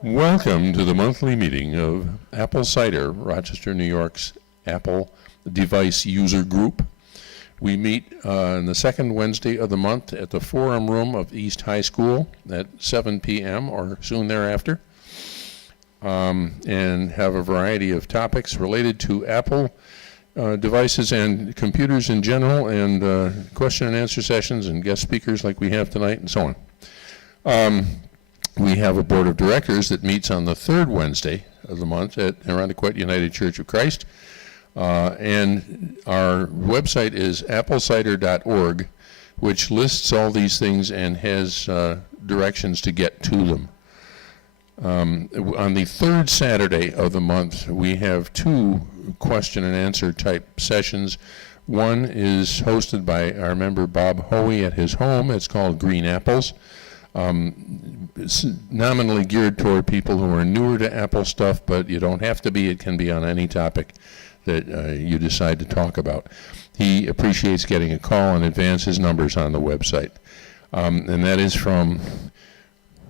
Welcome to the monthly meeting of Apple CIDER, Rochester, New York's Apple Device User Group. We meet on the second Wednesday of the month at the Forum Room of East High School at 7 p.m. or soon thereafter, and have a variety of topics related to Apple devices and computers in general, and question and answer sessions and guest speakers like we have tonight and so on. We have a board of directors that meets on the third Wednesday of the month at Irondequoit United Church of Christ. And our website is applecider.org, which lists all these things and has directions to get to them. On the third Saturday of the month, we have two question and answer type sessions. One is hosted by our member Bob Hoey at his home. It's called Green Apples. It's nominally geared toward people who are newer to Apple stuff, but you don't have to be. It can be on any topic that you decide to talk about. He appreciates getting a call in advance. His number's on the website. And that is from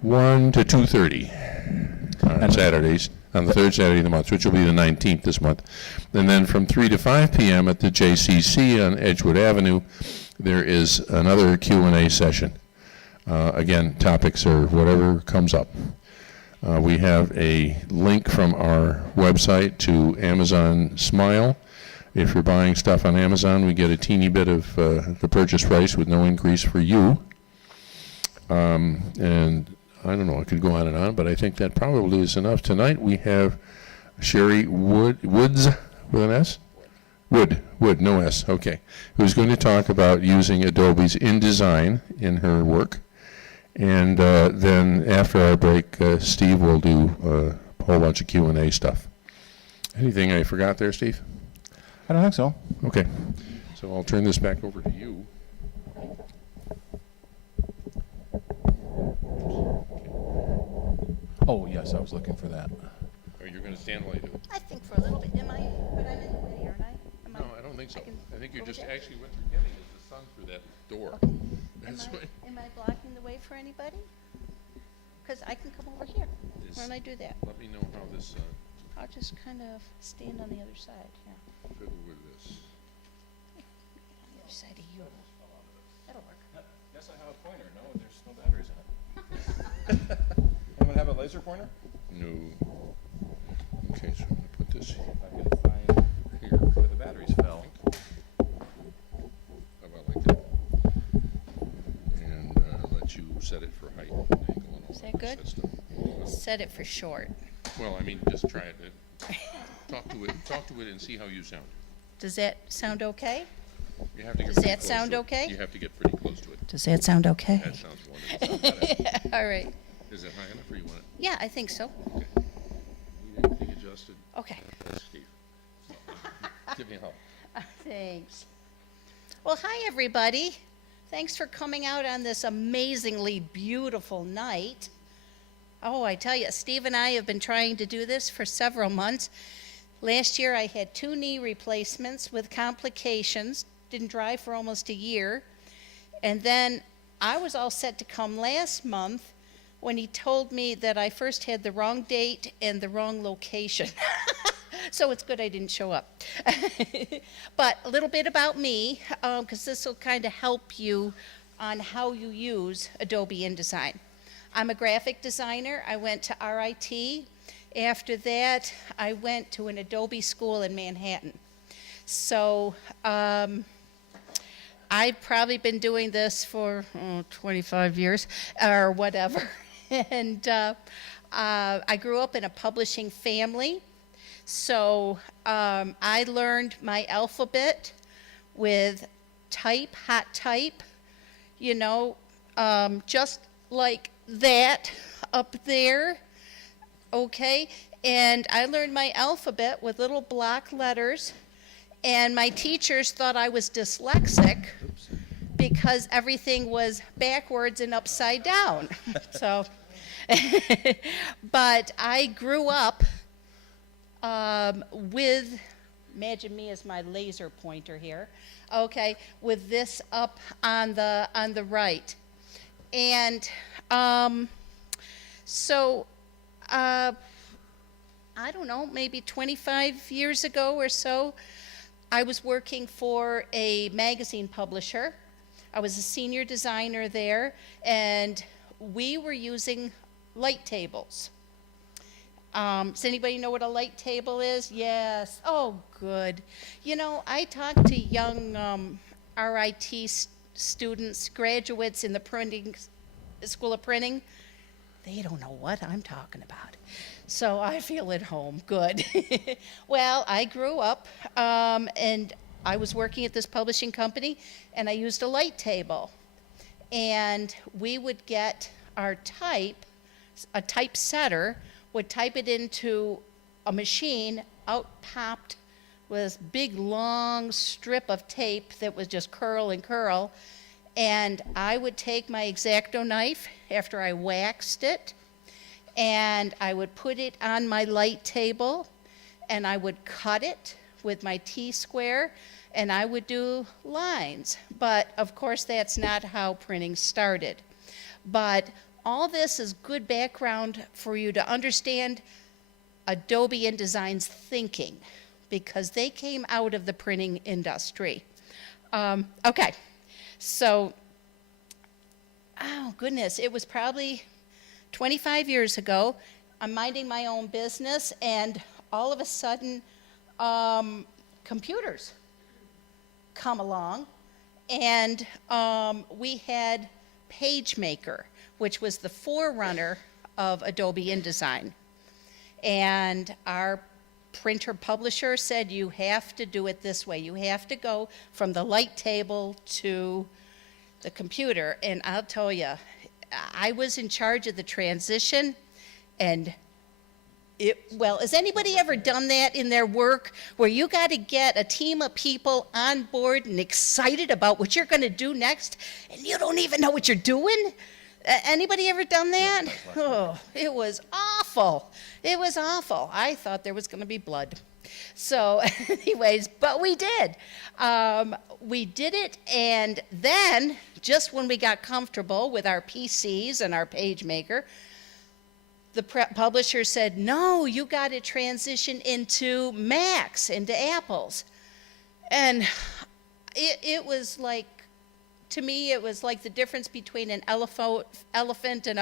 1 to 2:30 on Saturdays, on the third Saturday of the month, which will be the 19th this month. And then from 3 to 5 p.m. at the JCC on Edgewood Avenue, there is another Q&A session. Again, topics or whatever comes up. We have a link from our website to Amazon Smile. If you're buying stuff on Amazon, we get a teeny bit of the purchase price with no increase for you. And I don't know, I could go on and on, but I think that probably is enough. Tonight we have Cherie Woods with an S? Wood, no S, okay. Who's going to talk about using Adobe's InDesign in her work. And then after our break, Steve will do a whole bunch of Q&A stuff. Anything I forgot there, Steve? I don't think so. Okay. So I'll turn this back over to you. Oh, yes, I was looking for that. Oh, you're going to stand while you do it? I think for a little bit. Am I? But I'm in the way, aren't I? No, I don't think so. I think you're just there? actually what you're getting is the sun through that door. Okay. That's why. Am I blocking the way for anybody? Because I can come over here. Why don't I do that? Let me know how this I'll just kind of stand on the other side here. fiddle with this. On the other side of you. That'll work. Yes, I have a pointer. No, there's no batteries in it. Anyone have a laser pointer? No. Okay, so I'm going to put this If I can find here. where the batteries fell. How about like that? And let you set it for height and angle and all Is that good? stuff. Set it for short. Well, I mean, just try it. Talk to it and see how you sound. Does that sound okay? You have to get Does pretty that close sound to it. Okay? You have to get pretty close to it. Does that sound okay? That sounds wonderful. All right. Is it high enough or you want it? Yeah, I think so. Okay. Need anything adjusted? Okay. That's Steve. Give me a help. Thanks. Well, hi, everybody. Thanks for coming out on this amazingly beautiful night. Oh, I tell you, Steve and I have been trying to do this for several months. Last year, I had 2 knee replacements with complications. Didn't drive for almost a year. And then I was all set to come last month when he told me that I first had the wrong date and the wrong location. So it's good I didn't show up. But a little bit about me, because this will kind of help you on how you use Adobe InDesign. I'm a graphic designer. I went to RIT. After that, I went to an Adobe school in Manhattan. So I've probably been doing this for 25 years or whatever. And I grew up in a publishing family. So I learned my alphabet with hot type, you know, just like that up there, okay? And I learned my alphabet with little block letters, and my teachers thought I was dyslexic because everything was backwards and upside down. So, but I grew up with, imagine me as my laser pointer here, okay, with this up on the right. And so I don't know, maybe 25 years ago or so, I was working for a magazine publisher. I was a senior designer there, and we were using light tables. Does anybody know what a light table is? Yes. Oh, good. You know, I talk to young RIT students, graduates in the printing School of Printing. They don't know what I'm talking about. So I feel at home. Good. Well, I grew up and I was working at this publishing company, and I used a light table. And we would get our type, a typesetter would type it into a machine, out popped was big long strip of tape that was just curl and curl. And I would take my X-Acto knife after I waxed it, and I would put it on my light table, and I would cut it with my T-square, and I would do lines. But of course, that's not how printing started. But all this is good background for you to understand Adobe InDesign's thinking, because they came out of the printing industry. Okay, so, oh goodness, it was probably 25 years ago. I'm minding my own business, and all of a sudden, computers come along, and we had PageMaker, which was the forerunner of Adobe InDesign. And our printer publisher said, you have to do it this way. You have to go from the light table to the computer. And I'll tell you, I was in charge of the transition, and well, has anybody ever done that in their work, where you got to get a team of people on board and excited about what you're going to do next, and you don't even know what you're doing? Anybody ever done that? Oh, it was awful. It was awful. I thought there was going to be blood. So anyways, but we did. We did it, and then just when we got comfortable with our PCs and our PageMaker, the publisher said, no, you got to transition into Macs, into Apples. And it was like, to me, it was like the difference between an elephant and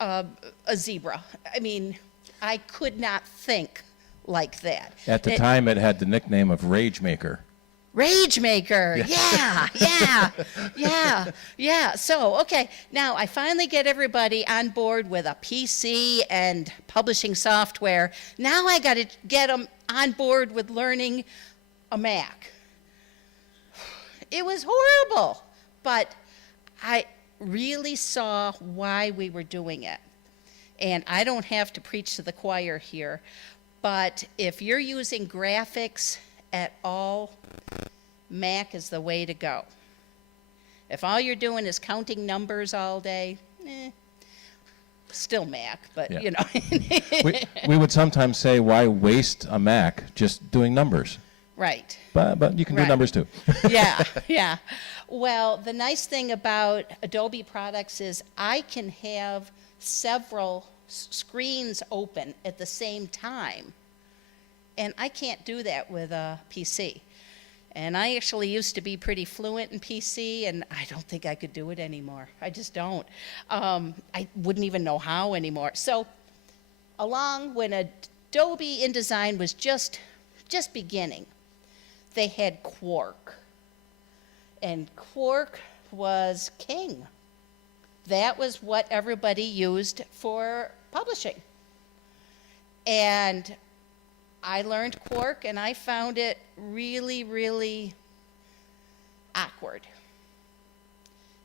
a zebra. I mean, I could not think like that. At the time, it had the nickname of Rage Maker. Rage Maker, yeah. So, okay, now I finally get everybody on board with a PC and publishing software. Now I got to get them on board with learning a Mac. It was horrible, but I really saw why we were doing it. And I don't have to preach to the choir here, but if you're using graphics at all, Mac is the way to go. If all you're doing is counting numbers all day, still Mac, but Yeah. you know. We would sometimes say, why waste a Mac just doing numbers? Right. But you can do Right. numbers too. Yeah. Well, the nice thing about Adobe products is I can have several screens open at the same time. And I can't do that with a PC. And I actually used to be pretty fluent in PC, and I don't think I could do it anymore. I just don't. I wouldn't even know how anymore. So along when Adobe InDesign was just beginning, they had Quark. And Quark was king. That was what everybody used for publishing. And I learned Quark, and I found it really, really awkward.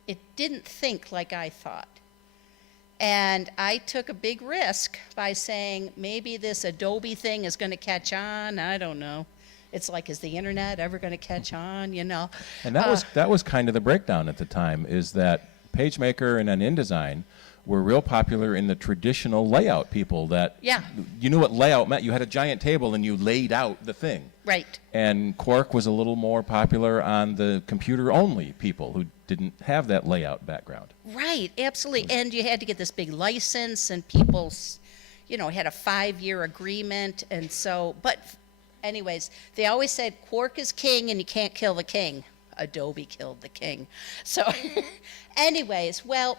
It didn't think like I thought. And I took a big risk by saying, maybe this Adobe thing is going to catch on. I don't know. It's like, is the internet ever going to catch on, you know? And that was kind of the breakdown at the time, is that PageMaker and then InDesign were real popular in the traditional layout people that you knew what layout meant. You had a giant table and you laid out the thing. Right. And Quark was a little more popular on the computer-only people who didn't have that layout background. Right, absolutely. And you had to get this big license, and people, had a 5-year agreement, and so, but anyways, they always said Quark is king and you can't kill the king. Adobe killed the king. So anyways, well,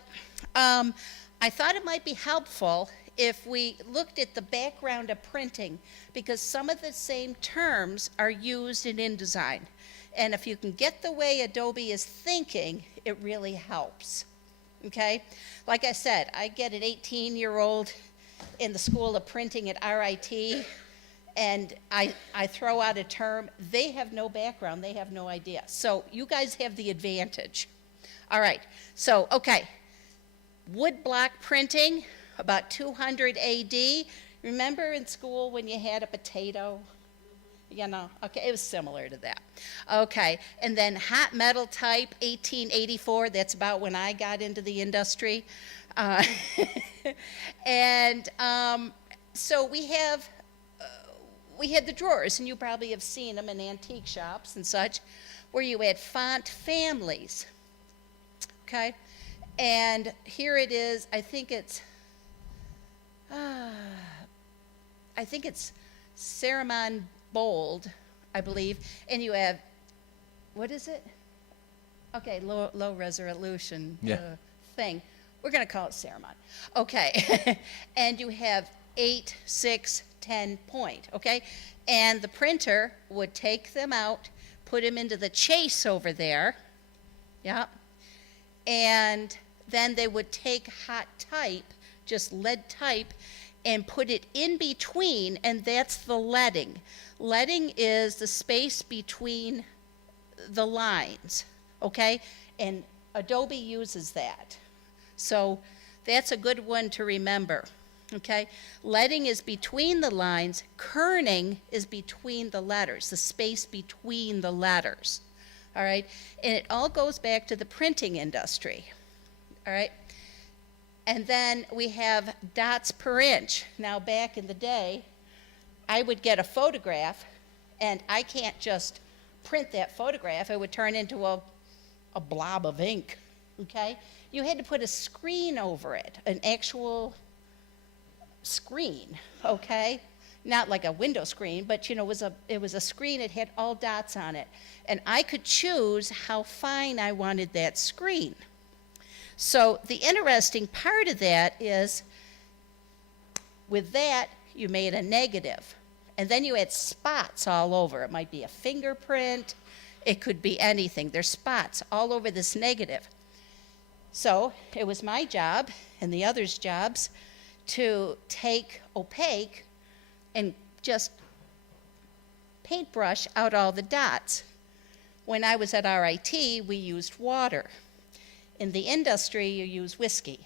I thought it might be helpful if we looked at the background of printing, because some of the same terms are used in InDesign. And if you can get the way Adobe is thinking, it really helps. Okay? Like I said, I get an 18-year-old in the School of Printing at RIT, and I throw out a term. They have no background. They have no idea. So you guys have the advantage. All right. So, okay. Woodblock printing, about 200 AD. Remember in school when you had a potato? Okay, it was similar to that. Okay, and then hot metal type, 1884, that's about when I got into the industry. And so we had the drawers, and you probably have seen them in antique shops and such, where you had font families, okay? And here it is, I think it's Ceramon Bold, I believe, and you have, what is it? Okay, low resolution thing. We're going to call it Ceramon. Okay, and you have 8, 6, 10 point, okay? And the printer would take them out, put them into the chase over there, yeah, and then they would take hot type, just lead type, and put it in between, and that's the leading. Leading is the space between the lines, okay? And Adobe uses that. So that's a good one to remember, okay? Leading is between the lines. Kerning is between the letters, the space between the letters, all right? And it all goes back to the printing industry, all right? And then we have dots per inch. Now, back in the day, I would get a photograph, and I can't just print that photograph. It would turn into a blob of ink, okay? You had to put a screen over it, an actual screen, okay? Not like a window screen, but it was a screen. It had all dots on it. And I could choose how fine I wanted that screen. So the interesting part of that is, with that, you made a negative. And then you had spots all over. It might be a fingerprint. It could be anything. There's spots all over this negative. So it was my job and the others' jobs to take opaque and just paintbrush out all the dots. When I was at RIT, we used water. In the industry, you use whiskey.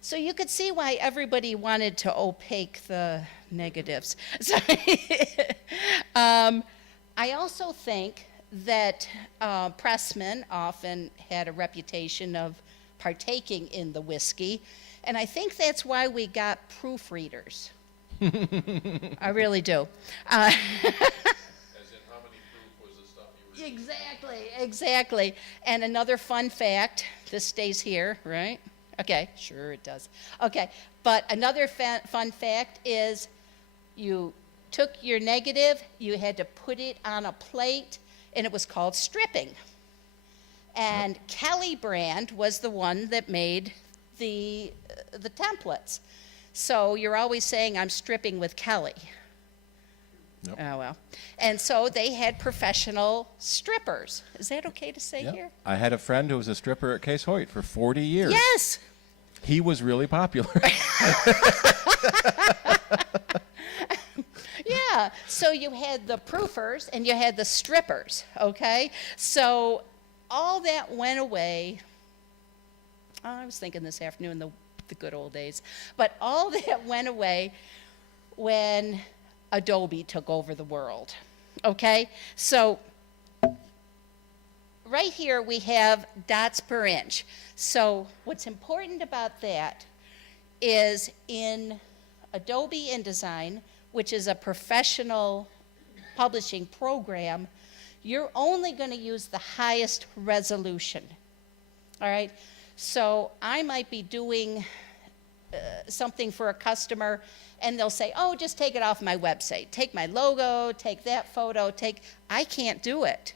So you could see why everybody wanted to opaque the negatives. So I also think that pressmen often had a reputation of partaking in the whiskey, and I think that's why we got proofreaders. I really do. As in how many proof was the stuff you were Exactly. And another fun fact, this stays here, right? Okay, sure it does. Okay, but another fun fact is you took your negative, you had to put it on a plate, and it was called stripping. And Kelly brand was the one that made the templates. So you're always saying, I'm stripping with Kelly. Yep. Oh, well. And so they had professional strippers. Is that okay to say here? I had a friend who was a stripper at Case Hoyt for 40 years. Yes. He was really popular. Yeah. So you had the proofers and you had the strippers, okay? So all that went away. Oh, I was thinking this afternoon, the good old days. But all that went away when Adobe took over the world, okay? So right here we have dots per inch. So what's important about that is in Adobe InDesign, which is a professional publishing program, you're only going to use the highest resolution, all right? So I might be doing something for a customer, and they'll say, oh, just take it off my website. Take my logo, take that photo, I can't do it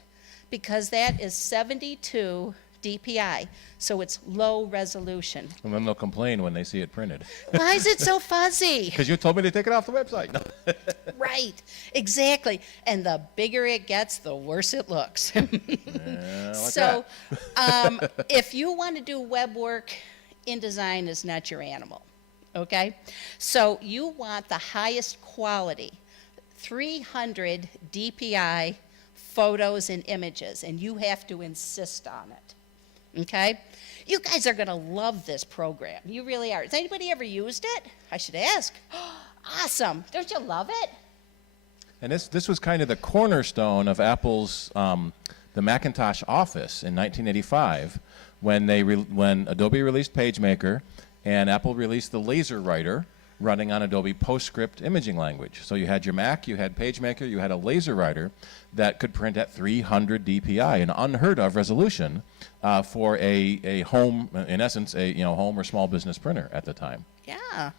because that is 72 DPI, so it's low resolution. And then they'll complain when they see it printed. Why is it so fuzzy? Because you told me to take it off the website. No. Right, exactly. And the bigger it gets, the worse it looks. So if you want to do web work, InDesign is not your animal, okay? So you want the highest quality, 300 DPI photos and images, and you have to insist on it, okay? You guys are going to love this program. You really are. Has anybody ever used it? I should ask. Awesome. Don't you love it? And this was kind of the cornerstone of Apple's the Macintosh Office in 1985 when Adobe released PageMaker and Apple released the Laser Writer running on Adobe PostScript imaging language. So you had your Mac, you had PageMaker, you had a Laser Writer that could print at 300 DPI, an unheard of resolution for a home, in essence, a home or small business printer at the time. Yeah,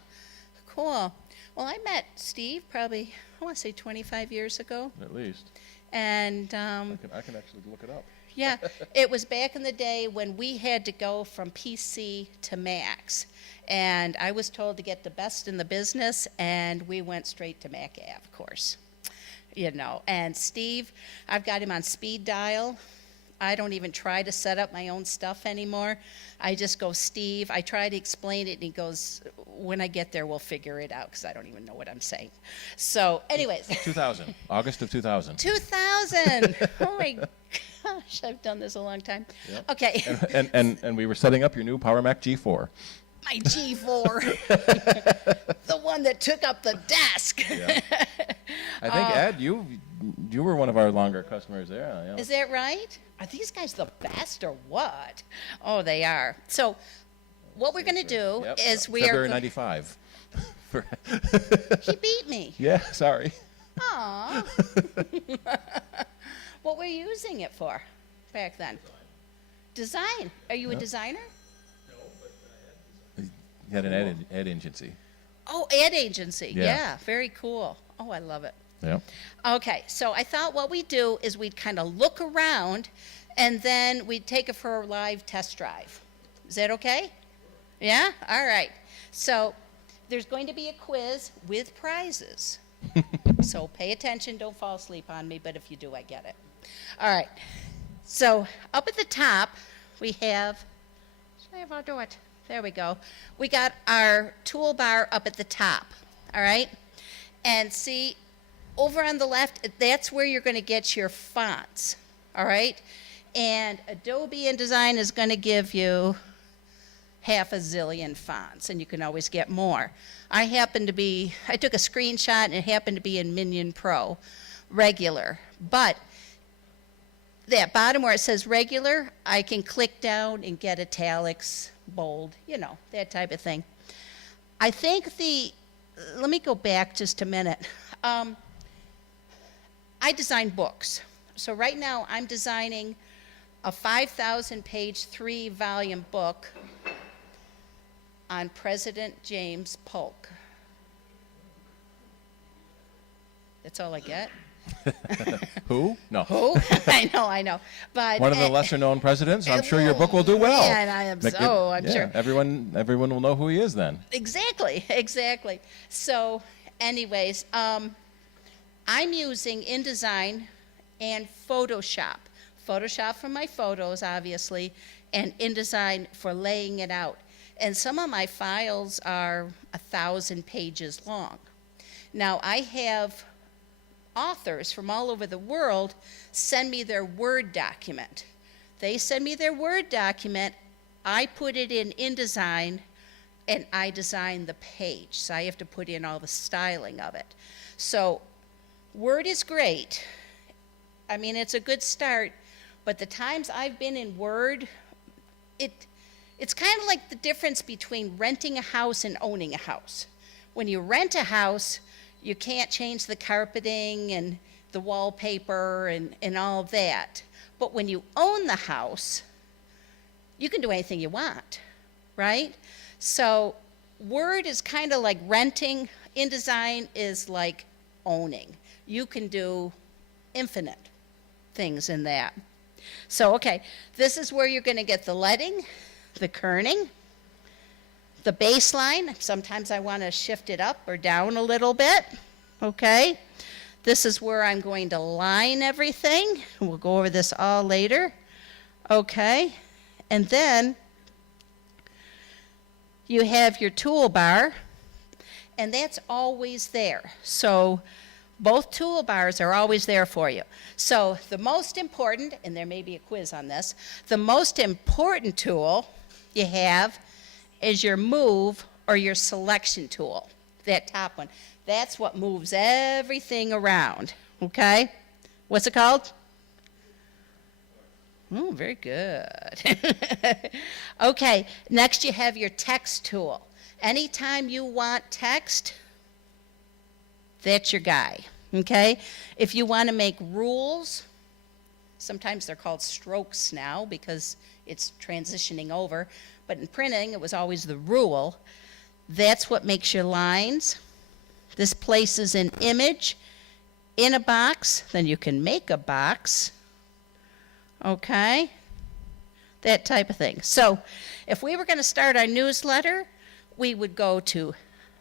cool. Well, I met Steve probably, I want to say 25 years ago. At least. And I can actually look it up. yeah, it was back in the day when we had to go from PC to Macs. And I was told to get the best in the business, and we went straight to Mac Ave, of course. And Steve, I've got him on speed dial. I don't even try to set up my own stuff anymore. I just go, Steve. I try to explain it, and he goes, when I get there, we'll figure it out, because I don't even know what I'm saying. So, anyways. 2000, August of 2000. 2000. Oh, my gosh, I've done this a long time. Yep. Okay. And we were setting up your new Power Mac G4. My G4. The one that took up the desk. Yeah. I think, Ed, you were one of our longer customers there. Yeah. Is that right? Are these guys the best or what? Oh, they are. So what we're going to do is we February are... '95. He beat me. Yeah, sorry. Aw. What were you using it for back then? Design. Are you a designer? You had an ad agency. Oh, ad agency. Yeah, very cool. Oh, I love it. Yeah. Okay, so I thought what we'd do is we'd kind of look around, and then we'd take it for a live test drive. Is that okay? Yeah? All right. So there's going to be a quiz with prizes. So pay attention. Don't fall asleep on me, but if you do, I get it. All right. So up at the top, we have, I'll do it. There we go. We got our toolbar up at the top, all right? And see, over on the left, that's where you're going to get your fonts, all right? And Adobe InDesign is going to give you half a zillion fonts, and you can always get more. I took a screenshot, and it happened to be in Minion Pro, regular. But that bottom where it says regular, I can click down and get italics, bold, that type of thing. I think let me go back just a minute. I design books. So right now I'm designing a 5,000-page, 3-volume book on President James Polk. That's all I get. Who? No. Who? I know. But one of the lesser-known presidents. I'm sure your book will do well. Yeah, and I'm sure. Everyone will know who he is then. Exactly. So, anyways, I'm using InDesign and Photoshop. Photoshop for my photos, obviously, and InDesign for laying it out. And some of my files are 1,000 pages long. Now, I have authors from all over the world send me their Word document. They send me their Word document, I put it in InDesign, and I design the page. So I have to put in all the styling of it. So Word is great. I mean, it's a good start, but the times I've been in Word, it's kind of like the difference between renting a house and owning a house. When you rent a house, you can't change the carpeting and the wallpaper and all of that. But when you own the house, you can do anything you want, right? So Word is kind of like renting. InDesign is like owning. You can do infinite things in that. So, okay, this is where you're going to get the leading, the kerning, the baseline. Sometimes I want to shift it up or down a little bit, okay? This is where I'm going to line everything. We'll go over this all later, okay? And then you have your toolbar, and that's always there. So both toolbars are always there for you. So the most important, and there may be a quiz on this, the most important tool you have is your move or your selection tool, that top one. That's what moves everything around, okay? What's it called? Oh, very good. Okay, next you have your text tool. Anytime you want text, that's your guy, okay? If you want to make rules, sometimes they're called strokes now because it's transitioning over, but in printing it was always the rule. That's what makes your lines. This places an image in a box, then you can make a box, okay? That type of thing. So if we were going to start our newsletter, we would go to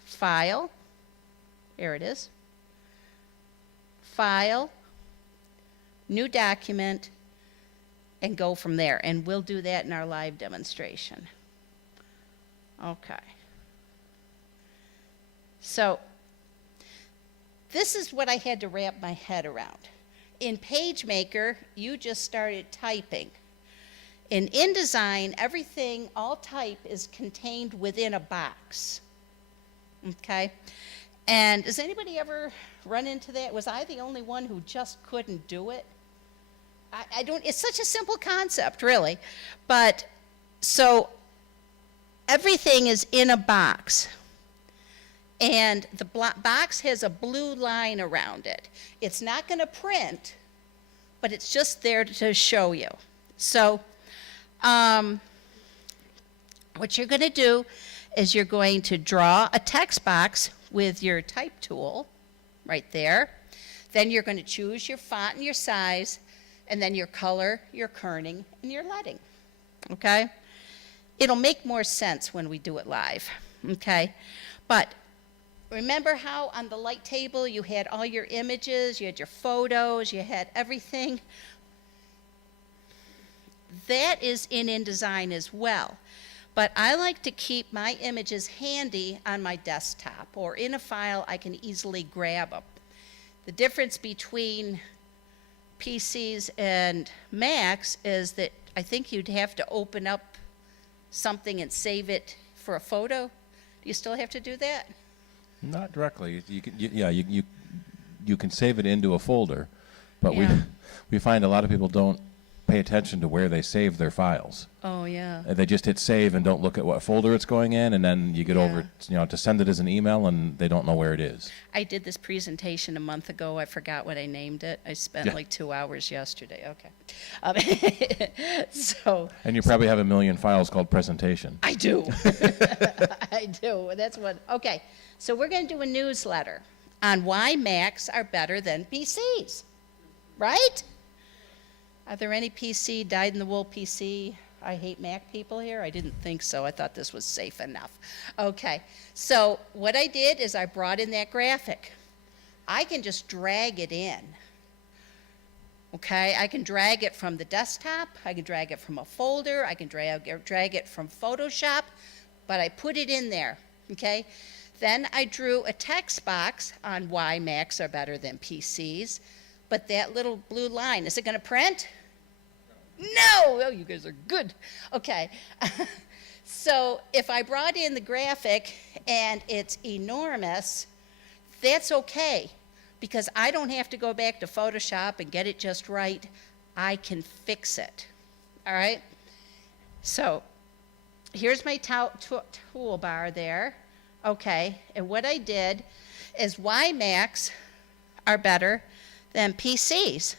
File, here it is, File, New Document, and go from there. And we'll do that in our live demonstration. Okay. So this is what I had to wrap my head around. In PageMaker, you just started typing. In InDesign, everything, all type, is contained within a box, okay? And does anybody ever run into that? Was I the only one who just couldn't do it? I don't, it's such a simple concept, really. But, so, everything is in a box. And the box has a blue line around it. It's not going to print, but it's just there to show you. So, what you're going to do is you're going to draw a text box with your type tool right there. Then you're going to choose your font and your size, and then your color, your kerning, and your leading, okay? It'll make more sense when we do it live, okay? But remember how on the light table you had all your images, you had your photos, you had everything? That is in InDesign as well. But I like to keep my images handy on my desktop, or in a file I can easily grab them. The difference between PCs and Macs is that I think you'd have to open up something and save it for a photo. Do you still have to do that? Not directly. You can, you can save it into a folder, but Yeah. we find a lot of people don't pay attention to where they save their files. Oh, yeah. They just hit save and don't look at what folder it's going in, and then you get over, to send it as an email, and they don't know where it is. I did this presentation a month ago. I forgot what I named it. I spent like 2 hours yesterday. Okay. And you probably have a million files called presentation. I do. I do. That's what. Okay. So we're going to do a newsletter on why Macs are better than PCs, right? Are there any PC, dyed-in-the-wool PC, I hate Mac people here? I didn't think so. I thought this was safe enough. Okay, so what I did is I brought in that graphic. I can just drag it in. Okay, I can drag it from the desktop. I can drag it from a folder. I can drag it from Photoshop, but I put it in there, okay? Then I drew a text box on why Macs are better than PCs, but that little blue line, is it going to print? No! Oh, you guys are good. Okay. So if I brought in the graphic and it's enormous, that's okay, because I don't have to go back to Photoshop and get it just right. I can fix it. All right? So here's my toolbar there. Okay, and what I did is why Macs are better than PCs.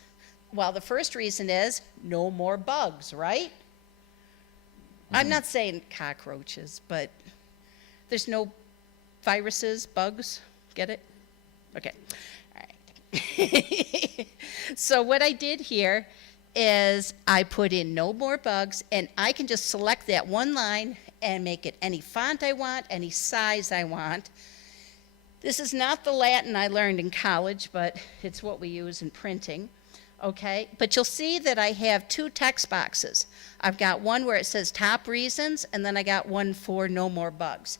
Well, the first reason is no more bugs, right? I'm not saying cockroaches, but There's no viruses, bugs, get it? Okay, all right. So what I did here is I put in no more bugs, and I can just select that one line and make it any font I want, any size I want. This is not the Latin I learned in college, but it's what we use in printing, okay? But you'll see that I have two text boxes. I've got one where it says top reasons, and then I got one for no more bugs.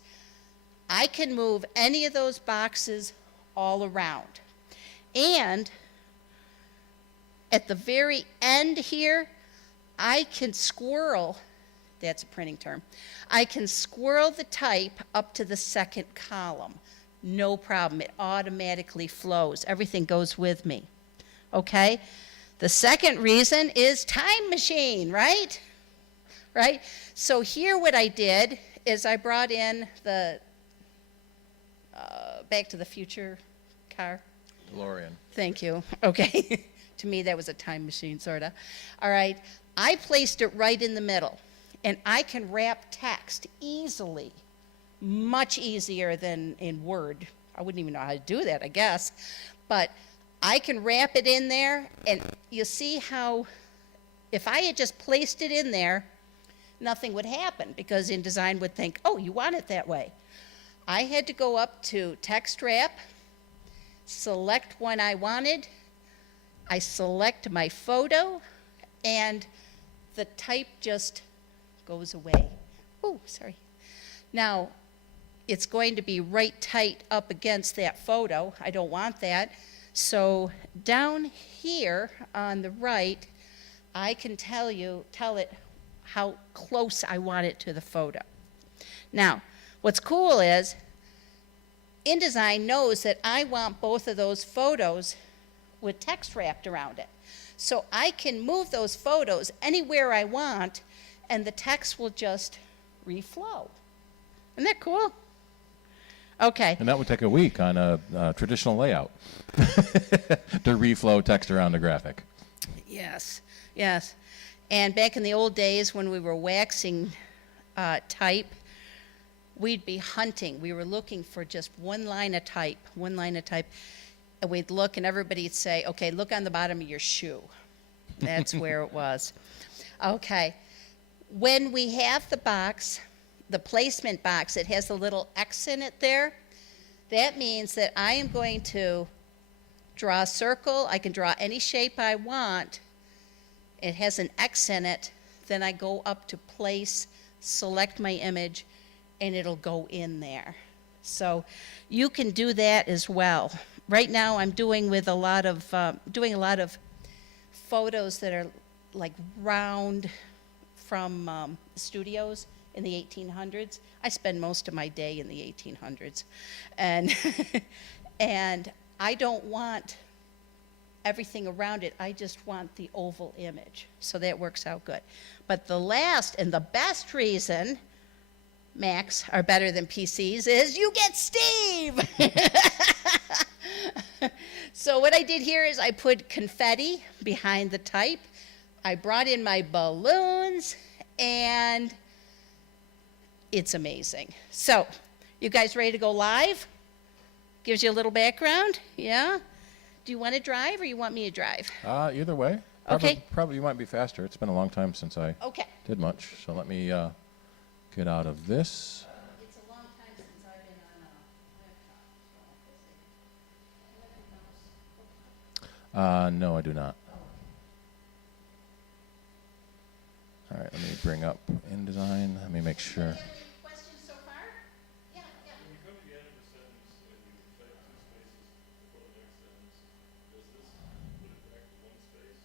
I can move any of those boxes all around. And at the very end here, I can squirrel, that's a printing term, I can squirrel the type up to the second column. No problem, it automatically flows. Everything goes with me, okay? The second reason is time machine, right? Right? So here what I did is I brought in the Back to the Future car. DeLorean. Thank you, okay. To me, that was a time machine, sort of. All right, I placed it right in the middle, and I can wrap text easily, much easier than in Word. I wouldn't even know how to do that, I guess. But I can wrap it in there, and you see how if I had just placed it in there, nothing would happen, because InDesign would think, oh, you want it that way. I had to go up to text wrap, select one I wanted, I select my photo, and the type just goes away. Oh, sorry. Now, it's going to be right tight up against that photo. I don't want that. So down here on the right, I can tell it how close I want it to the photo. Now, what's cool is InDesign knows that I want both of those photos with text wrapped around it. So I can move those photos anywhere I want, and the text will just reflow. Isn't that cool? Okay. And that would take a week on a traditional layout to reflow text around the graphic. Yes, yes. And back in the old days when we were waxing type, we'd be hunting. We were looking for just one line of type, and we'd look, and everybody'd say, okay, look on the bottom of your shoe. That's where it was. Okay. When we have the box, the placement box, it has a little X in it there. That means that I am going to draw a circle. I can draw any shape I want. It has an X in it. Then I go up to place, select my image, and it'll go in there. So you can do that as well. Right now I'm doing a lot of photos that are like round from studios in the 1800s. I spend most of my day in the 1800s. And, and I don't want everything around it. I just want the oval image. So that works out good. But the last and the best reason Macs are better than PCs is you get Steve. So what I did here is I put confetti behind the type. I brought in my balloons, and it's amazing. So, you guys ready to go live? Gives you a little background, yeah? Do you want to drive, or you want me to drive? Either way. Okay. Probably you might be faster. It's been a long time since I did much. So let me get out of this. It's a long time since I've been on a laptop. No, I do not. All right, let me bring up InDesign. Let me make sure. Any questions so far? Yeah, yeah. When you come to the end of a sentence and you type two spaces before the next sentence, does this put it back to one space?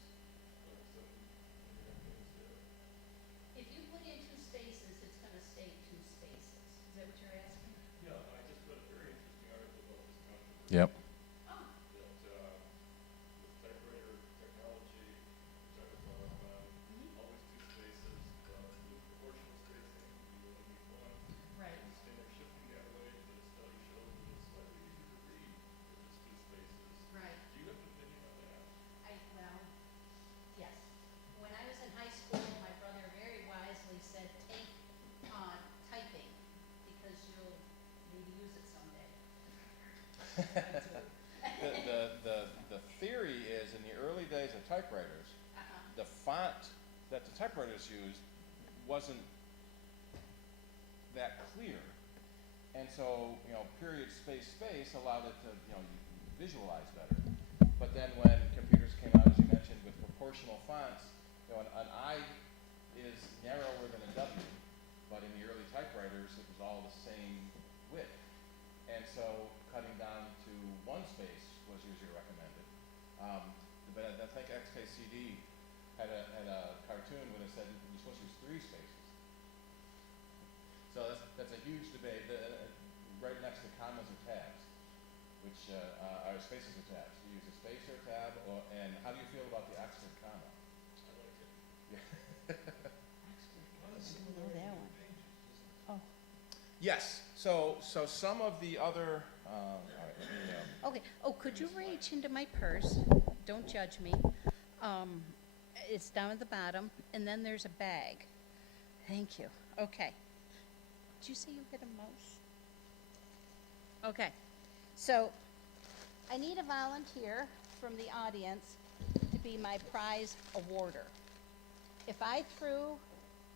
If you put in two spaces, it's going to stay two spaces. Is that what you're asking? Yeah, I just read a very interesting article about this concept. Yep. That with typewriter technology, talk about always two spaces, with proportional spacing, you only need one. Right. And standard shifting that way, the study shows that it's slightly easier to read if it's two spaces. Right. Do you have an opinion on that? Well, yes. When I was in high school, my brother very wisely said, take on typing, because you'll The theory is in the early days of typewriters, the font that the typewriters used wasn't that clear. And so, period, space, space allowed it to, you visualize better. But then when computers came out, as you mentioned, with proportional fonts, an I is narrower than a W, but in the early typewriters, it was all the same width. And so cutting down to one space was usually recommended. But I think XKCD had a cartoon where it said you're supposed to use 3 spaces. So that's a huge debate. Right next to commas or tabs, which are spaces or tabs. Do you use a space or a tab, and how do you feel about the Oxford comma? I like it. I know that one. Oh. Yes. So some of the other. All right, let me, Okay. Oh, could you reach into my purse? Don't judge me. It's down at the bottom, and then there's a bag. Thank you. Okay. Did you say you had a mouse? Okay. So I need a volunteer from the audience to be my prize awarder. If I threw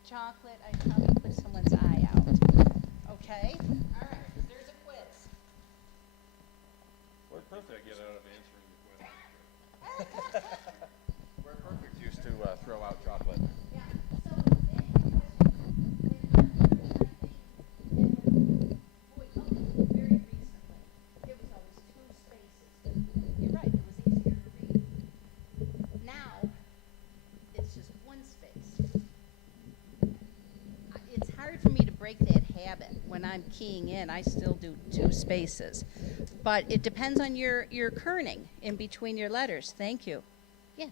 chocolate, I'd probably put someone's eye out. Okay? All right. There's a quiz. Wordperfect. Get out of answering the question. Wordperfect used to throw out chocolate. Yeah. So they have a question. Very recently, it was always 2 spaces. You're right, it was easier to read. Now, it's just 1 space. It's hard for me to break that habit. When I'm keying in, I still do 2 spaces. But it depends on your kerning in between your letters. Thank you. Yeah.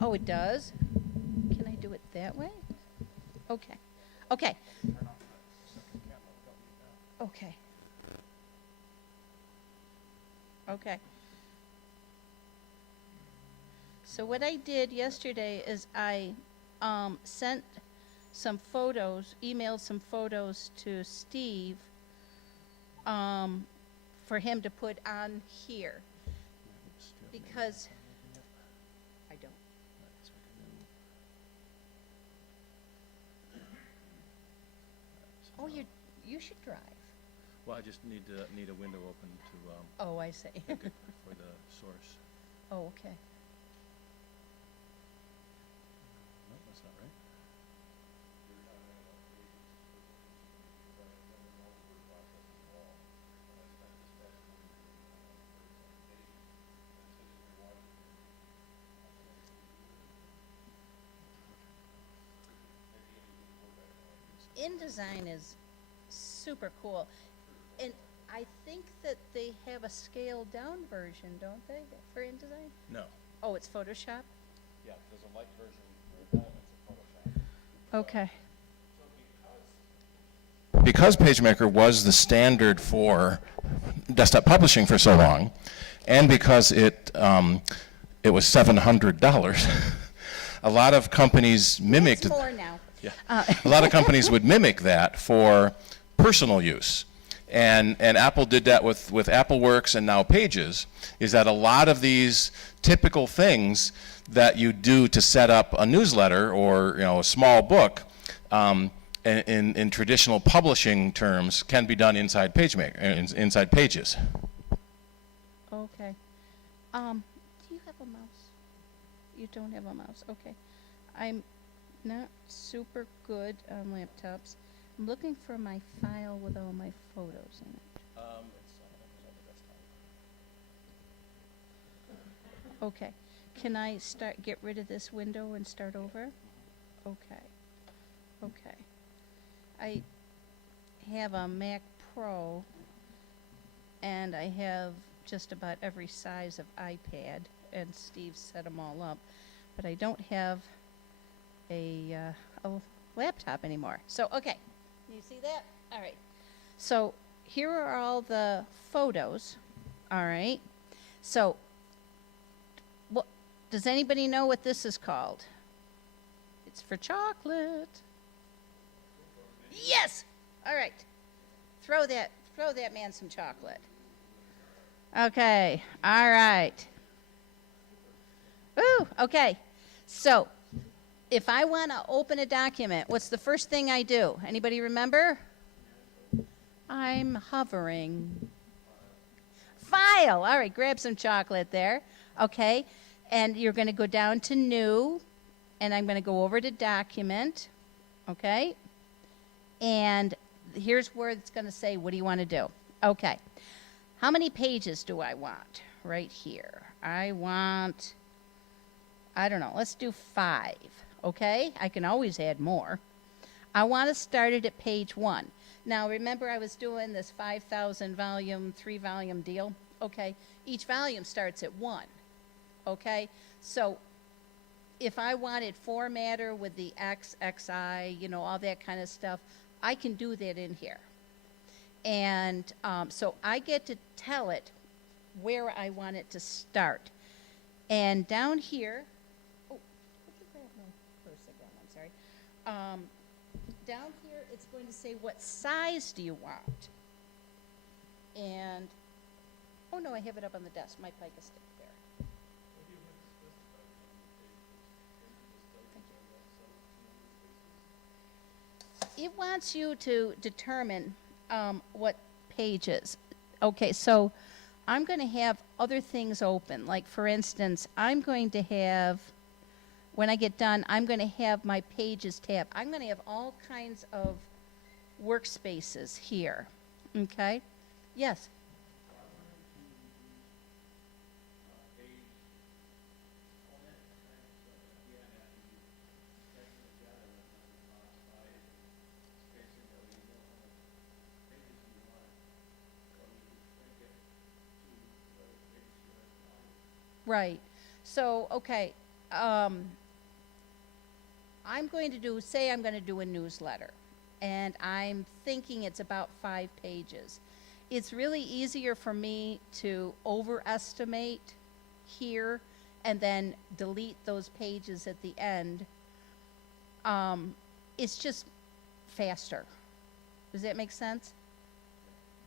Oh, it does? Can I do it that way? Okay. Okay. Okay. Okay. So what I did yesterday is I sent some photos, emailed some photos to Steve for him to put on here because I don't. Oh, you should drive. Well, I just need a window open to Oh, I see. for the source. Oh, okay. No, that's not right. InDesign is super cool. And I think that they have a scaled down version, don't they, for InDesign? No. Oh, it's Photoshop? Yeah, there's a light version for elements of Photoshop. Okay. Because PageMaker was the standard for desktop publishing for so long, and because it was $700, a lot of companies mimicked. It's 4 now. Yeah. A lot of companies would mimic that for personal use. And Apple did that with AppleWorks and now Pages, is that a lot of these typical things that you do to set up a newsletter or a small book in traditional publishing terms can be done inside PageMaker, inside Pages. Okay. Do you have a mouse? You don't have a mouse. Okay. I'm not super good on laptops. I'm looking for my file with all my photos in it. Okay. Can I get rid of this window and start over? Okay. Okay. I have a Mac Pro, and I have just about every size of iPad, and Steve set them all up, but I don't have a laptop anymore. So, okay. You see that? All right. So here are all the photos. All right. So does anybody know what this is called? It's for chocolate. Yes. All right. Throw that man some chocolate. Okay. All right. Ooh, okay. So, if I want to open a document, what's the first thing I do? Anybody remember? I'm hovering. File. All right, grab some chocolate there. Okay. And you're going to go down to New, and I'm going to go over to Document. Okay. And here's where it's going to say, what do you want to do? Okay. How many pages do I want? Right here. I want, I don't know, let's do 5. Okay? I can always add more. I want to start it at page 1. Now, remember I was doing this 5,000 volume, 3-volume deal? Okay. Each volume starts at 1. Okay? So, if I wanted formatter with the X, XI, you know, all that kind of stuff, I can do that in here. And so I get to tell it where I want it to start. And down here, oh, let me grab my purse again, I'm sorry. Down here, it's going to say, what size do you want? And, oh no, I have it up on the desk, my pica stick there. It wants you to determine what pages. Okay, so I'm going to have other things open. Like, for instance, I'm going to have, when I get done, I'm going to have my Pages tab. I'm going to have all kinds of workspaces here. Okay? Yes? Right. So, okay, I'm going to do, say I'm going to do a newsletter, and I'm thinking it's about 5 pages. It's really easier for me to overestimate here and then delete those pages at the end. It's just faster. Does that make sense?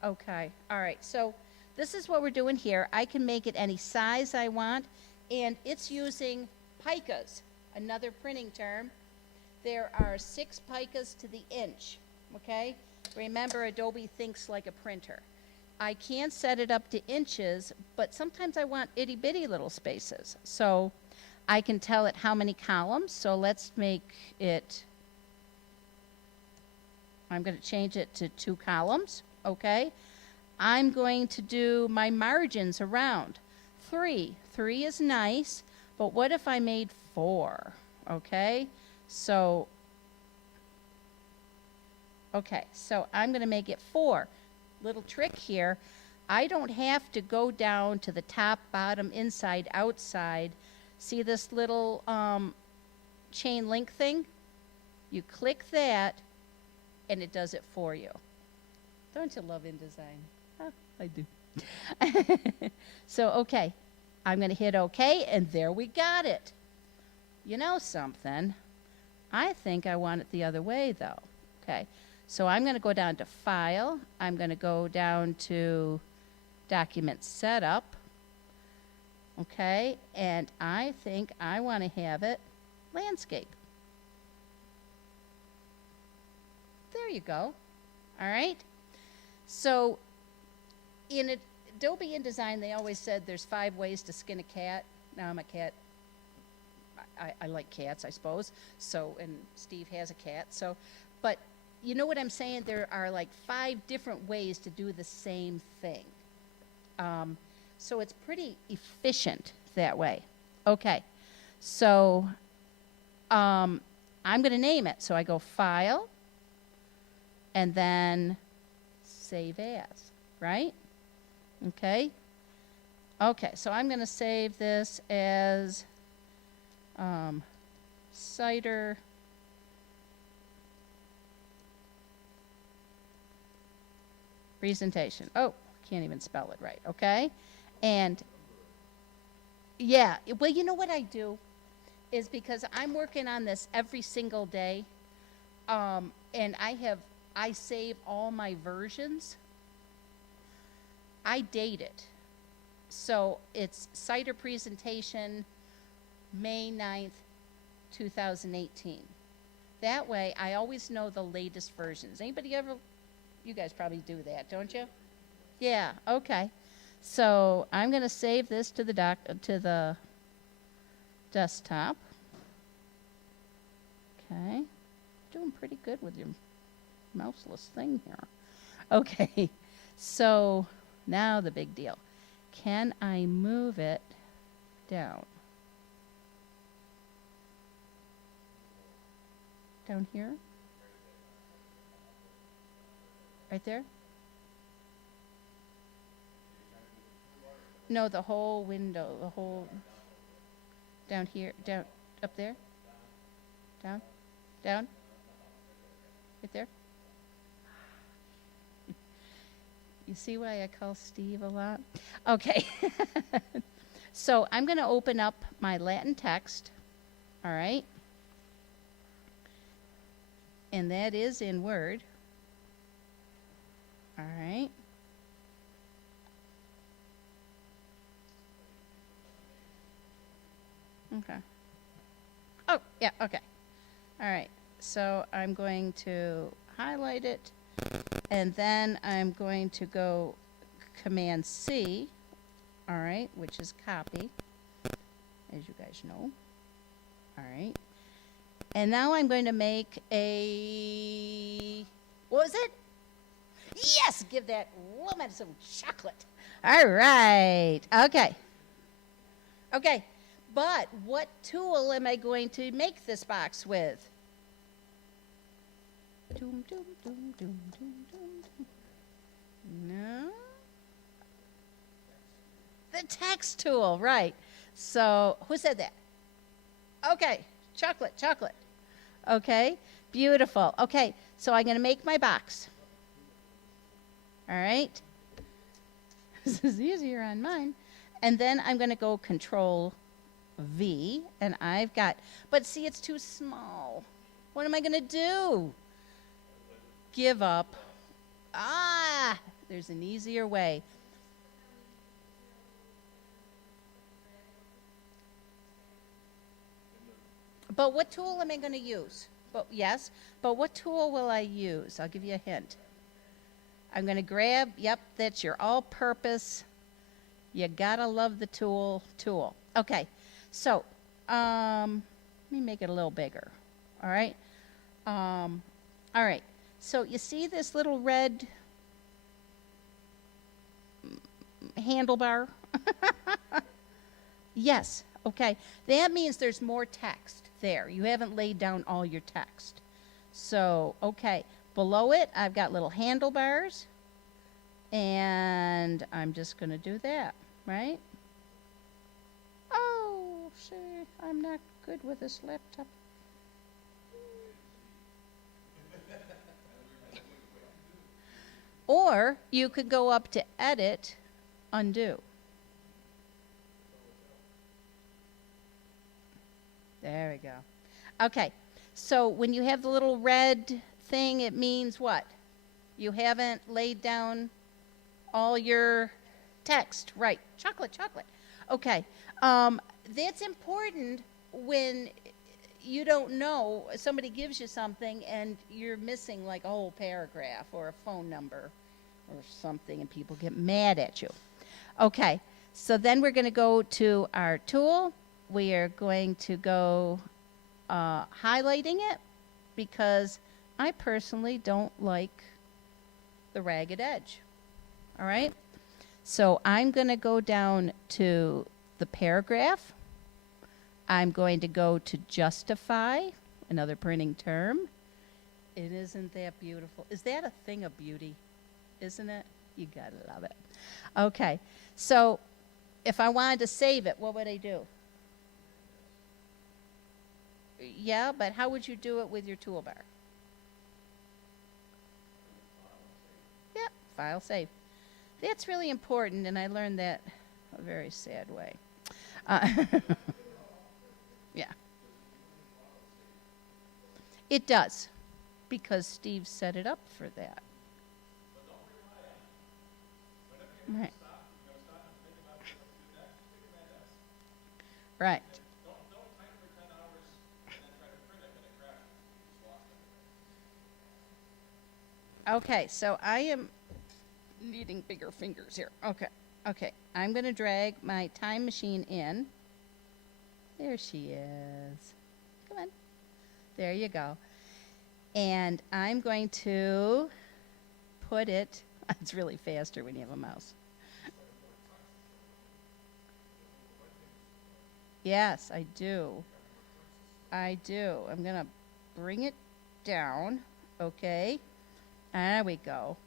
Okay, all right, so this is what we're doing here. I can make it any size I want, and it's using picas, another printing term. There are 6 picas to the inch, okay? Remember, Adobe thinks like a printer. I can set it up to inches, but sometimes I want itty-bitty little spaces. So I can tell it how many columns, so let's make it, I'm going to change it to 2 columns, okay? I'm going to do my margins around 3. 3 is nice, but what if I made 4? Okay, so I'm going to make it 4. Little trick here, I don't have to go down to the top, bottom, inside, outside. See this little chain link thing? You click that, and it does it for you. Don't you love InDesign? I do. So, okay, I'm going to hit OK, and there we got it. You know something? I think I want it the other way, though. Okay, so I'm going to go down to File. I'm going to go down to Document Setup. Okay, and I think I want to have it Landscape. There you go. All right. So, in Adobe InDesign, they always said there's 5 ways to skin a cat. Now I'm a cat. I like cats, I suppose. So, and Steve has a cat. So, but you know what I'm saying? There are like 5 different ways to do the same thing. So it's pretty efficient that way. Okay. So, I'm going to name it. So I go File, and then Save As, right? Okay. Okay, so I'm going to save this as CIDER presentation. Oh, can't even spell it right, okay? And yeah, well, you know what I do is because I'm working on this every single day, and I have I save all my versions, I date it. So it's CIDER presentation, May 9th, 2018. That way, I always know the latest versions. Anybody ever, you guys probably do that, don't you? Yeah, okay. So I'm going to save this to the desktop. Okay. Doing pretty good with your mouseless thing here. Okay. So now the big deal. Can I move it down? Down here? Right there? No, the whole window, the whole, down here, down, up there? Down? Down? Right there? You see why I call Steve a lot? Okay. So I'm going to open up my Latin text, all right? And that is in Word. All right. Okay. Oh, yeah, okay. All right. So I'm going to highlight it, and then I'm going to go Command C, all right, which is copy, as you guys know. All right. And now I'm going to make a, what was it? Yes, give that woman some chocolate. All right. Okay. Okay. But what tool am I going to make this box with? Doom, doom, doom, doom, doom, doom, doom. No? The text tool, right. So, who said that? Okay. Chocolate, chocolate. Okay. Beautiful. Okay. So, I'm going to make my box. All right. This is easier on mine. And then I'm going to go Control V, and I've got, but see, it's too small. What am I going to do? Give up. Ah, there's an easier way. But what tool am I going to use? But yes, but what tool will I use? I'll give you a hint. I'm going to grab, yep, that's your all-purpose. You gotta love the tool. Okay, so let me make it a little bigger. All right. All right. So you see this little red handlebar? Yes. Okay. That means there's more text there. You haven't laid down all your text. So, okay. Below it, I've got little handlebars. And I'm just going to do that, right? Oh, see, I'm not good with this laptop. Or you could go up to Edit, Undo. There we go. Okay, so when you have the little red thing, it means what? You haven't laid down all your text. Right. Chocolate, chocolate. Okay. That's important when you don't know, somebody gives you something and you're missing like a whole paragraph or a phone number or something, and people get mad at you. Okay. So then we're going to go to our tool. We are going to go highlighting it because I personally don't like the ragged edge. All right? So I'm going to go down to the paragraph. I'm going to go to justify, another printing term. It isn't that beautiful. Is that a thing of beauty? Isn't it? You got to love it. Okay. So if I wanted to save it, what would I do? Yeah, but how would you do it with your toolbar? Yep, file save. That's really important, and I learned that a very sad way. Yeah. It does. because Steve set it up for that. Right. Right. Okay, so I am needing bigger fingers here. Okay, okay. I'm going to drag my time machine in. There she is. Come on. There you go. And I'm going to put it, it's really faster when you have a mouse. Yes, I do. I do. I'm going to bring it down. Okay. There we go.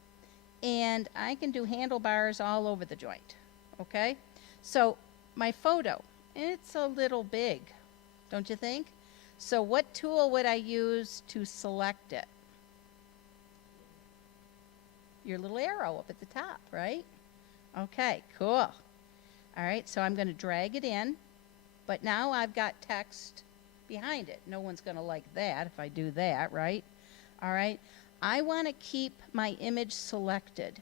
And I can do handlebars all over the joint. Okay. So my photo, it's a little big, don't you think? So what tool would I use to select it? Your little arrow up at the top, right? Okay, cool. All right, so I'm going to drag it in, but now I've got text behind it. No one's going to like that if I do that, right? All right, I want to keep my image selected.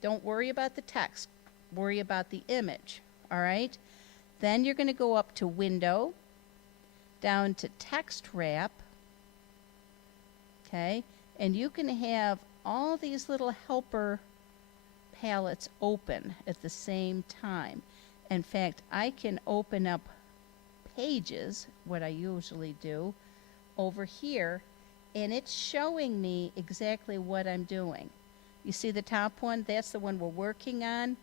Don't worry about the text. Worry about the image, all right? Then you're going to go up to Window, down to Text Wrap, okay? And you can have all these little helper palettes open at the same time. In fact, I can open up Pages, what I usually do, over here, and it's showing me exactly what I'm doing. You see the top one? That's the one we're working on,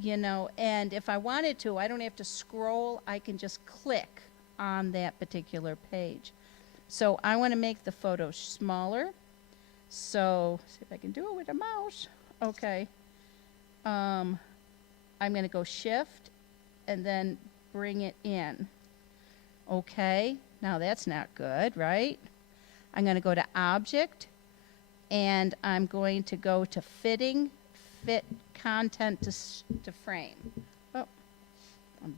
you know, and if I wanted to, I don't have to scroll. I can just click on that particular page. So I want to make the photo smaller. So, see if I can do it with a mouse. Okay. I'm going to go Shift and then bring it in. Okay. Now that's not good, right? I'm going to go to Object, and I'm going to go to Fitting, Fit Content to Frame. Oh, I'm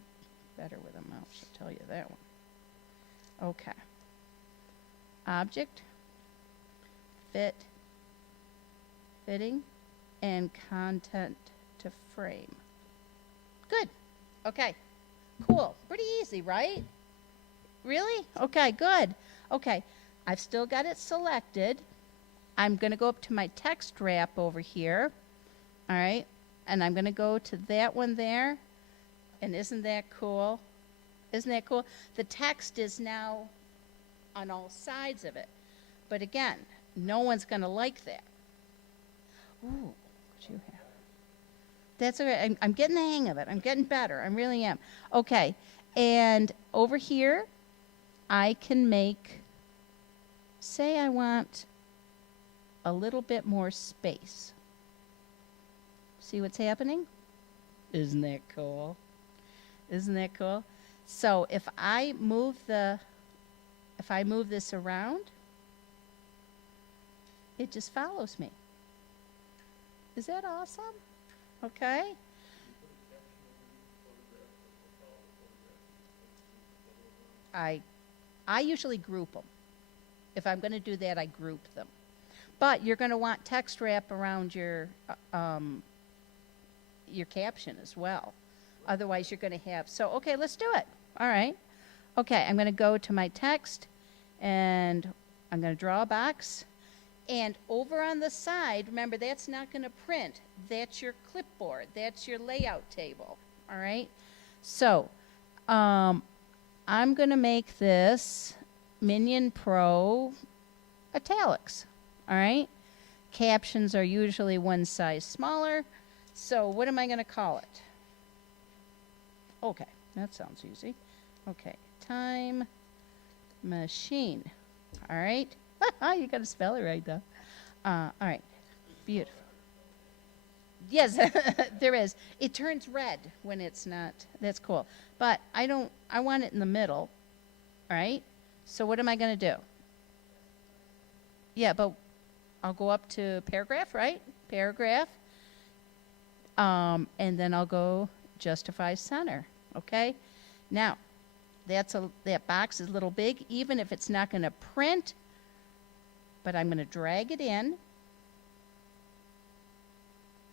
better with a mouse, I'll tell you that one. Okay. Object, Fit, Fitting, and Content to Frame. Good. Okay. Cool. Pretty easy, right? Really? Okay, good. Okay. I've still got it selected. I'm going to go up to my text wrap over here. All right. And I'm going to go to that one there. And isn't that cool? Isn't that cool? The text is now on all sides of it. But again, no one's going to like that. Ooh, what you have? That's all right. I'm getting the hang of it. I'm getting better. I really am. Okay. And over here, I can make, say I want a little bit more space. See what's happening? Isn't that cool? Isn't that cool? So if I move this around, it just follows me. Is that awesome? Okay. I usually group them. If I'm going to do that, I group them. But you're going to want text wrap around your caption as well. Otherwise, you're going to have, so, okay, let's do it. All right. Okay, I'm going to go to my text, and I'm going to draw a box. And over on the side, remember, that's not going to print. That's your clipboard. That's your layout table. All right? So, I'm going to make this Minion Pro italics. All right? Captions are usually one size smaller. So what am I going to call it? Okay, that sounds easy. Okay, time machine. All right? You got to spell it right, though. All right, beautiful. Yes, there is. It turns red when it's not. That's cool. But I want it in the middle. All right? So what am I going to do? Yeah, but I'll go up to paragraph, right? Paragraph. And then I'll go justify center. Okay? Now, that box is a little big. Even if it's not going to print, but I'm going to drag it in,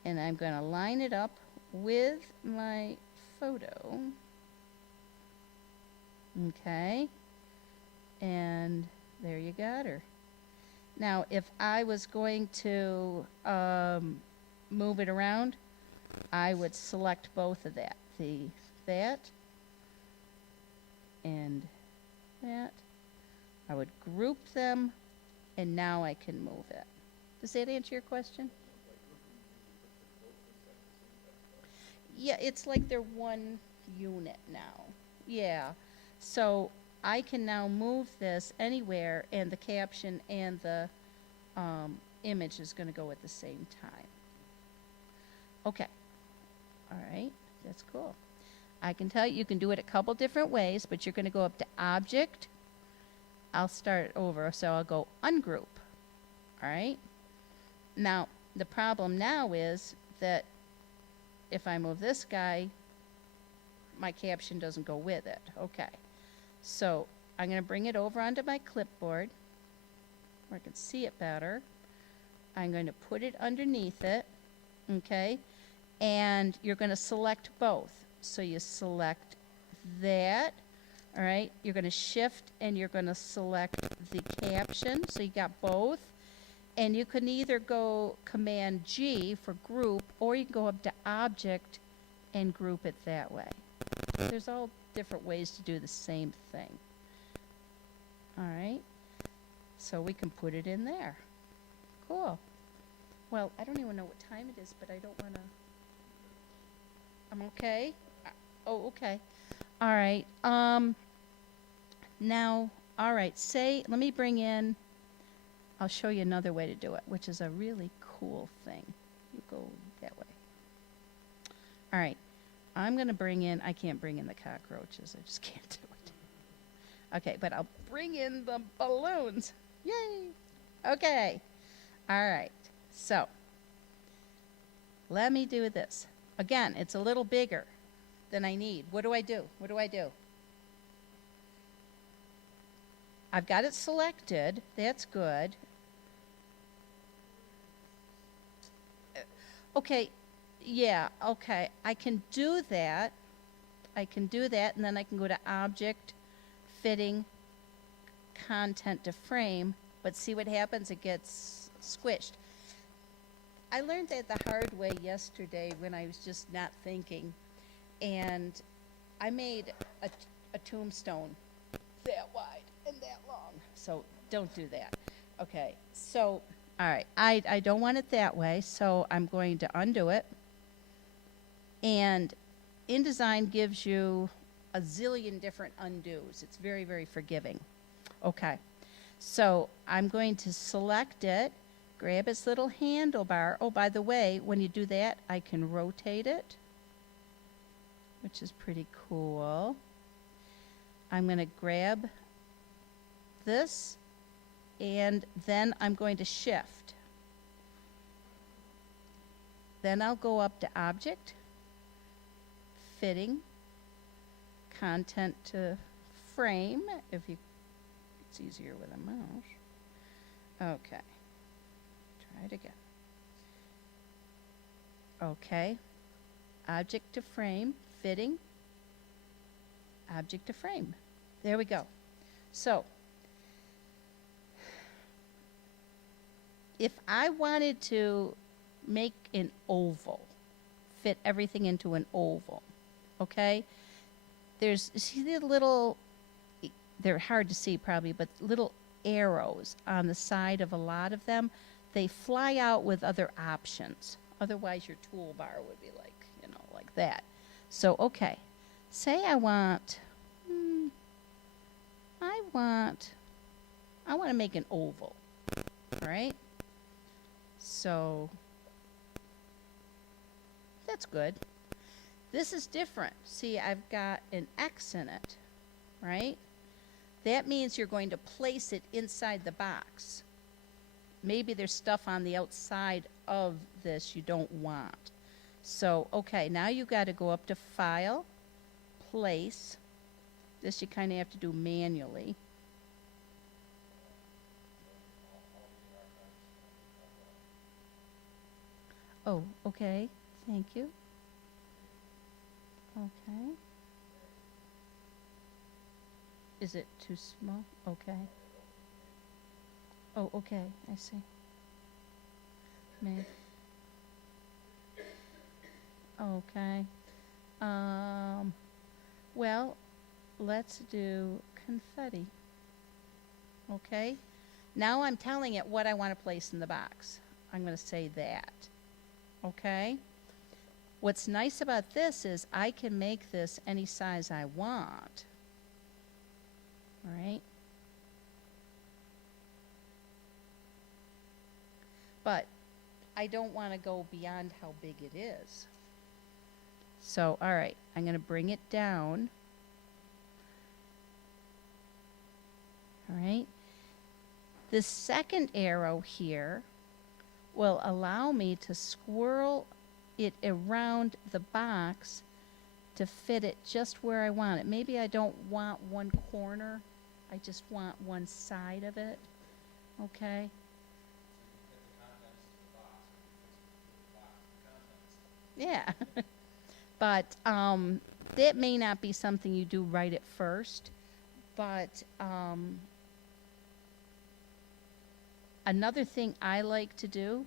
and I'm going to line it up with my photo. Okay, and there you got her. Now, if I was going to move it around, I would select both of that, that and that. I would group them, and now I can move it. Does that answer your question? Yeah, it's like they're one unit now. Yeah. So I can now move this anywhere, and the caption and the image is going to go at the same time. Okay. All right. That's cool. I can tell you can do it a couple different ways, but you're going to go up to Object. I'll start over, so I'll go Ungroup. All right. Now, the problem now is that if I move this guy, my caption doesn't go with it. Okay. So I'm going to bring it over onto my clipboard where I can see it better. I'm going to put it underneath it, okay? And you're going to select both. So you select that, all right? You're going to shift and you're going to select the caption. So you got both. And you can either go Command G for group, or you can go up to Object and group it that way. There's all different ways to do the same thing. All right. So we can put it in there. Cool. Well, I don't even know what time it is, but I don't want to. I'm okay. Oh, okay. All right. Now, all right. Let me bring in. I'll show you another way to do it, which is a really cool thing. You go that way. All right. I'm going to bring in, I can't bring in the cockroaches. I just can't do it. Okay, but I'll bring in the balloons. Yay. Okay. All right. So, let me do this. Again, it's a little bigger than I need. What do I do? What do I do? I've got it selected. That's good. Okay. Yeah, okay. I can do that. And then I can go to Object, Fitting, Content to Frame. But see what happens? It gets squished. I learned that the hard way yesterday when I was just not thinking. And I made a tombstone that wide and that long. So don't do that. Okay, so, all right. I don't want it that way, so I'm going to undo it. And InDesign gives you a zillion different undos. It's very, very forgiving. Okay, so I'm going to select it, grab its little handlebar. Oh, by the way, when you do that, I can rotate it, which is pretty cool. I'm going to grab this, and then I'm going to shift. Then I'll go up to Object, Fitting, Content to Frame, it's easier with a mouse. Okay, try it again. Okay, Object to Frame, Fitting, Object to Frame. There we go. So, if I wanted to make an oval, fit everything into an oval, okay? See the little, they're hard to see probably, but little arrows on the side of a lot of them, they fly out with other options. Otherwise your toolbar would be like, like that. So, okay, say I want to make an oval, all right? So, that's good. This is different. See, I've got an X in it, right? That means you're going to place it inside the box. Maybe there's stuff on the outside of this you don't want. So, okay, now you've got to go up to File, Place. This you kind of have to do manually. Oh, okay, thank you. Okay. Is it too small? Okay. Oh, okay, I see. May. Okay. Well, let's do confetti. Okay? Now I'm telling it what I want to place in the box. I'm going to say that. Okay? What's nice about this is I can make this any size I want. All right? But I don't want to go beyond how big it is. So, all right, I'm going to bring it down. All right? The second arrow here will allow me to swirl it around the box to fit it just where I want it. Maybe I don't want one corner. I just want one side of it. Okay? Yeah. But that may not be something you do right at first. But another thing I like to do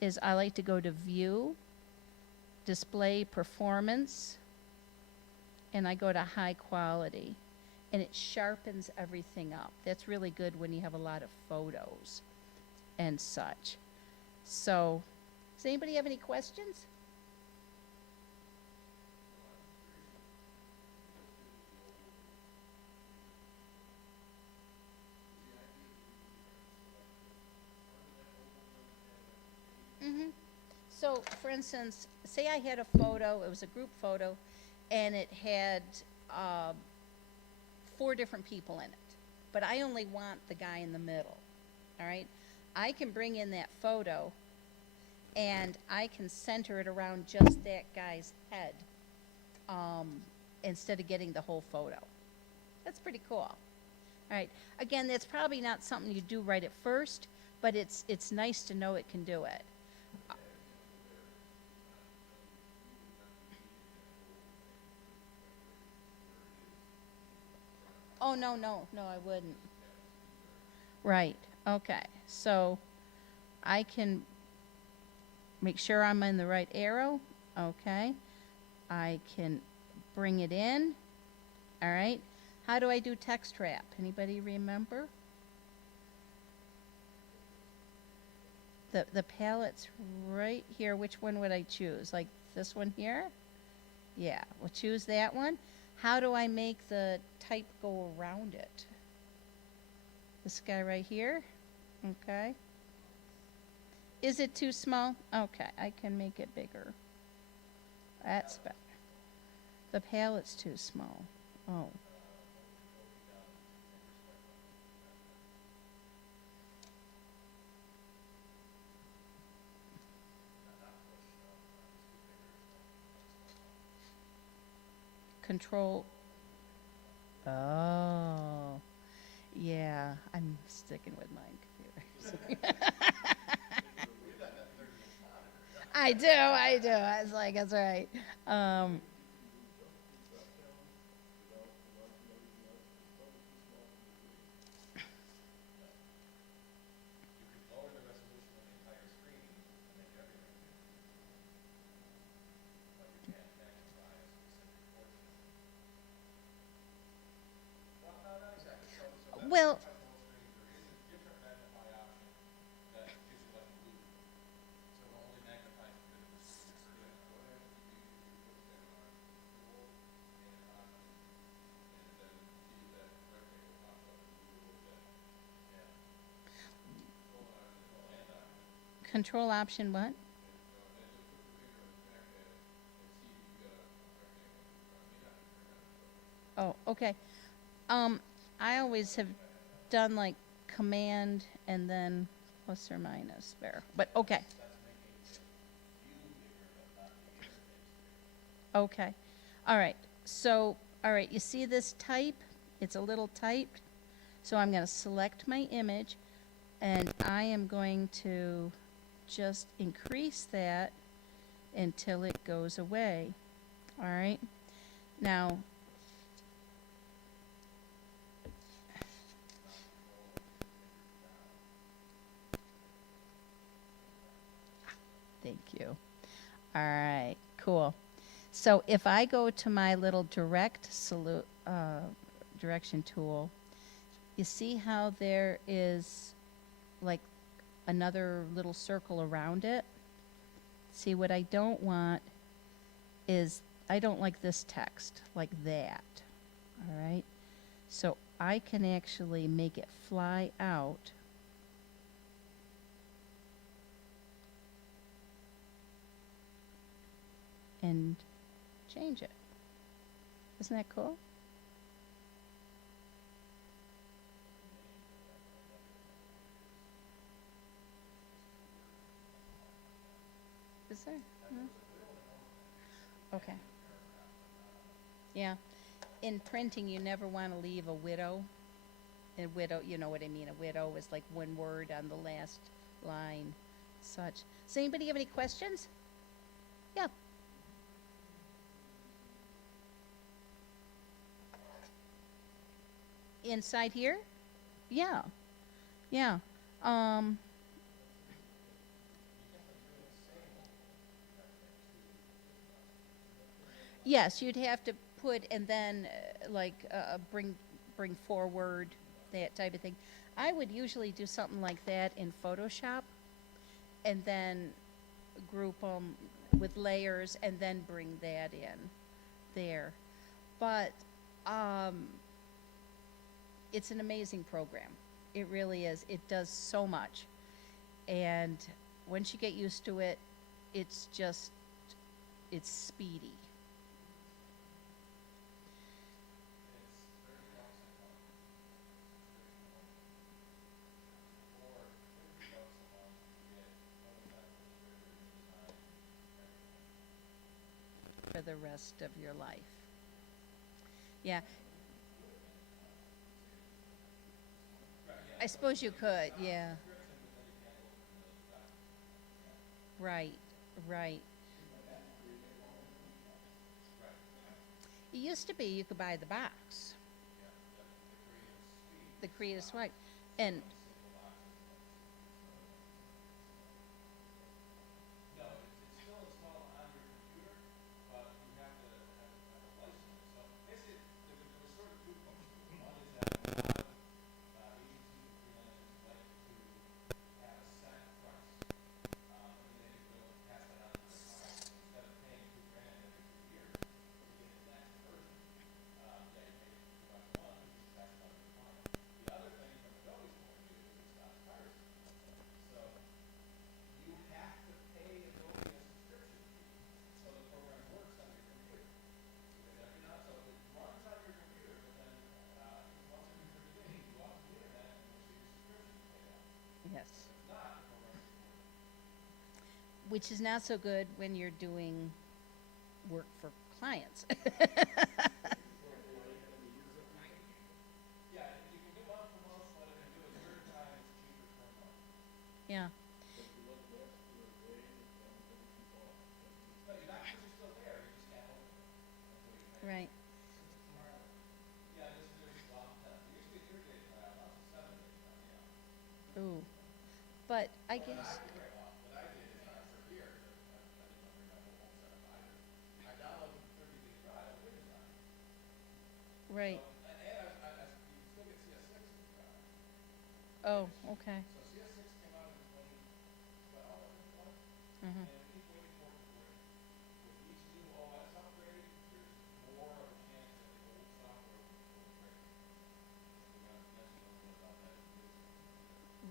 is I like to go to View, Display Performance, and I go to High Quality. And it sharpens everything up. That's really good when you have a lot of photos and such. So, does anybody have any questions? Mm-hmm. So, for instance, say I had a photo, it was a group photo, and it had 4 different people in it. But I only want the guy in the middle, all right? I can bring in that photo, and I can center it around just that guy's head instead of getting the whole photo. That's pretty cool. All right. Again, that's probably not something you do right at first, but it's nice to know it can do it. Oh, no, I wouldn't. Right. Okay. So I can make sure I'm in the right arrow. Okay. I can bring it in. All right. How do I do text wrap? Anybody remember? The palette's right here. Which one would I choose? Like this one here? Yeah, we'll choose that one. How do I make the type go around it? This guy right here? Okay. Is it too small? Okay, I can make it bigger. That's better. The palette's too small. Oh. Control. Oh. Yeah, I'm sticking with my computer. I do. I was like, that's right. Well, control option what? Oh, okay. I always have done like command and then plus or minus there. But okay. Okay. All right. So, all right, you see this type? It's a little typed. So I'm going to select my image and I am going to just increase that until it goes away. All right? Now, thank you. All right, cool. So if I go to my little direction tool, you see how there is like another little circle around it? See, what I don't want is, I don't like this text, like that, all right? So I can actually make it fly out. And change it. Isn't that cool? Is there? No? Okay. Yeah. In printing, you never want to leave a widow. A widow, you know what I mean. A widow is like one word on the last line, such. Does anybody have any questions? Yeah. Inside here? Yeah. Yeah. Yes, you'd have to put and then bring forward, that type of thing. I would usually do something like that in Photoshop and then group them with layers and then bring that in there. But it's an amazing program. It really is. It does so much. And once you get used to it, it's just, it's speedy. For the rest of your life. Yeah. I suppose you could, yeah. Right, right. It used to be you could buy the box. The Creative Suite. And yes. Which is not so good when you're doing work for clients. Yeah. Right. Ooh. But I guess. Right. Oh, okay. Mm-hmm.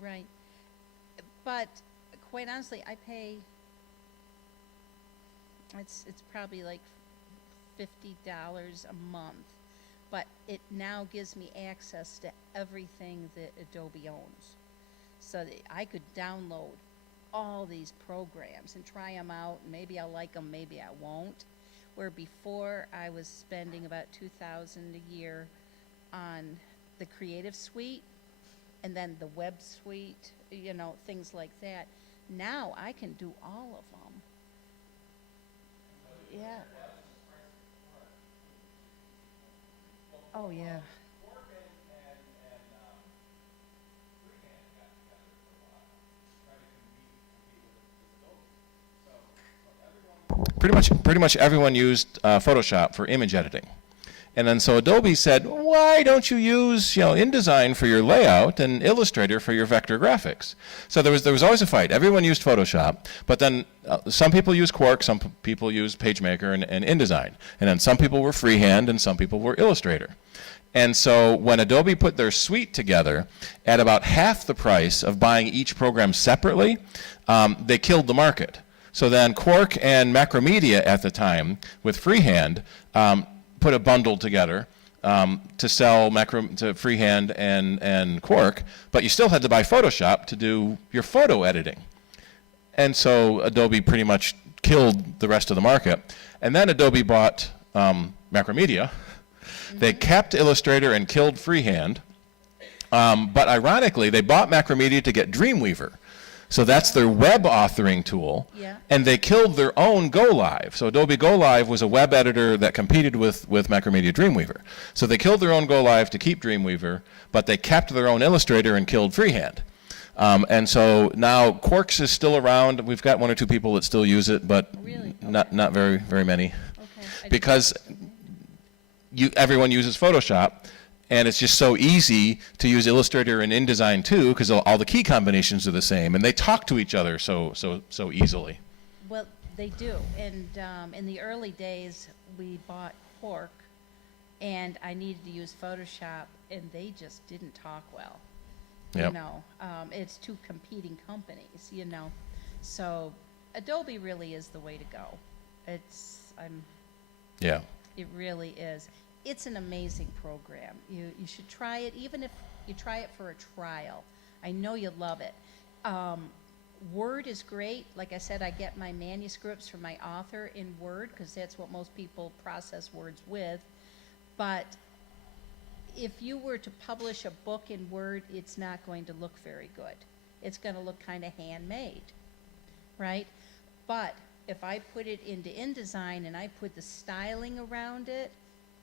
Right. But quite honestly, I pay, it's probably like $50 a month, but it now gives me access to everything that Adobe owns. So that I could download all these programs and try them out. Maybe I'll like them, maybe I won't. Where before I was spending about $2,000 a year on the Creative Suite and then the Web Suite, you know, things like that. Now I can do all of them Yeah. Oh, yeah. Pretty much everyone used Photoshop for image editing. And then so Adobe said, why don't you use InDesign for your layout and Illustrator for your vector graphics? So there was always a fight. Everyone used Photoshop, but then some people used Quark, some people used PageMaker and InDesign. And then some people were freehand and some people were Illustrator. And so when Adobe put their suite together at about half the price of buying each program separately, they killed the market. So then Quark and Macromedia at the time with freehand put a bundle together to sell to freehand and Quark, but you still had to buy Photoshop to do your photo editing. And so Adobe pretty much killed the rest of the market. And then Adobe bought Macromedia. They kept Illustrator and killed freehand. But ironically, they bought Macromedia to get Dreamweaver. So that's their web authoring tool. Yeah. And they killed their own Go Live. So Adobe Go Live was a web editor that competed with Macromedia Dreamweaver. So they killed their own Go Live to keep Dreamweaver, but they kept their own Illustrator and killed freehand. And so now Quarks is still around. We've got one or two people that still use it, but Really? not very many. Okay. Because everyone uses Photoshop. And it's just so easy to use Illustrator and InDesign too, because all the key combinations are the same, and they talk to each other so easily. Well, they do. And in the early days, we bought Quark, and I needed to use Photoshop, and they just didn't talk well. Yep. It's two competing companies, So Adobe really is the way to go. Yeah. It really is. It's an amazing program. You should try it, even if you try it for a trial. I know you'll love it. Word is great. Like I said, I get my manuscripts from my author in Word because that's what most people process words with. But if you were to publish a book in Word, it's not going to look very good. It's going to look kind of handmade, right? But if I put it into InDesign and I put the styling around it,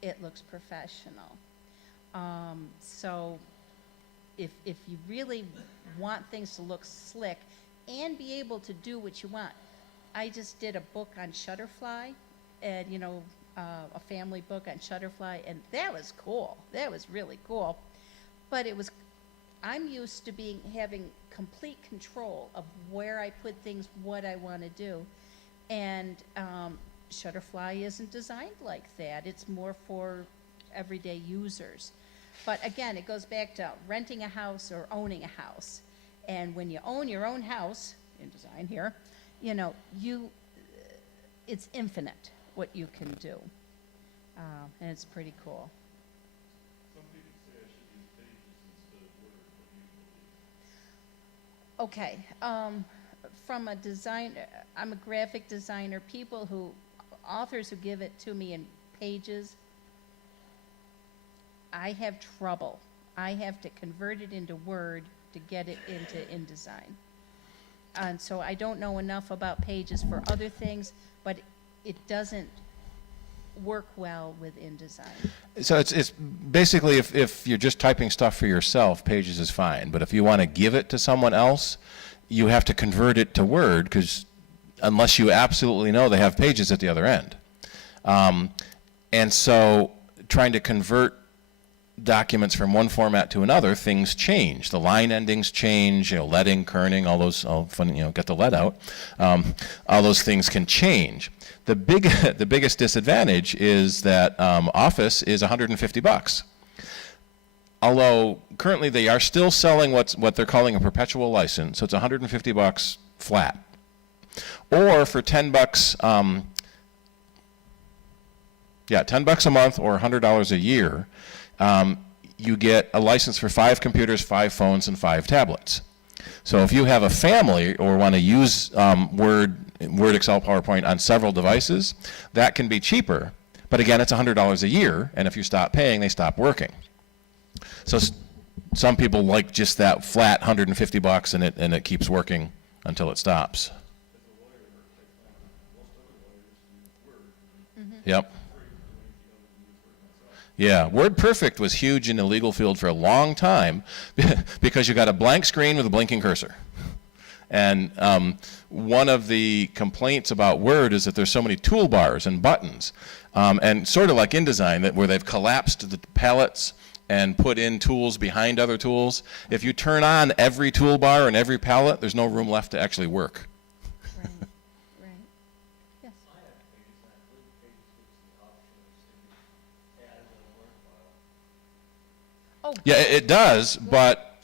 it looks professional. So if you really want things to look slick and be able to do what you want, I just did a book on Shutterfly, and a family book on Shutterfly, and that was cool. That was really cool. But I'm used to having complete control of where I put things, what I want to do, and Shutterfly isn't designed like that. It's more for everyday users. But again, it goes back to renting a house or owning a house. And when you own your own house, InDesign here, it's infinite what you can do. And it's pretty cool. Some people say I should use Pages instead of Word. What do you believe? Okay. From a I'm a graphic designer. Authors who give it to me in Pages, I have trouble. I have to convert it into Word to get it into InDesign. And so I don't know enough about Pages for other things, but it doesn't work well with InDesign. So it's basically if you're just typing stuff for yourself, Pages is fine. But if you want to give it to someone else, you have to convert it to Word, because unless you absolutely know they have Pages at the other end. And so trying to convert documents from one format to another, things change. The line endings change, leading, kerning, all those, get the lead out. All those things can change. The biggest disadvantage is that Office is $150. Although currently they are still selling what they're calling a perpetual license, so it's $150 flat. Or for $10, $10 a month or $100 a year, you get a license for 5 computers, 5 phones, and 5 tablets. So if you have a family or want to use Word, Excel, PowerPoint on several devices, that can be cheaper. But again, it's $100 a year, and if you stop paying, they stop working. So some people like just that flat $150, and it keeps working until it stops. As a lawyer, most other lawyers use Word. Yep. Yeah, Wordperfect was huge in the legal field for a long time because you got a blank screen with a blinking cursor. And one of the complaints about Word is that there's so many toolbars and buttons, and sort of like InDesign, where they've collapsed the palettes and put in tools behind other tools. If you turn on every toolbar and every palette, there's no room left to actually work. Right, right. Yes. Oh, Yeah, it does, but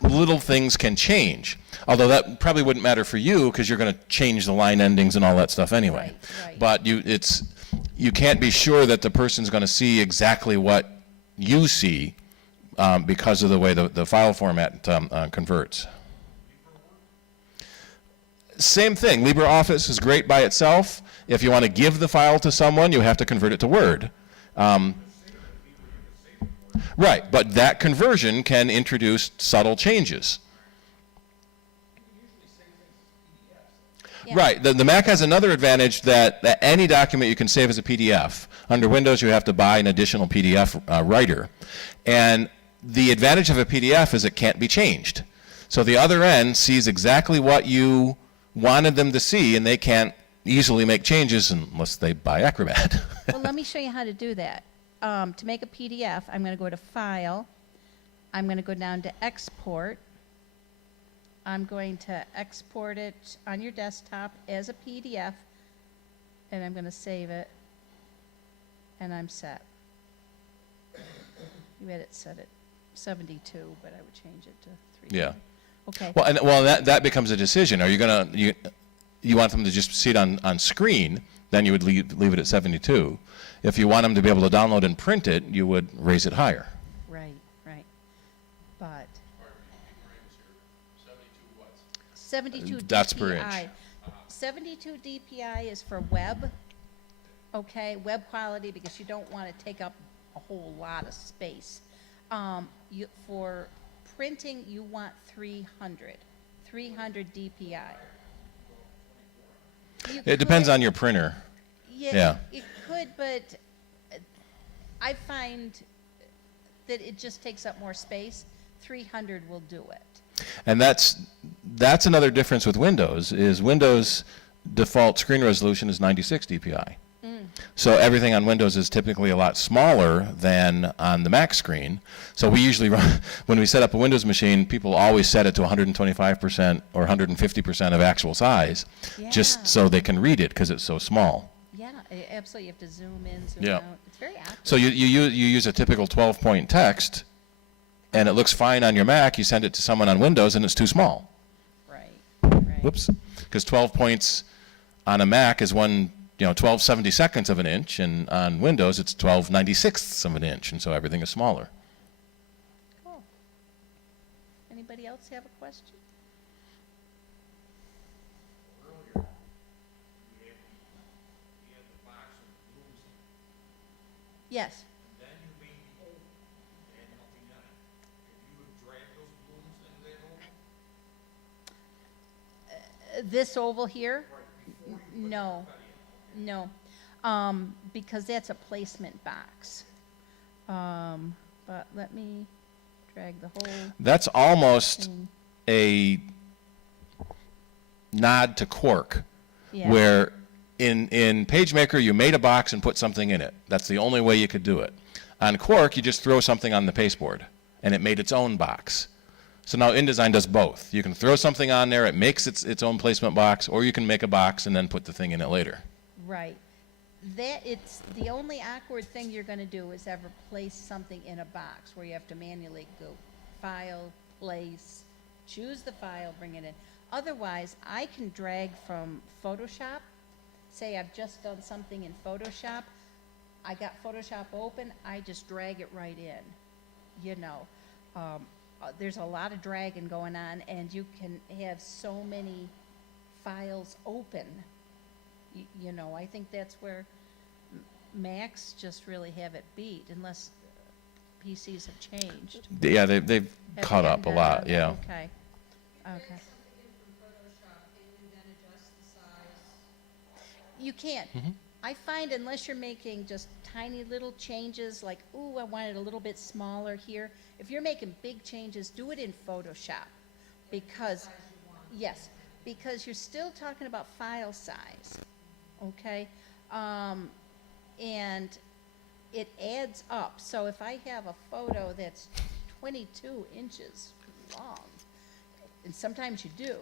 little things can change. Although that probably wouldn't matter for you because you're going to change the line endings and all that stuff anyway. Right, right. But you can't be sure that the person's going to see exactly what you see because of the way the file format converts. Same thing. LibreOffice is great by itself. If you want to give the file to someone, you have to convert it to Word. Right, but that conversion can introduce subtle changes. Yeah. Right, the Mac has another advantage that any document you can save as a PDF. Under Windows, you have to buy an additional PDF writer. And the advantage of a PDF is it can't be changed. So the other end sees exactly what you wanted them to see, and they can't easily make changes unless they buy Acrobat. Well, let me show you how to do that. To make a PDF, I'm going to go to File. I'm going to go down to Export. I'm going to export it on your desktop as a PDF, and I'm going to save it, and I'm set. You had it set at 72, but I would change it to 300. Yeah. Okay. Well, that becomes a decision. Are you going to, you want them to just see it on screen, then you would leave it at 72. If you want them to be able to download and print it, you would raise it higher. Right, right. But 72 Dots per DPI. inch. 72 DPI is for web, okay, web quality, because you don't want to take up a whole lot of space. For printing, you want 300 DPI. It depends on your printer. Yeah, it could, but I find that it just takes up more space. 300 will do it. And that's another difference with Windows, is Windows default screen resolution is 96 DPI. So everything on Windows is typically a lot smaller than on the Mac screen. So we usually run, when we set up a Windows machine, people always set it to 125% or 150% of actual size, just Yeah. so they can read it because it's so small. Yeah, absolutely. You have to zoom in, zoom Yeah. out. It's very accurate. So you use a typical 12-point text, and it looks fine on your Mac. You send it to someone on Windows, and it's too small. Right, right. Whoops. Because 12 points on a Mac is 12/72 of an inch, and on Windows it's 12/96 of an inch, and so everything is smaller. Cool. Anybody else have a question? Earlier, you had the box of blooms in it. Yes. And then you made the oval. It had nothing on it. If you would drag those blooms into that oval? This oval here? Right, before you put No, everybody in. no. Because that's a placement box. But let me drag the whole That's almost thing. a nod to Quark, Yeah. where in PageMaker you made a box and put something in it. That's the only way you could do it. On Quark, you just throw something on the pasteboard, and it made its own box. So now InDesign does both. You can throw something on there, it makes its own placement box, or you can make a box and then put the thing in it later. Right. It's the only awkward thing you're going to do is ever place something in a box where you have to manually go file, place, choose the file, bring it in. Otherwise, I can drag from Photoshop. Say I've just done something in Photoshop. I got Photoshop open. I just drag it right in. There's a lot of dragging going on, and you can have so many files open. I think that's where Macs just really have it beat, unless PCs have changed. Yeah, they've Have caught they up a done lot, that? yeah. Okay. Okay. You can. I find unless you're making just tiny little changes, like, ooh, I want it a little bit smaller here. If you're making big changes, do it in Photoshop, because, yes, because you're still talking about file size, okay? And it adds up. So if I have a photo that's 22 inches long, and sometimes you do,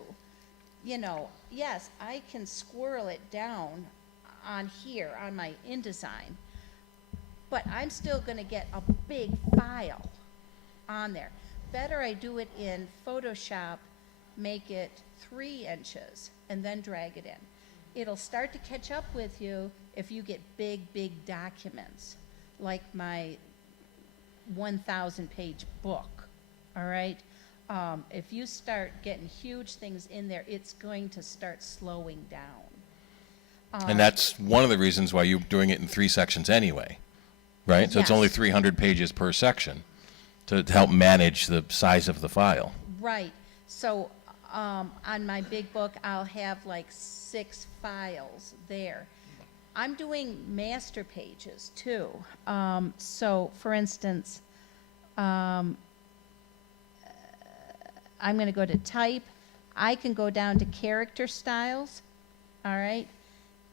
you know, yes, I can squirrel it down on here on my InDesign, but I'm still going to get a big file on there. Better I do it in Photoshop, make it 3 inches, and then drag it in. It'll start to catch up with you if you get big, big documents, like my 1,000-page book, all right? If you start getting huge things in there, it's going to start slowing down. And that's one of the reasons why you're doing it in 3 sections anyway, right? So it's only Yes. 300 pages per section to help manage the size of the file. Right. So on my big book, I'll have like 6 files there. I'm doing master pages too. So for instance, I'm going to go to type. I can go down to character styles, all right?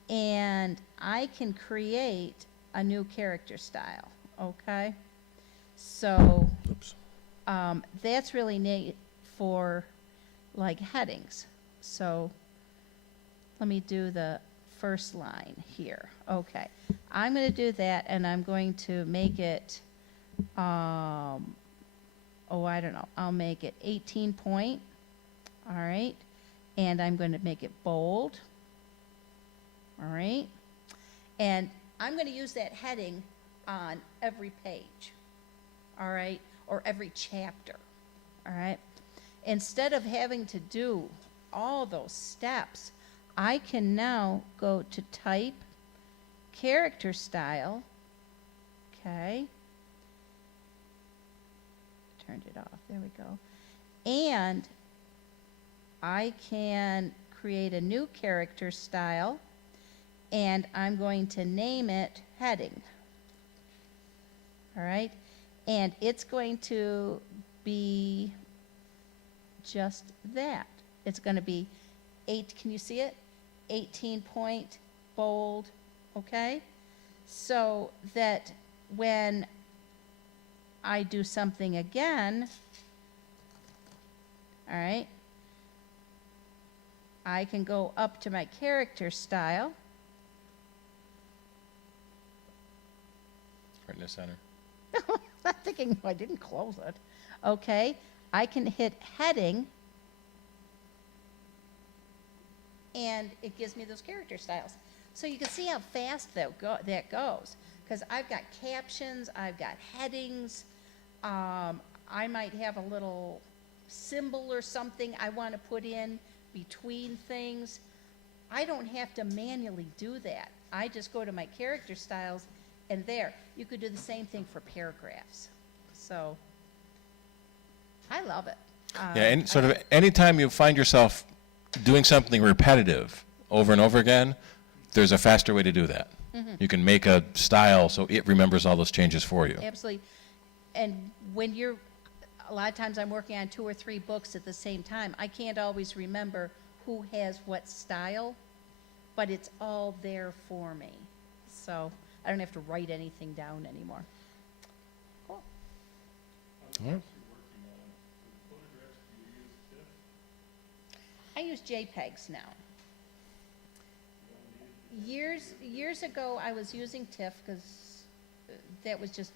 And I can create a new character style, okay? So Oops. that's really neat for like headings. So let me do the first line here. Okay, I'm going to do that, and I'm going to make it, oh, I don't know, I'll make it 18 point, all right? And I'm going to make it bold, all right? And I'm going to use that heading on every page, all right? Or every chapter, all right? Instead of having to do all those steps, I can now go to type, character style, okay? Turned it off, there we go. And I can create a new character style, and I'm going to name it heading. All right? And it's going to be just that. It's going to be 8, can you see it? 18 point, bold, okay? So that when I do something again, all right, I can go up to my character style. Right in the center. I'm thinking, I didn't close it. Okay, I can hit heading, and it gives me those character styles. So you can see how fast that goes. Because I've got captions, I've got headings, I might have a little symbol or something I want to put in between things. I don't have to manually do that. I just go to my character styles, and there. You could do the same thing for paragraphs. So I love it. Yeah, and sort of anytime you find yourself doing something repetitive over and over again, there's a faster way to do that. You can make a style so it remembers all those changes for you. Absolutely. And when you're, a lot of times I'm working on 2 or 3 books at the same time, I can't always remember who has what style, but it's all there for me. So I don't have to write anything down anymore. Cool. Yeah. I use JPEGs now. Years ago, I was using TIFF because that was just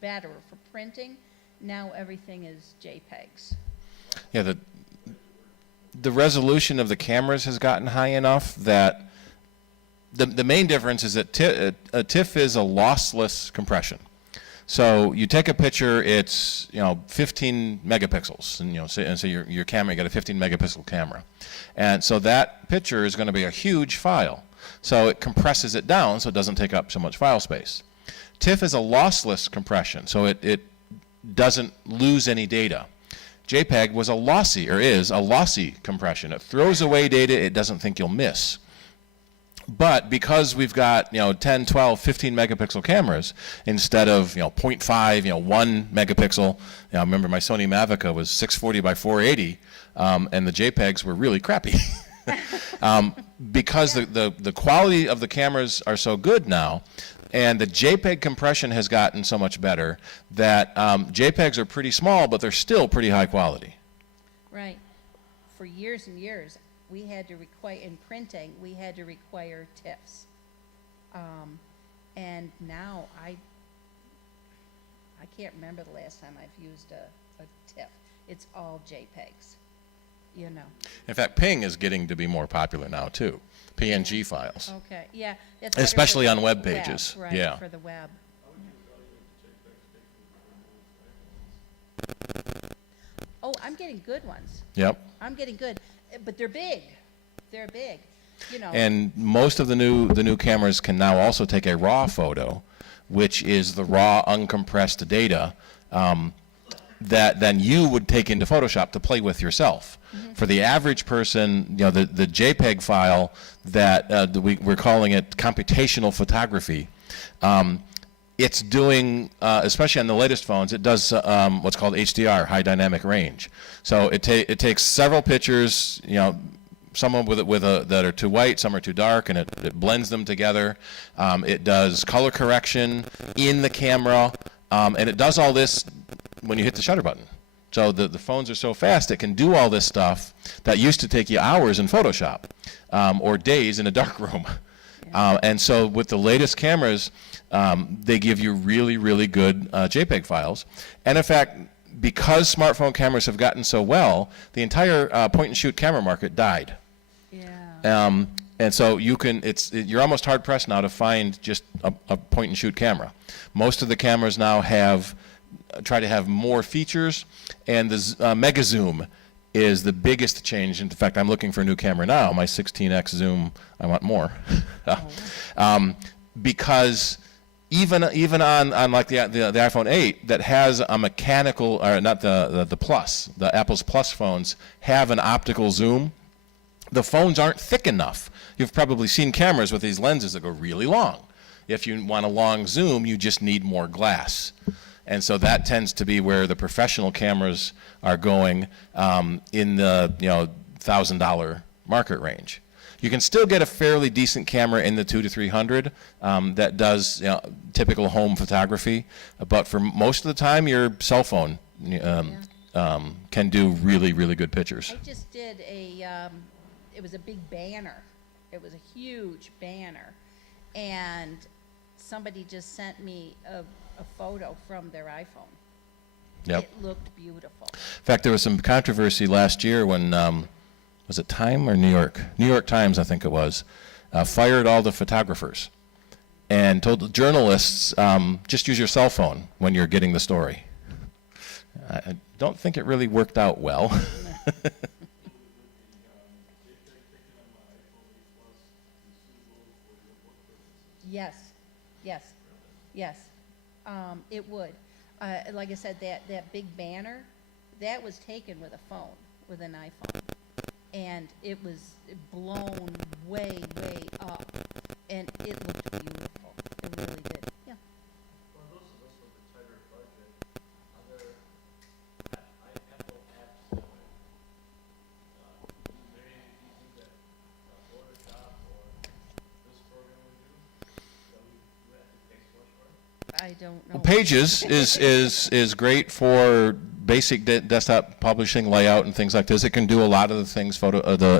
better for printing. Now everything is JPEGs. Yeah, the resolution of the cameras has gotten high enough that the main difference is that TIFF is a lossless compression. So you take a picture, it's 15 megapixels, and so your camera, you got a 15 megapixel camera, and so that picture is going to be a huge file. So it compresses it down so it doesn't take up so much file space. TIFF is a lossless compression, so it doesn't lose any data. JPEG was is a lossy compression. It throws away data it doesn't think you'll miss. But because we've got 10, 12, 15 megapixel cameras instead of 0.5, 1 megapixel. I remember my Sony Mavica was 640 by 480, and the JPEGs were really crappy. Because the quality of the cameras are so good now, and the JPEG compression has gotten so much better that JPEGs are pretty small, but they're still pretty high quality. Right. For years and years, we had to require, in printing, we had to require TIFFs. And now I can't remember the last time I've used a TIFF. It's all JPEGs, In fact, PNG is getting to be more popular now too. PNG files. Okay, yeah. That's better Especially for on the web pages. Right, Yeah. for the web. Oh, I'm getting good ones. Yep. I'm getting good, but they're big. They're big, And most of the new cameras can now also take a raw photo, which is the raw uncompressed data that then you would take into Photoshop to play with yourself. For the average person, the JPEG file that we're calling it computational photography. It's doing, especially on the latest phones, it does what's called HDR, high dynamic range. So it takes several pictures, some that are too white, some are too dark, and it blends them together. It does color correction in the camera, and it does all this when you hit the shutter button. So the phones are so fast, it can do all this stuff that used to take you hours in Photoshop or days in a dark room. And so with the latest cameras, they give you really, really good JPEG files. And in fact, because smartphone cameras have gotten so well, the entire point-and-shoot camera market died. Yeah. And so you're almost hard-pressed now to find just a point-and-shoot camera. Most of the cameras now try to have more features, and the mega zoom is the biggest change. In fact, I'm looking for a new camera now. My 16x zoom, I want more. Because even on like the iPhone 8 that has a mechanical, or not the Plus, the Apple's Plus phones have an optical zoom. The phones aren't thick enough. You've probably seen cameras with these lenses that go really long. If you want a long zoom, you just need more glass. And so that tends to be where the professional cameras are going in the $1,000 market range. You can still get a fairly decent camera in the $200 to $300 that does typical home photography, but for most of the time, your cell phone can do really, really good pictures. I just did it was a big banner. It was a huge banner, and somebody just sent me a photo from their iPhone. Yep. It looked beautiful. In fact, there was some controversy last year when, was it Time or New York? New York Times, I think it was, fired all the photographers and told the journalists, just use your cell phone when you're getting the story. I don't think it really worked out well. Yes, yes, yes. It would. Like I said, that big banner, that was taken with a phone, with an iPhone. And it was blown way, way up. And it looked beautiful. It really did. Yeah. For those of us with a tighter budget, are there Apple apps that would, is there anything that Photoshop or this program would do that we have to pay source for? I don't know. Well, Pages is great for basic desktop publishing, layout, and things like this. It can do a lot of the things the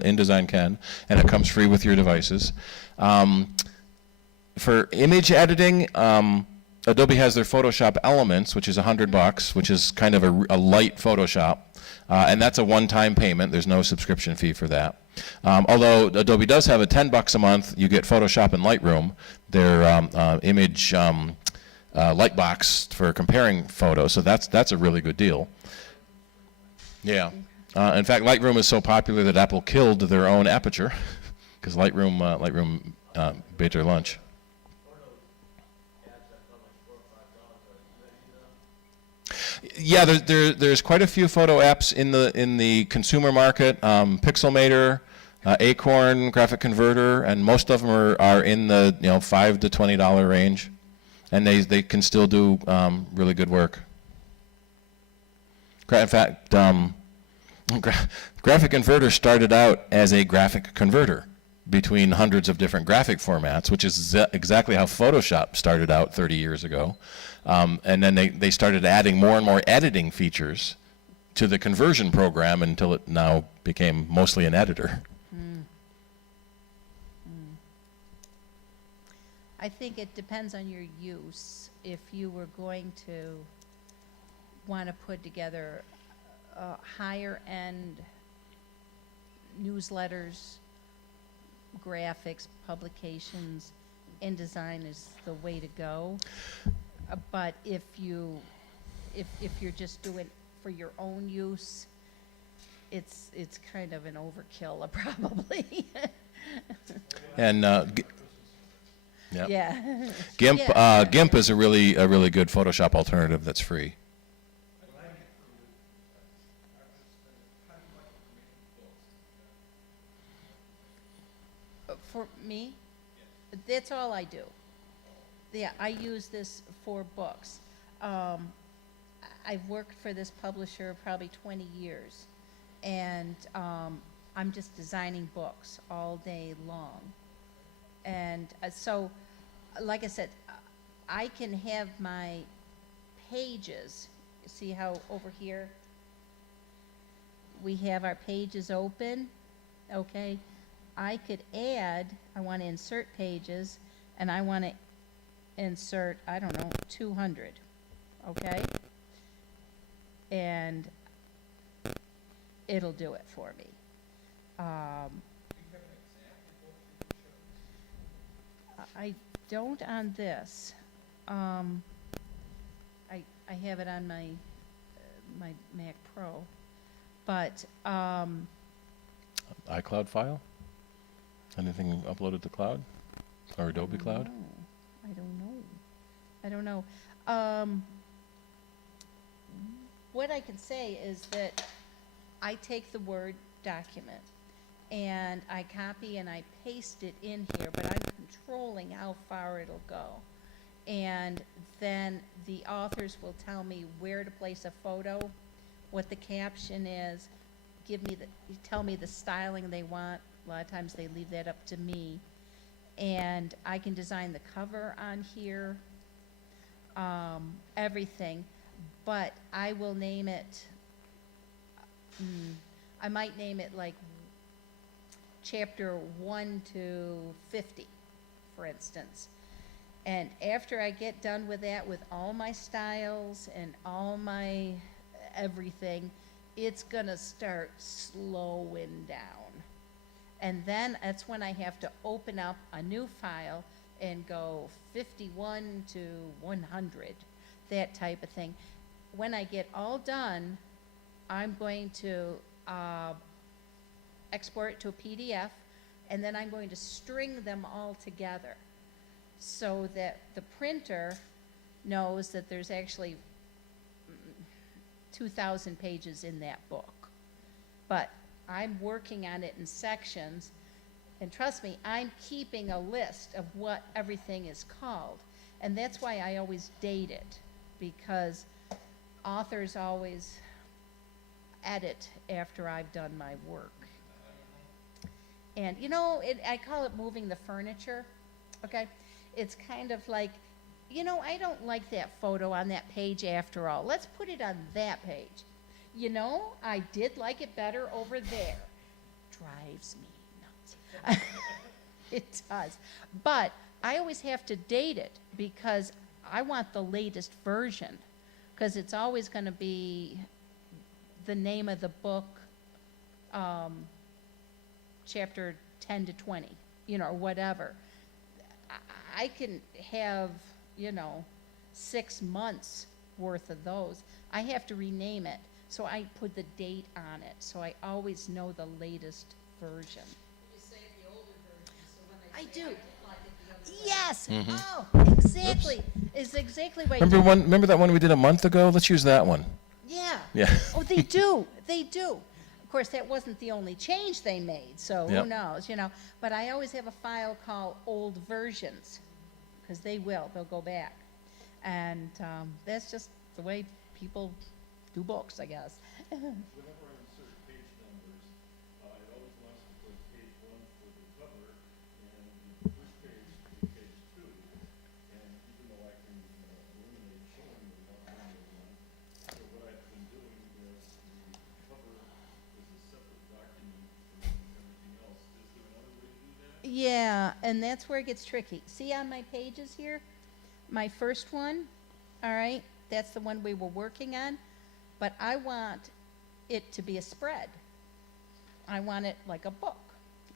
InDesign can, and it comes free with your devices. For image editing, Adobe has their Photoshop Elements, which is $100, which is kind of a light Photoshop, and that's a one-time payment. There's no subscription fee for that. Although Adobe does have a $10 a month, you get Photoshop and Lightroom, their image Lightbox for comparing photos. So that's a really good deal. Yeah. In fact, Lightroom is so popular that Apple killed their own Aperture because Lightroom bit their lunch. Yeah, there's quite a few photo apps in the consumer market. Pixelmator, Acorn Graphic Converter, and most of them are in the $5 to $20 range, and they can still do really good work. In fact, Graphic Converter started out as a graphic converter between hundreds of different graphic formats, which is exactly how Photoshop started out 30 years ago. And then they started adding more and more editing features to the conversion program until it now became mostly an editor. I think it depends on your use. If you were going to want to put together higher end newsletters, graphics, publications, InDesign is the way to go. But if you're just doing for your own use, it's kind of an overkill, probably. And yep. Yeah. GIMP Yeah. GIMP is a really good Photoshop alternative that's free. For me, that's all I do. Yeah, I use this for books. I've worked for this publisher probably 20 years, and I'm just designing books all day long. And so, like I said, I can have my pages. You see how over here we have our pages open, okay? I could add, I want to insert pages, and I want to insert, I don't know, 200, okay? And it'll do it for me. I don't on this. I have it on my my Mac Pro, but iCloud file? Anything uploaded to cloud or Adobe Cloud? I don't know. What I can say is that I take the Word document and I copy and I paste it in here, but I'm controlling how far it'll go. And then the authors will tell me where to place a photo, what the caption is, tell me the styling they want. A lot of times they leave that up to me. And I can design the cover on here, everything. But I will name it, I might name it like chapter 1 to 50, for instance. And after I get done with that, with all my styles and all my everything, it's gonna start slowing down. And then that's when I have to open up a new file and go 51 to 100, that type of thing. When I get all done, I'm going to export it to a PDF, and then I'm going to string them all together so that the printer knows that there's actually 2,000 pages in that book. But I'm working on it in sections, and trust me, I'm keeping a list of what everything is called. And that's why I always date it, because authors always edit after I've done my work. And you know, I call it moving the furniture, okay? It's kind of like, you know, I don't like that photo on that page after all. Let's put it on that page. You know, I did like it better over there. Drives me nuts. It does. But I always have to date it because I want the latest version, because it's always going to be the name of the book, chapter 10 to 20, you know, or whatever. I can have, you know, 6 months worth of those. I have to rename it. So I put the date on it, so I always know the latest version. You say the older version, so when they I say do. it like it the other way. Yes. Mm-hmm. Oh, exactly. It's exactly right. Remember that one we did a month ago? Let's use that one. Yeah. Yeah. Oh, they do. They do. of course, that wasn't the only change they made, so who Yep. knows, you know. But I always have a file called old versions, because they'll go back. And that's just the way people do books, I guess. Whenever I insert page numbers, I always want to put page 1 for the cover, and the first page to be page 2. And even though I can eliminate showing the one, so what I've been doing is the cover is a separate document from everything else. Is there another way to do that? Yeah, and that's where it gets tricky. See on my pages here, my first one, all right, that's the one we were working on, but I want it to be a spread. I want it like a book,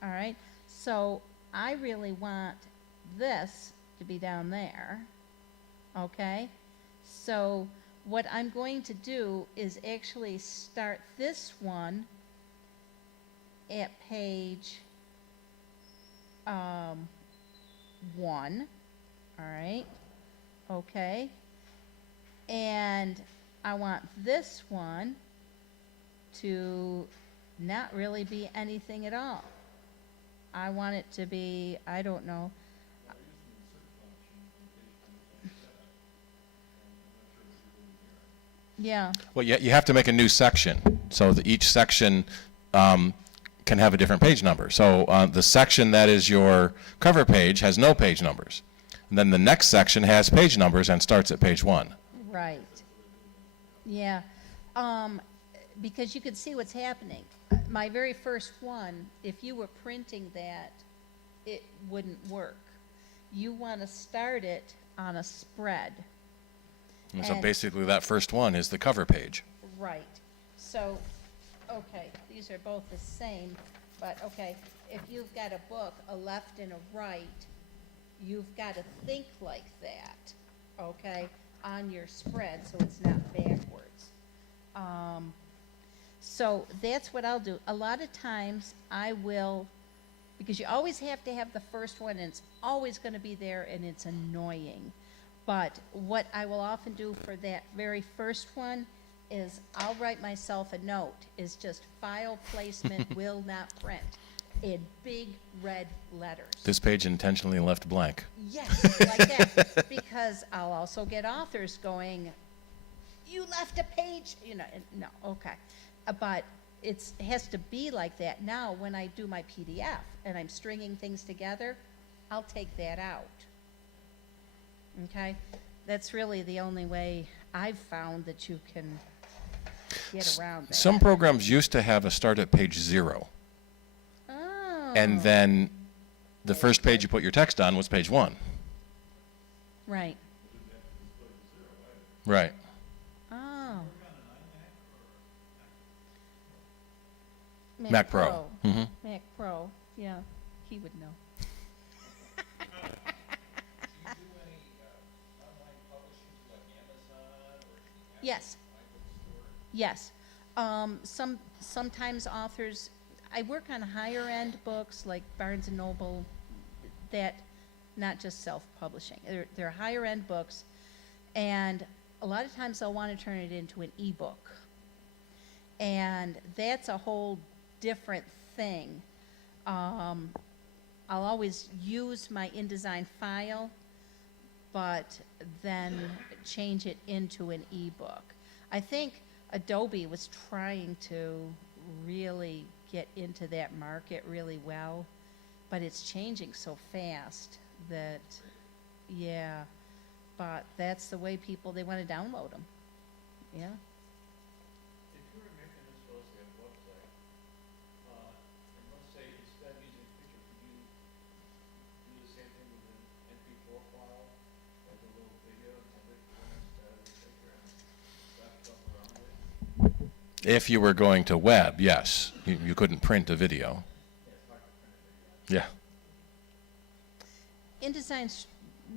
all right? So I really want this to be down there, okay? So what I'm going to do is actually start this one at page 1, all right, okay, and I want this one to not really be anything at all. I want it to be, I don't know, yeah, Well, you have to make a new section, so that each section can have a different page number. So the section that is your cover page has no page numbers. And then the next section has page numbers and starts at page 1. right, yeah, because you could see what's happening. My very first one, if you were printing that, it wouldn't work. You want to start it on a spread. And so And- basically that first one is the cover page. Right. So, okay, these are both the same, but, okay, if you've got a book, a left and a right, you've got to think like that, okay, on your spread, so it's not backwards. So that's what I'll do. A lot of times I will, because you always have to have the first one, and it's always going to be there, and it's annoying. But what I will often do for that very first one is I'll write myself a note, is just file placement will not print in big red letters. This page intentionally left blank. Yes, like that, because I'll also get authors going, you left a page, you know, and no, okay. But it has to be like that. Now, when I do my PDF and I'm stringing things together, I'll take that out. Okay? That's really the only way I've found that you can get around that. Some programs used to have a start at page 0. Oh. And then the first page you put your text on was page 1. Right. Right. Oh. Mac Pro. Mhm. Mac Pro, yeah, he would know. Yes. Yes. Sometimes authors, I work on higher end books like Barnes and Noble, that, not just self-publishing. They're higher end books, and a lot of times they'll want to turn it into an ebook. And that's a whole different thing. I'll always use my InDesign file, but then change it into an ebook. I think Adobe was trying to really get into that market really well, but it's changing so fast that, yeah, but that's the way people, they want to download them, yeah. If you were making this supposed to be a website, and let's say instead of using picture, could you do the same thing with an MP4 file, like a little video, and it instead of a picture and wrap stuff around it? If you were going to web, yes. You couldn't print a video. Yeah. InDesign's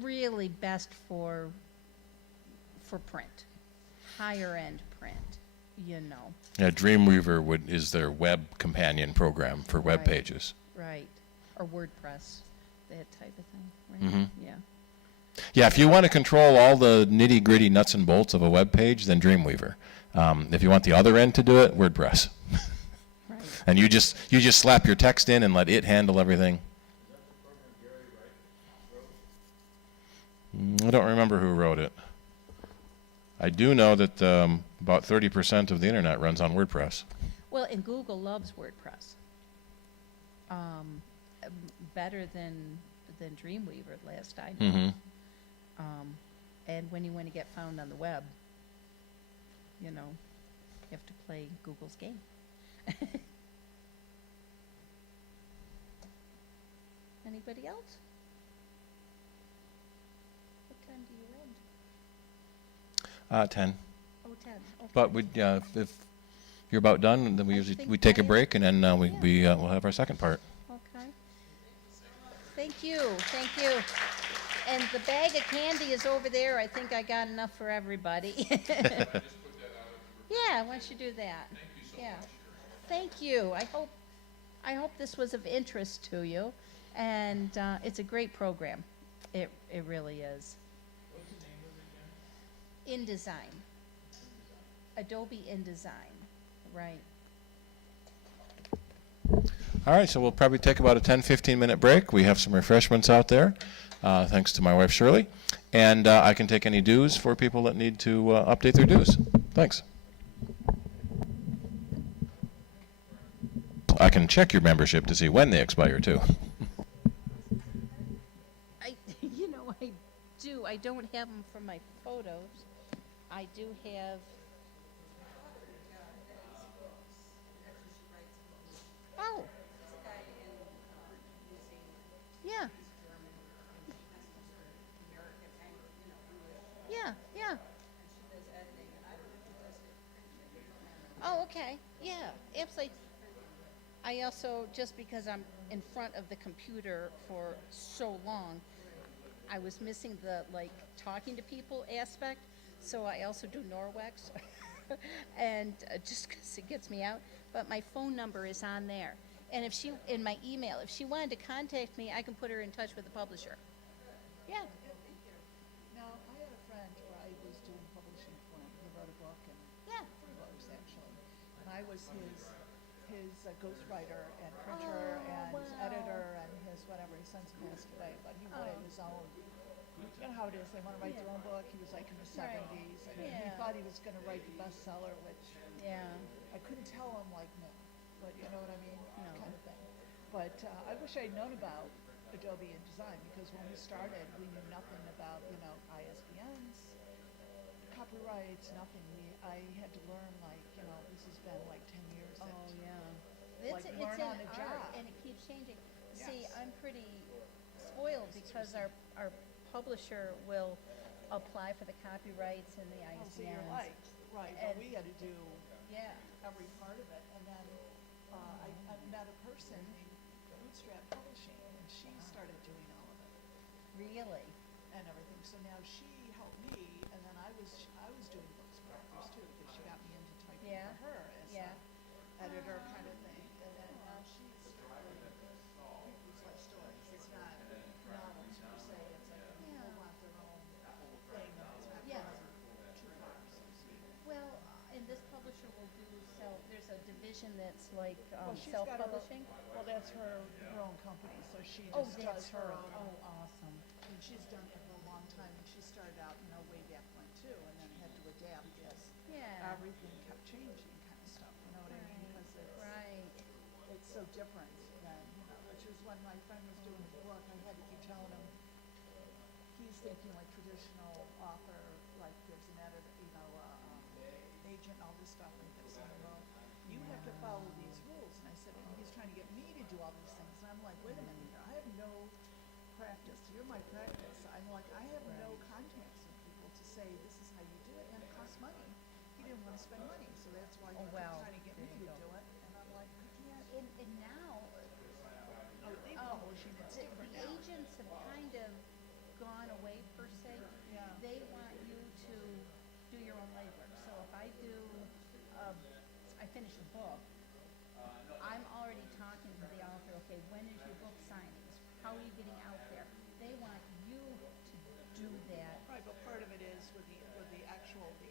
really best for print, higher end print, you know. Yeah, Dreamweaver is their web companion program for web Right. pages. Right, or WordPress, that type of thing, right? Mhm. Yeah, Yeah, if you want to control all the nitty-gritty nuts and bolts of a web page, then Dreamweaver. If you want the other end to do it, WordPress. And you just slap your text in and let it handle everything. I don't remember who wrote it. I do know that about 30% of the internet runs on WordPress. Well, and Google loves WordPress. Better than Dreamweaver, last I know. Mm-hmm. And when you want to get found on the web, you know, you have to play Google's game. Anybody else? What time do you end? 10. Oh, 10. Okay. But if you're about done, then we take a break, and then we'll have our second part. Okay. Thank you. Thank you. And the bag of candy is over there. I think I got enough for everybody. Yeah, why don't you do that? Thank you so much. Thank you. I hope this was of interest to you, and it's a great program. It really is. What's the name of it again? InDesign. Adobe InDesign. Right. All right, so we'll probably take about a 10-15 minute break. We have some refreshments out there, thanks to my wife Shirley, and I can take any dues for people that need to update their dues. Thanks. I can check your membership to see when they expire too. I do. I don't have them for my photos. I do have. Oh. Yeah. Yeah, yeah. Oh, okay. Yeah, absolutely. I also, just because I'm in front of the computer for so long, I was missing the, talking to people aspect, so I also do Norwex, and just because it gets me out. But my phone number is on there. And in my email, if she wanted to contact me, I can put her in touch with the publisher. Yeah. Now, I had a friend where I was doing publishing for him. He wrote a book, and Yeah. 3 books actually. And I was his ghostwriter and printer and wow. editor and his whatever. His son's passed away, but he wanted his own. You know how it is. They want to write their own book. He was like in the Right. 70s, and he Yeah. thought he was going to write the bestseller, which Yeah. I couldn't tell him no, but you know what I mean, No. kind of thing. But I wish I'd known about Adobe InDesign, because when we started, we knew nothing about ISBNs, copyrights, nothing. I had to learn this has been 10 years. Oh, that- yeah. Like, It's learn an on the art, job. and it keeps changing. See, Yes. I'm pretty spoiled because our publisher will apply for the copyrights and the Oh, so ISBNs. you're right, but And- we had to do Yeah. every part of it. And then I met a person named Bootstrap Publishing, and she started doing all of it Really? and everything. So now she helped me, and then I was doing books for authors too, because she got me into typing Yeah. for her as Yeah. a editor kind of thing. And then now she's people's life stories. It's not novels per se. It's Yeah. people want their own thing. It's not Yes. too far, so to speak. Well, and this publisher will do there's a division that's Well, she's got her- self-publishing. Well, that's her own company, so she Oh, just that's does her her. own. Oh, awesome. And she's done it for a long time, and she started out, way back when too, and then had to adapt as Yeah. everything kept changing kind of stuff, you know what I mean? Right. Because Right. it's so different than, which was when my friend was doing his book, I had to keep telling him, he's thinking like traditional author, like there's an editor, agent, all this stuff, and he kept saying, well, you have to follow these rules. And I said, and he's trying to get me to do all these things. And I'm like, wait a minute here, I have no practice. You're my practice. I'm like, I have no contacts with people to say this is how you do it, and it costs money. He didn't want to spend money, so that's why he Oh, kept well, trying to get me there to you do go. it. And I'm like, I can't. And now, Publishing, it's the different now. agents have kind of gone away per se. Yeah. They want you to do your own legwork. So if I finish a book, I'm already talking to the author, okay, when is your book signings? How are you getting out there? They want you to do that. Right, but part of it is with the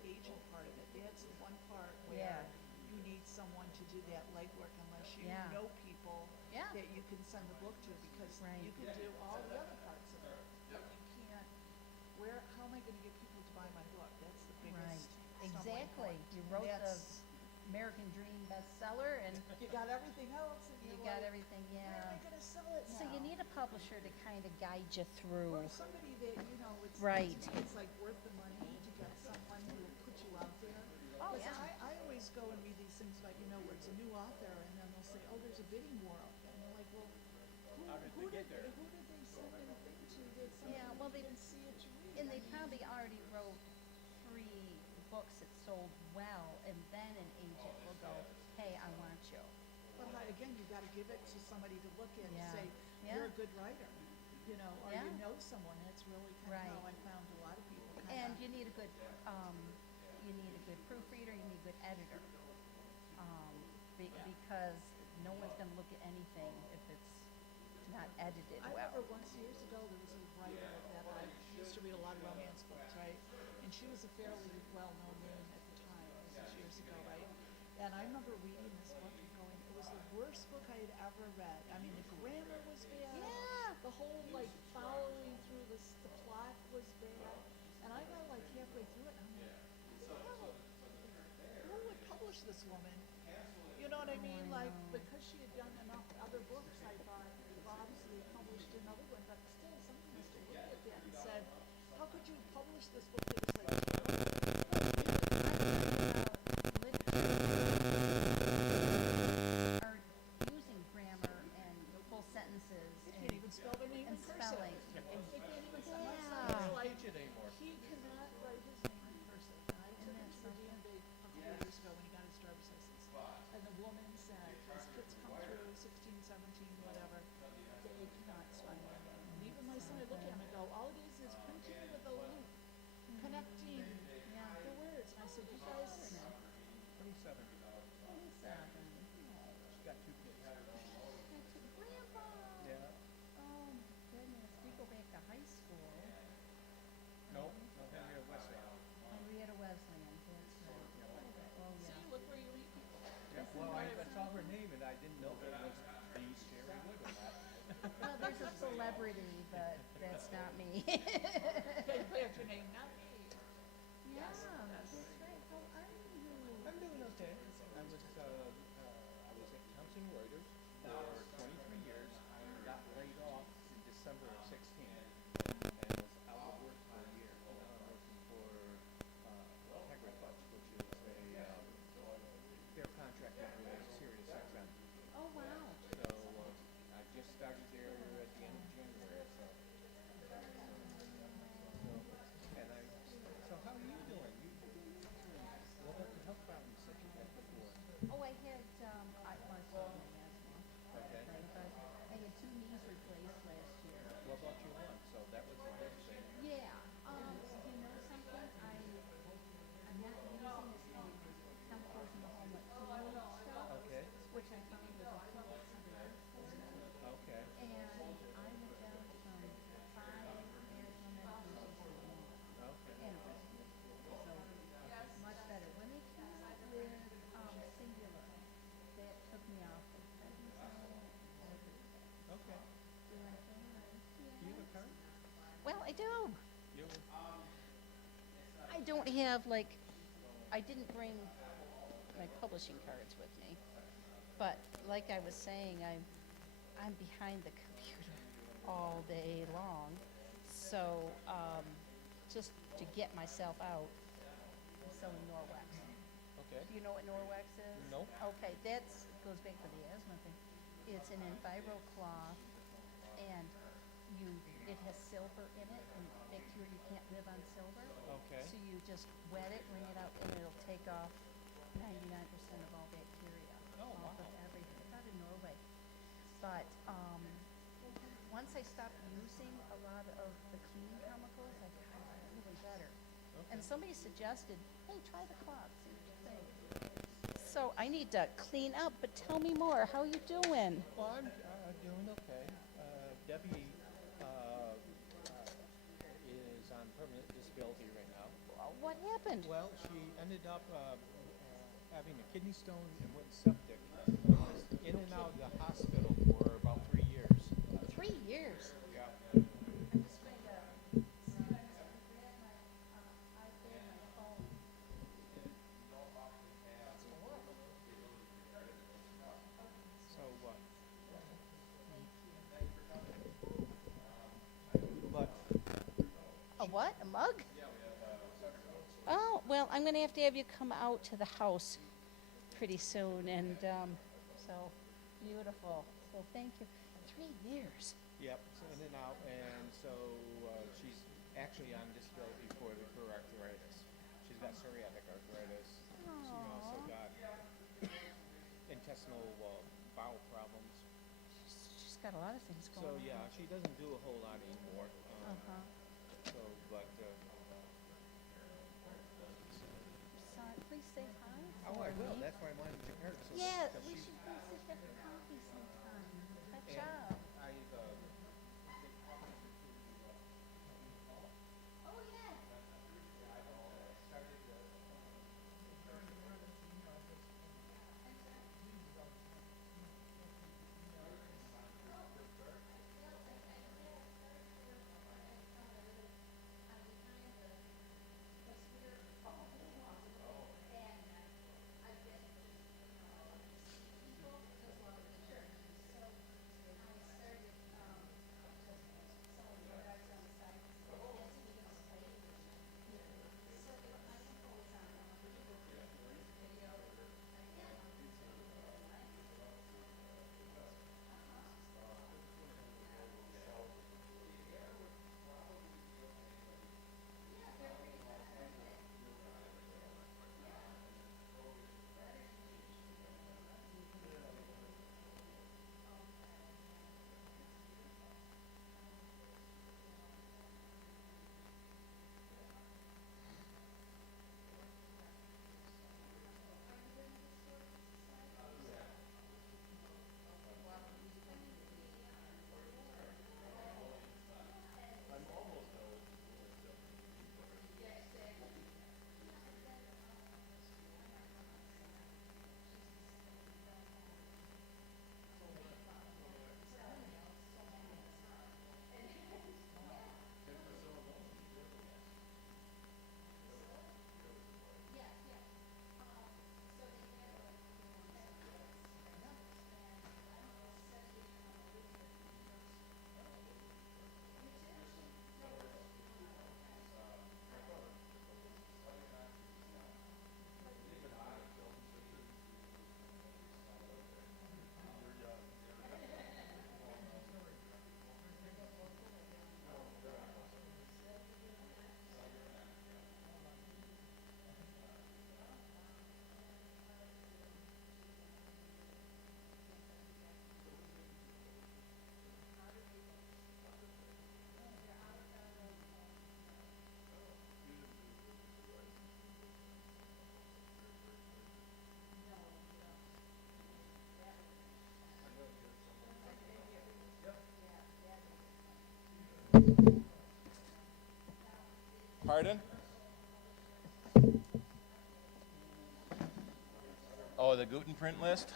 agent part of it. That's the one part where Yeah. you need someone to do that legwork unless you Yeah. know people Yeah. that you can send the book to, because Right. you can do all the other parts of it, but you can't, how am I gonna get people to buy my book? That's the Right, biggest stumbling exactly. point. You And wrote the that's- American Dream bestseller and You got everything else and you you're got like, everything, where am yeah. I gonna sell it now? So you need a publisher to kind of guide you through. Or somebody that, you know, it's, Right. to me, it's like worth the money to get someone who will put you out there. Oh, 'Cause yeah. I always go and read these things about, you know, where it's a new author, and then they'll say, oh, there's a bidding war out there. And you're like, well, who did they send anything to that somebody Yeah, well, didn't see it to read? And I they mean, probably already wrote 3 books that sold well, and then an agent will go, hey, I want you. But again, you gotta give it to somebody to look at and Yeah. say, Yeah. you're a good writer, you know, or Yeah. you know someone. That's really kind Right. of how I found a lot of people. And you need a good, proofreader, you need a good editor. Because no one's gonna look at anything if it's not edited I well. remember once years ago, there was a writer that I used to read a lot of romance books, right? And she was a fairly well-known name at the time. This was years ago, right? And I remember reading this book and going, it was the worst book I had ever read. I mean, the grammar was bad. Yeah. The whole, like, following through the plot was bad. And I got, like, halfway through it, and I'm like, hell, who would publish this woman? You know what I mean? Like, because she had done enough other books, I thought, well, obviously they published another one, but still, somebody must have looked at that and said, how could you publish this book that was like, Are using grammar and full sentences they and can't even spell their name and in cursive. spelling. They can't even spell my son. Yeah. It's like, Teach it anymore. he cannot write his name in cursive. And I took him that's to the DMV a couple of years ago when he got his driver's license. And the woman said, his kids come through 16, 17, whatever, they cannot spell their name. And even my son, I look at him and go, all it is printing with a loop, connecting the words. And I said, you guys, 27. Seven. She's got 2 kids. Grandpa. Yeah. Oh my goodness, we go back to high school. Nope. Nothing here in Westland. Henrietta Wesleyan, that's right. Oh, see, yeah. look where you meet people. Yeah. Well, I saw her name and I didn't know if it was the Cherie Wood or not. Well, there's a celebrity, but that's not me. They cleared your name, not me. Yeah, that's right. How are you? I'm doing okay. I was at Thomson Reuters for 23 years. Got laid off in December of 16 and was out of work for a year. Now I'm working for Agritouch, which is their contractor with Sirius XM. Oh, wow. So I just started there at the end of January. So how are you doing? What about the health problems that you had before? Oh, I had, my asthma. Okay. But I had 2 knees replaced last year. What about your lung? So that was the big thing. Yeah, you know something? I'm not using as many chemicals in the home like cleaning stuff, Okay. which I found was a huge advantage for me. Okay. And I went down from 5 asthma medications to 1. Okay. And so much better. When they came out with singular, that took me off of prednisone, everything. Okay. Doing fine. Do you have a card? Well, I do. You? I don't have like, I didn't bring my publishing cards with me, but like I was saying, I'm behind the computer all day long, so just to get myself out, I'm selling Norwex. Okay. Do you know what Norwex is? Nope. Okay, that's goes back to the asthma thing. It's an enviro cloth, and it has silver in it, and bacteria can't live on silver. Okay. So you just wet it, wring it out, and it'll take off 99% of all bacteria Oh, off wow. of everything. It's out of Norway. But once I stopped using a lot of the cleaning chemicals, I got really better. And somebody suggested, hey, try the cloth, see what you think. So I need to clean up, but tell me more. How you doing? Well, I'm doing okay. Debbie is on permanent disability right now. What happened? Well, she ended up having a kidney stone and went septic. Was in and out of the hospital for about 3 years. 3 years. Yeah. I'm just going to see if I can grab my iPad and my phone. So Thank you. but A what? A mug? Oh, well, I'm going to have you come out to the house pretty soon, and so beautiful. So thank you. 3 years. yep, so in and out, and so she's actually on disability for her arthritis. She's got psoriatic arthritis. She also Aw. got intestinal bowel problems. She's got a lot of things going So on. yeah, she doesn't do a whole lot anymore. Uh-huh. So, but Sorry, please say hi oh, for I will. me. That's why I wanted to her. So Yeah, because we she's- should go sit have coffee sometime. Catch and up. I've been talking to Oh, yeah. Pardon? Oh, the Guten print list?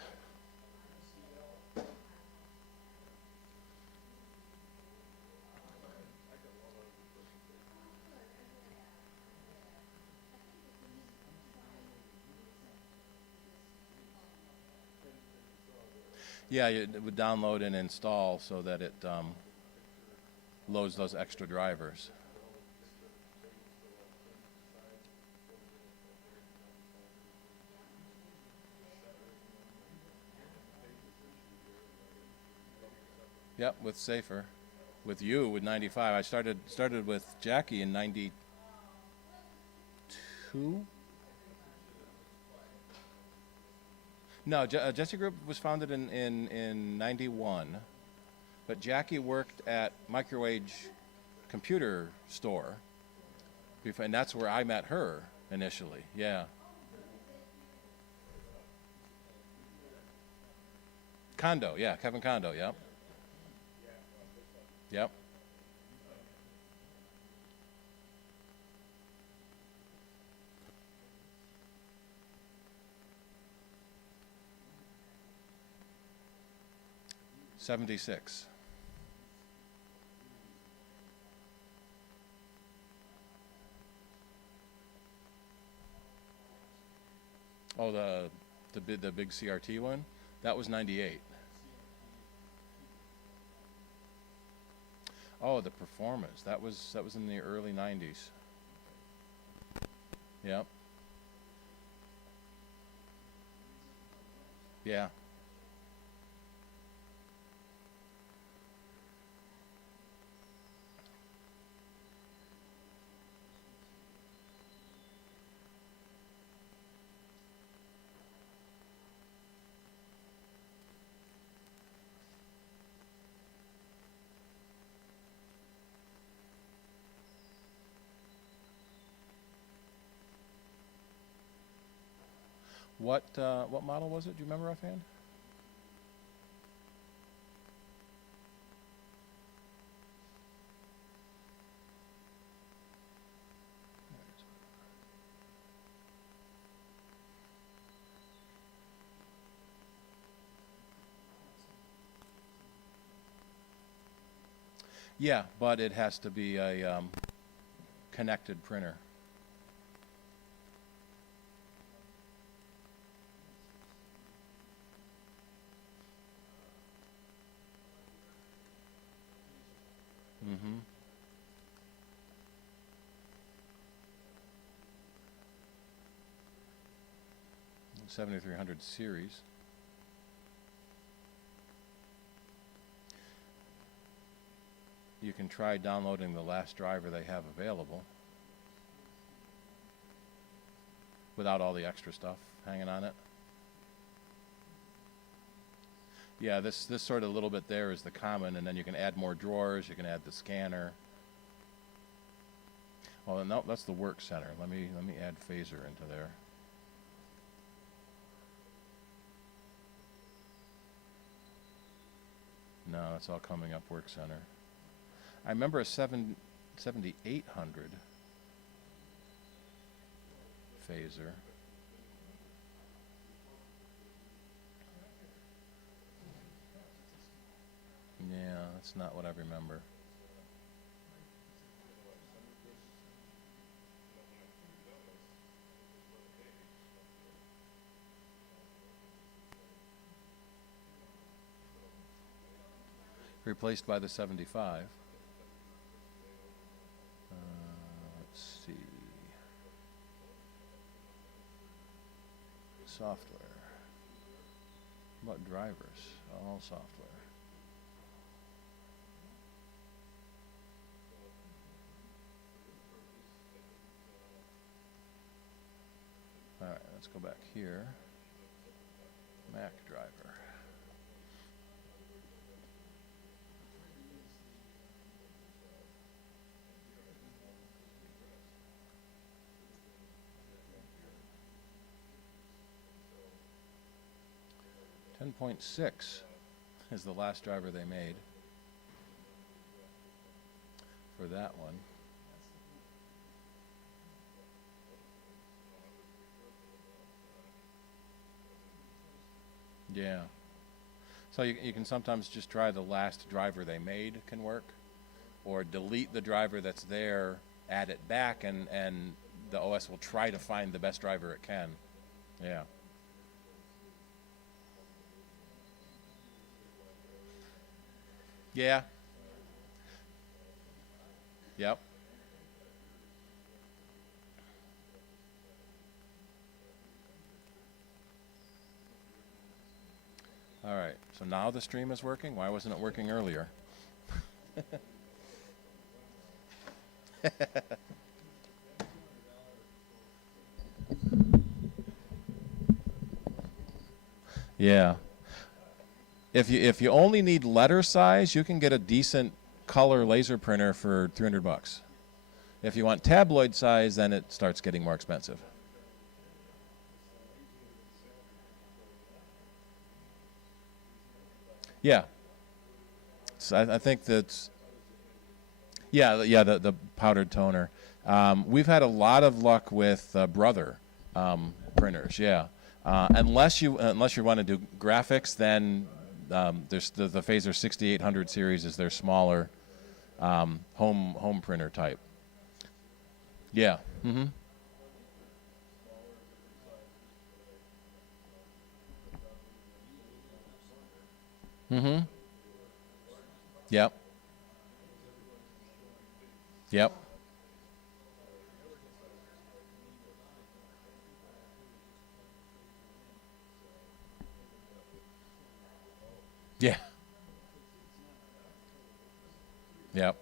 Yeah, it would download and install so that it loads those extra drivers. Yep, with Safer. With you, with 95. I started with Jackie in 92. No, Jesse Group was founded in 91, but Jackie worked at Microwave Computer Store, and that's where I met her initially, yeah. Kondo, yeah, Kevin Kondo, yep. Yep. 76. Oh, the big CRT one? That was 98. Oh, the Performance. That was in the early 90s. Yep. Yeah. What model was it? Do you remember offhand? Yeah, but it has to be a connected printer. Mm-hmm. 7300 series. You can try downloading the last driver they have available without all the extra stuff hanging on it. Yeah, this sort of little bit there is the common, and then you can add more drawers, you can add the scanner. Well, no, that's the work center. Let me add phaser into there. No, it's all coming up work center. I remember a 7800 phaser. Yeah, that's not what I remember. Replaced by the 75. Let's see. Software. What about drivers? All software. All right, let's go back here. Mac driver. .6 is the last driver they made for that one. Yeah. So you can sometimes just try the last driver they made can work, or delete the driver that's there, add it back, and the OS will try to find the best driver it can. Yeah. Yeah. Yep. All right. So now the stream is working. Why wasn't it working earlier? Yeah. If you only need letter size, you can get a decent color laser printer for $300. If you want tabloid size, then it starts getting more expensive. Yeah. So I think that's, yeah, the powdered toner. We've had a lot of luck with Brother printers, yeah. Unless you want to do graphics, then there's the Phaser 6800 series is their smaller home printer type. Yeah. Mm-hmm. Mm-hmm. Yep. Yep. Yeah. Yep.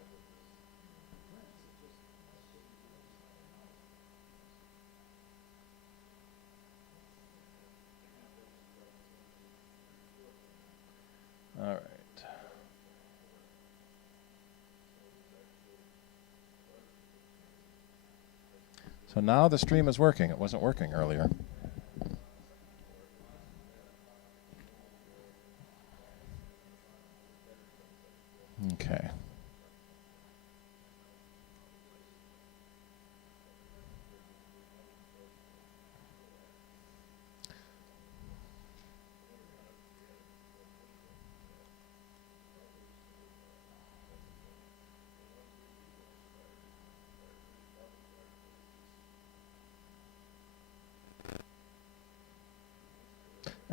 All right. So now the stream is working. It wasn't working earlier. Okay.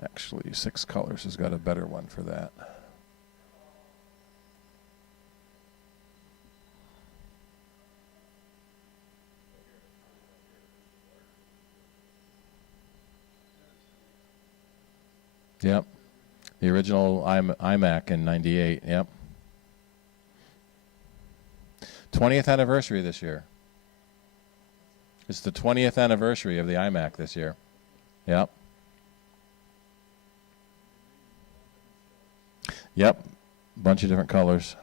Actually, 6 colors has got a better one for that. Yep. The original iMac in '98. Yep. 20th anniversary this year. It's the 20th anniversary of the iMac this year. Yep. Yep. Bunch of different colors.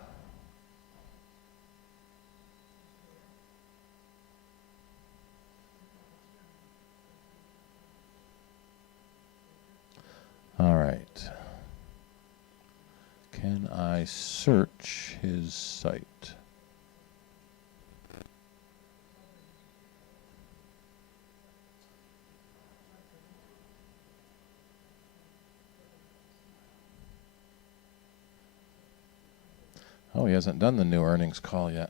All right. Can I search his site? Oh, he hasn't done the new earnings call yet.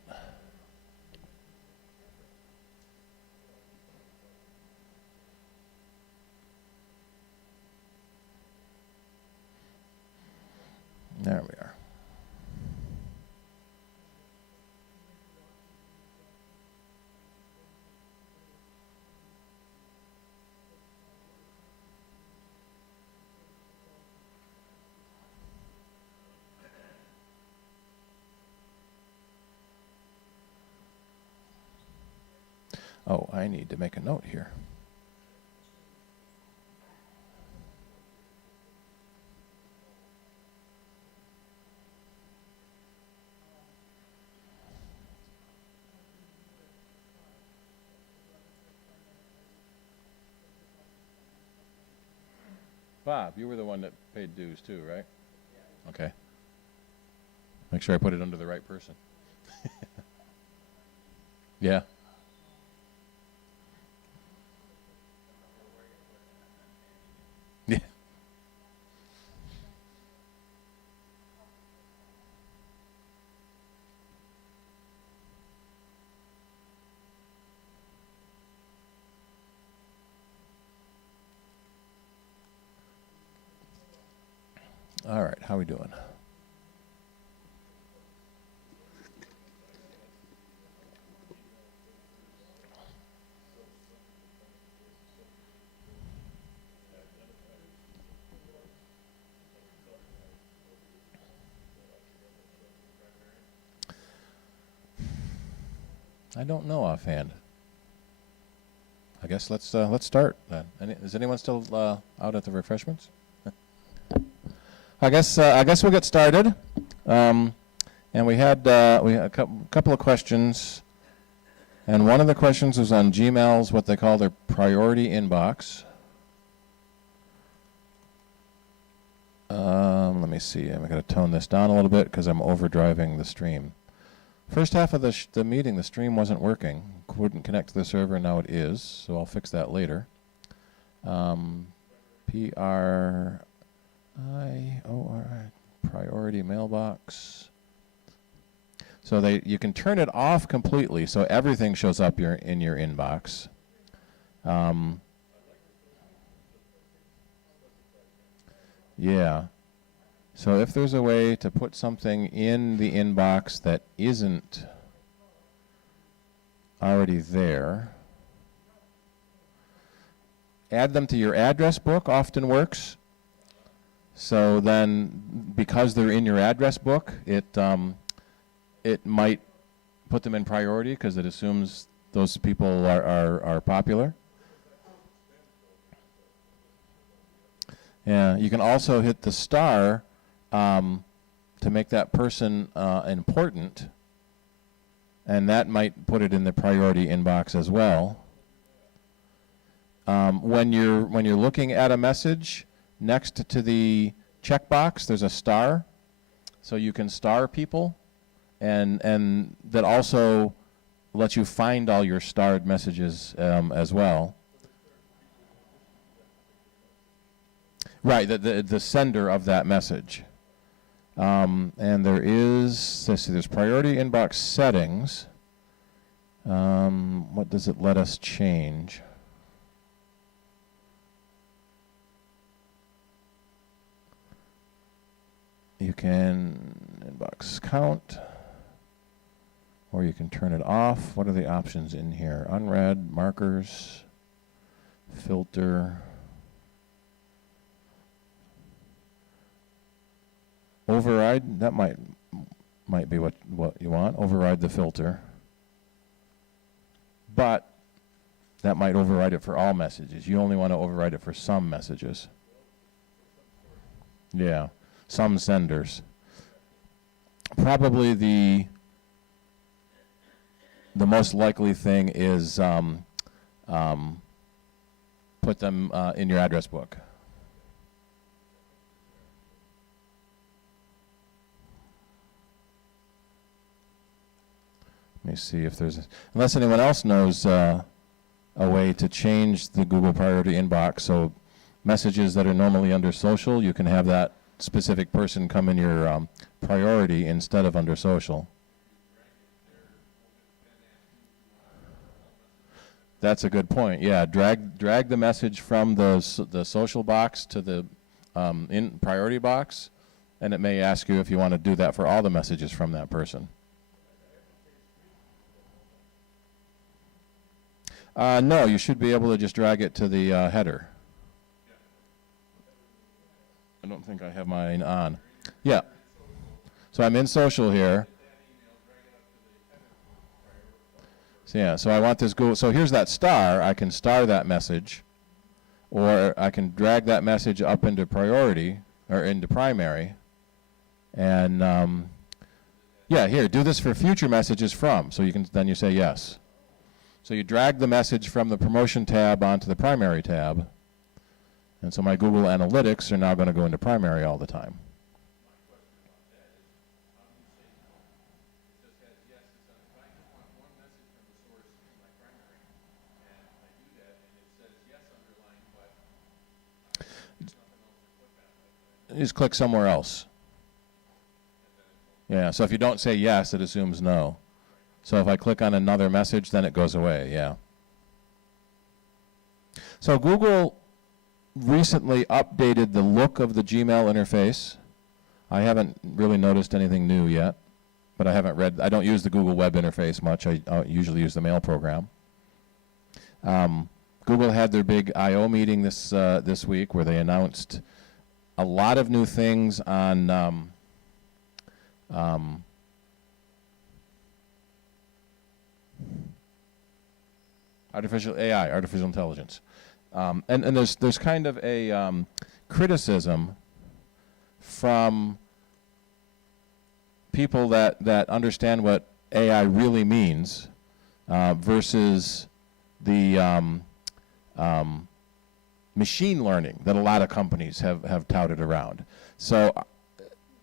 There we are. Oh, I need to make a note here. Bob, you were the one that paid dues too, right? Yeah. Okay. Make sure I put it under the right person. Yeah. Yeah. All right, how we doing? I don't know offhand. I guess let's start then. Is anyone still out at the refreshments? I guess we'll get started. And we had a couple of questions, and one of the questions was on Gmail's what they call their priority inbox. Let me see. I'm going to tone this down a little bit because I'm overdriving the stream. First half of the meeting, the stream wasn't working. Couldn't connect to the server, now it is, so I'll fix that later. PR priority mailbox. So you can turn it off completely, so everything shows up in your inbox. Yeah. So if there's a way to put something in the inbox that isn't already there, add them to your address book often works. So then, because they're in your address book, it might put them in priority because it assumes those people are popular. Yeah, you can also hit the star to make that person important, and that might put it in the priority inbox as well. When you're looking at a message, next to the checkbox, there's a star, so you can star people, and that also lets you find all your starred messages as well. Right, the sender of that message. And there is, let's see, there's priority inbox settings. What does it let us change? You can inbox count, or you can turn it off. What are the options in here? Unread, markers, filter, override. That might be what you want. Override the filter, but that might override it for all messages. You only want to override it for some messages. Yeah. Some senders. Probably the most likely thing is put them in your address book. Let me see if there's, unless anyone else knows a way to change the Google priority inbox, so messages that are normally under social, you can have that specific person come in your priority instead of under social. That's a good point. Yeah, drag the message from the social box to the in priority box, and it may ask you if you want to do that for all the messages from that person. No, you should be able to just drag it to the header. I don't think I have mine on. Yeah. So I'm in social here. So yeah, so I want this Google. So here's that star. I can star that message, or I can drag that message up into priority or into primary. And yeah, here, do this for future messages from. So you can then you say yes. So you drag the message from the promotion tab onto the primary tab. And so my Google Analytics are now going to go into primary all the time. You just click somewhere else. Yeah, so if you don't say yes, it assumes no. So if I click on another message, then it goes away, yeah. So Google recently updated the look of the Gmail interface. I haven't really noticed anything new yet, but I don't use the Google web interface much. I usually use the mail program. Google had their big I/O meeting this week where they announced a lot of new things on artificial AI, artificial intelligence. And there's kind of a criticism from people that understand what AI really means versus the machine learning that a lot of companies have touted around. So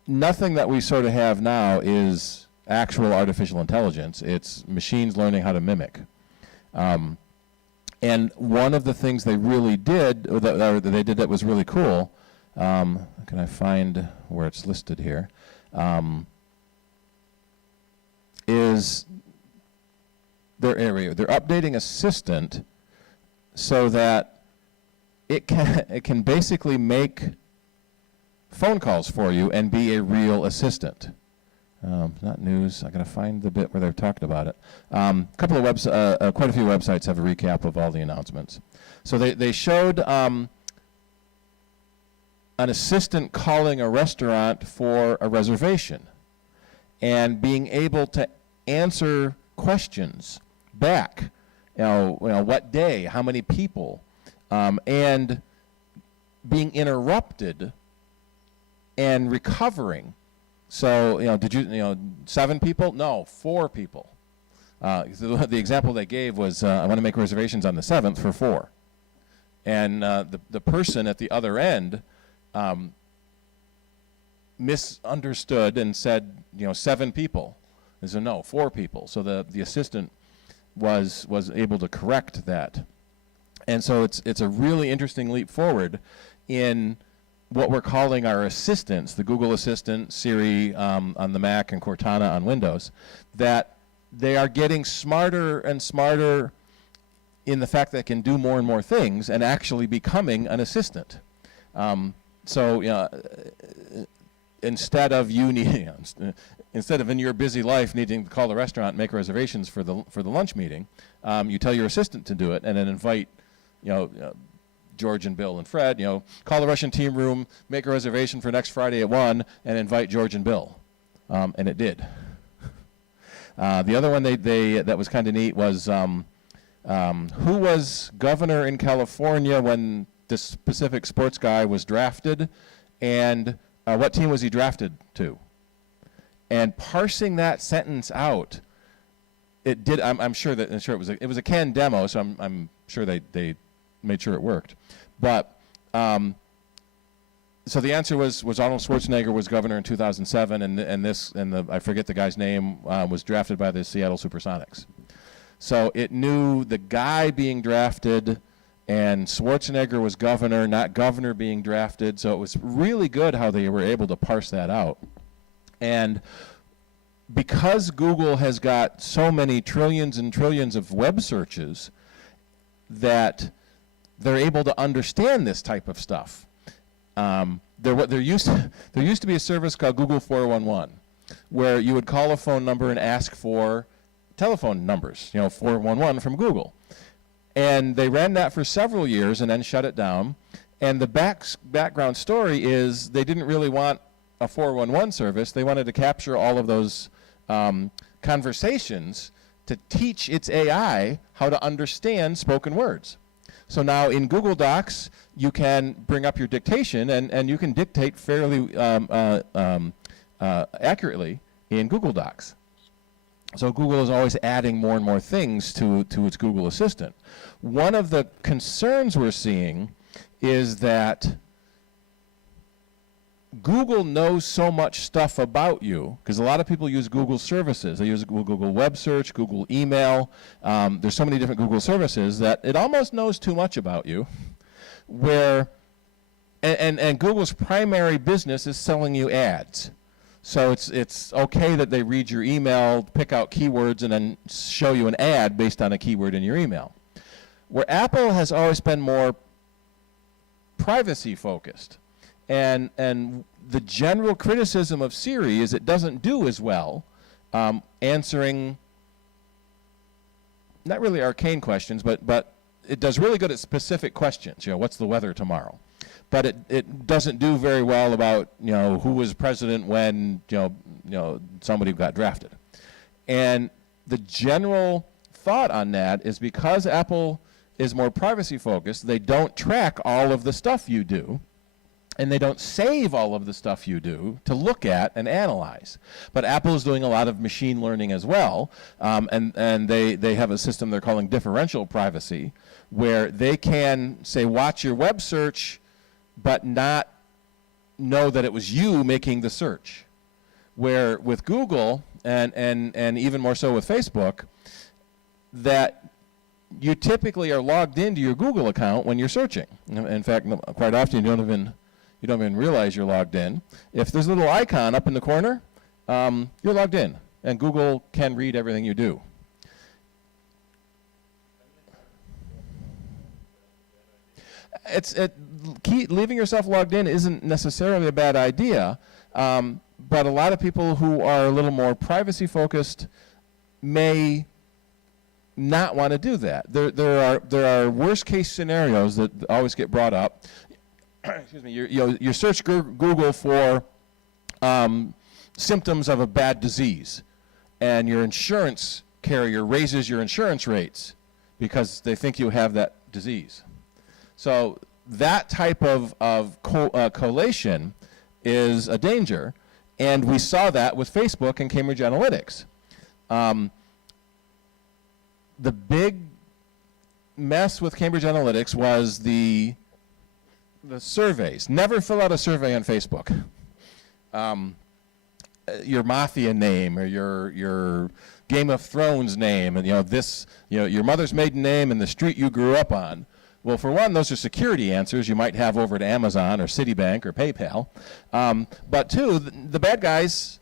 nothing that we sort of have now is actual artificial intelligence. It's machines learning how to mimic. And one of the things they really did, or they did that was really cool, Can I find where it's listed here? Is their area. They're updating Assistant so that it can basically make phone calls for you and be a real assistant. Not news. I gotta find the bit where they've talked about it. Quite a few websites have a recap of all the announcements. So they showed an assistant calling a restaurant for a reservation and being able to answer questions back. You know, what day, how many people, and being interrupted and recovering. So, did you 7 people? No, 4 people. The example they gave was, I want to make reservations on the 7th for 4. And the person at the other end misunderstood and said, 7 people. And so, no, 4 people. So the assistant was able to correct that. And so it's a really interesting leap forward in what we're calling our assistants, the Google Assistant, Siri on the Mac, and Cortana on Windows, that they are getting smarter and smarter in the fact that it can do more and more things and actually becoming an assistant. So instead of instead of in your busy life needing to call the restaurant and make reservations for the lunch meeting, you tell your assistant to do it and then invite George and Bill and Fred, call the Russian team room, make a reservation for next Friday at 1, and invite George and Bill. And it did. The other one that was kind of neat was who was governor in California when this specific sports guy was drafted, and what team was he drafted to? And parsing that sentence out, it did. I'm sure it was a canned demo, so I'm sure they made sure it worked. But so the answer was Arnold Schwarzenegger was governor in 2007, and I forget the guy's name, was drafted by the Seattle Supersonics. So it knew the guy being drafted, and Schwarzenegger was governor, not governor being drafted. So it was really good how they were able to parse that out. And because Google has got so many trillions and trillions of web searches, that they're able to understand this type of stuff. There used to be a service called Google 411, where you would call a phone number and ask for telephone numbers, 411 from Google. And they ran that for several years and then shut it down. And the background story is they didn't really want a 411 service. They wanted to capture all of those conversations to teach its AI how to understand spoken words. So now in Google Docs, you can bring up your dictation, and you can dictate fairly accurately in Google Docs. So Google is always adding more and more things to its Google Assistant. One of the concerns we're seeing is that Google knows so much stuff about you, because a lot of people use Google services. They use Google Web Search, Google Email. There's so many different Google services that it almost knows too much about you. And Google's primary business is selling you ads. So it's okay that they read your email, pick out keywords, and then show you an ad based on a keyword in your email. Where Apple has always been more privacy focused. And the general criticism of Siri is it doesn't do as well answering not really arcane questions, but it does really good at specific questions. What's the weather tomorrow? But it doesn't do very well about who was president when somebody got drafted. And the general thought on that is because Apple is more privacy focused, they don't track all of the stuff you do. And they don't save all of the stuff you do to look at and analyze. But Apple is doing a lot of machine learning as well, and they have a system they're calling Differential Privacy, where they can say, watch your web search, but not know that it was you making the search. Where with Google, and even more so with Facebook, that you typically are logged into your Google account when you're searching. In fact, quite often you don't even You don't even realize you're logged in. If there's a little icon up in the corner, you're logged in, and Google can read everything you do. Leaving yourself logged in isn't necessarily a bad idea, but a lot of people who are a little more privacy focused may not want to do that. There are worst case scenarios that always get brought up. Excuse me. You search Google for symptoms of a bad disease, and your insurance carrier raises your insurance rates because they think you have that disease. So that type of collation is a danger, and we saw that with Facebook and Cambridge Analytics. The big mess with Cambridge Analytics was the surveys. Never fill out a survey on Facebook. Your mafia name or your Game of Thrones name, and your mother's maiden name and the street you grew up on. Well, for one, those are security answers you might have over at Amazon or Citibank or PayPal. But two, the bad guys,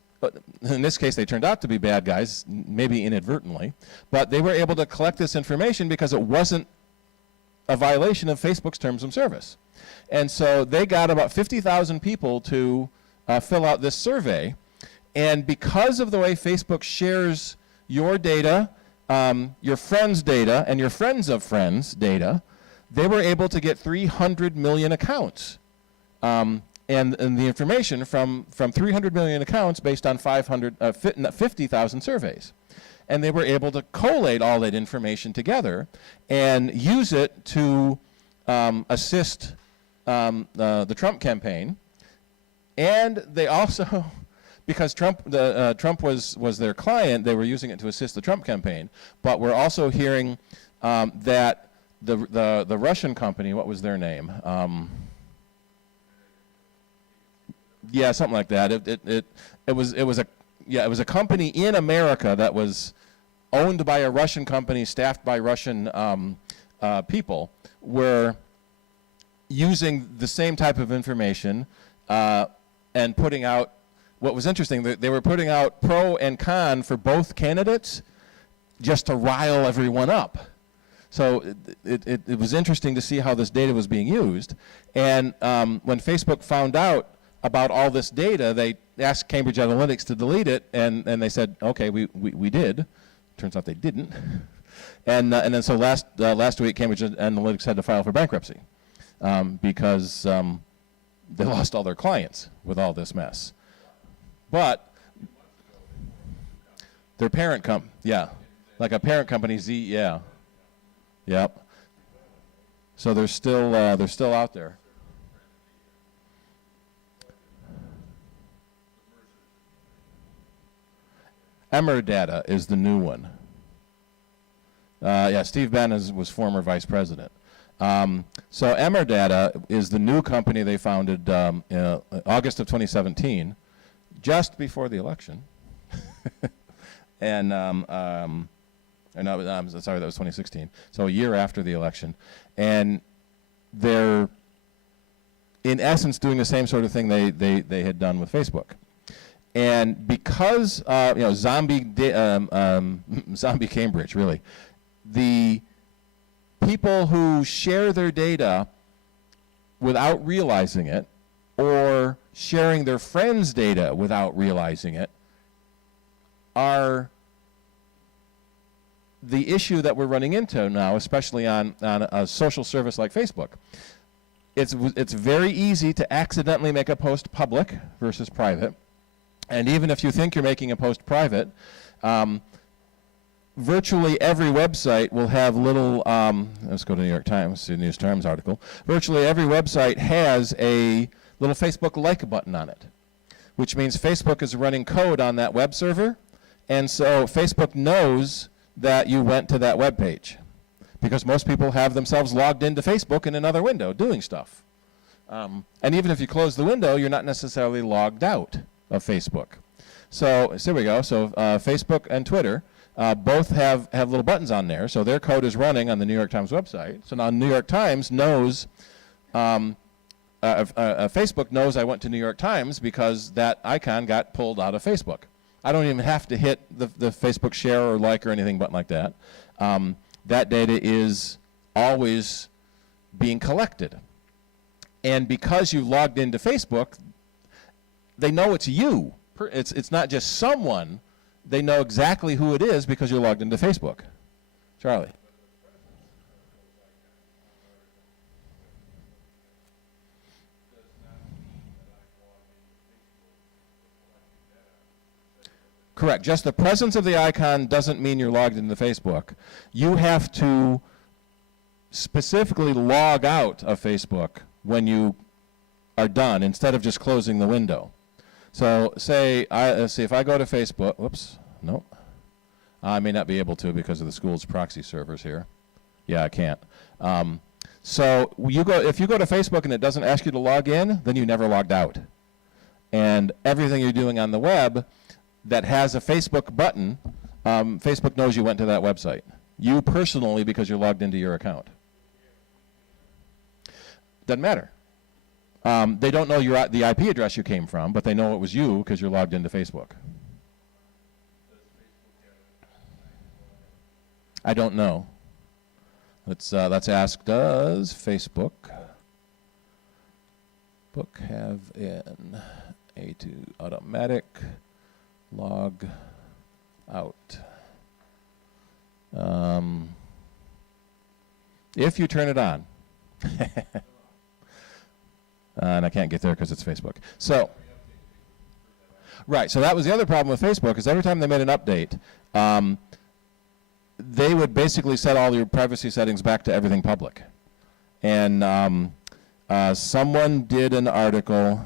in this case they turned out to be bad guys, maybe inadvertently, but they were able to collect this information because it wasn't a violation of Facebook's terms of service. And so they got about 50,000 people to fill out this survey. And because of the way Facebook shares your data, your friends' data, and your friends of friends' data, they were able to get 300 million accounts. And the information from 300 million accounts based on 50,000 surveys. And they were able to collate all that information together and use it to assist the Trump campaign. And they also, because Trump was their client, they were using it to assist the Trump campaign. But we're also hearing that the Russian company, what was their name? Yeah, something like that. It was a company in America that was owned by a Russian company, staffed by Russian people, were using the same type of information and putting out. What was interesting, they were putting out pro and con for both candidates, just to rile everyone up. So it was interesting to see how this data was being used. And when Facebook found out about all this data, they asked Cambridge Analytics to delete it, and they said, okay, we did. Turns out they didn't. And then so last week, Cambridge Analytics had to file for bankruptcy because they lost all their clients with all this mess. But their parent company, yeah, like a parent company, yeah. Yep. So they're still out there. Data is the new one. Yeah, Steve Bannon was former vice president. So Data is the new company they founded in August of 2017, just before the election. And no, I'm sorry, that was 2016. So a year after the election. And they're, in essence, doing the same sort of thing they had done with Facebook. And because, zombie Cambridge, really, the people who share their data without realizing it, or sharing their friends' data without realizing it, are the issue that we're running into now, especially on a social service like Facebook. It's very easy to accidentally make a post public versus private. And even if you think you're making a post private, virtually every website will have little, let's go to the New York Times, the New York Times article. Virtually every website has a little Facebook like button on it, which means Facebook is running code on that web server. And so Facebook knows that you went to that web page, because most people have themselves logged into Facebook in another window doing stuff. And even if you close the window, you're not necessarily logged out of Facebook. So here we go. So Facebook and Twitter both have little buttons on there. So their code is running on the New York Times website. So now New York Times knows Facebook knows I went to New York Times because that icon got pulled out of Facebook. I don't even have to hit the Facebook share or like or anything but like that. That data is always being collected. And because you logged into Facebook, they know it's you. It's not just someone. They know exactly who it is because you're logged into Facebook. Charlie. Correct. Just the presence of the icon doesn't mean you're logged into Facebook. You have to specifically log out of Facebook when you are done instead of just closing the window. So say, let's see, if I go to Facebook, whoops, no. I may not be able to because of the school's proxy servers here. Yeah, I can't. So if you go to Facebook and it doesn't ask you to log in, then you never logged out. And everything you're doing on the web that has a Facebook button, Facebook knows you went to that website. You personally, because you're logged into your account. Doesn't matter. They don't know the IP address you came from, but they know it was you because you're logged into Facebook. I don't know. Let's ask, does Facebook have an A2 automatic log out? If you turn it on. And I can't get there because it's Facebook. So, right, so that was the other problem with Facebook, is every time they made an update, they would basically set all your privacy settings back to everything public. And someone did an article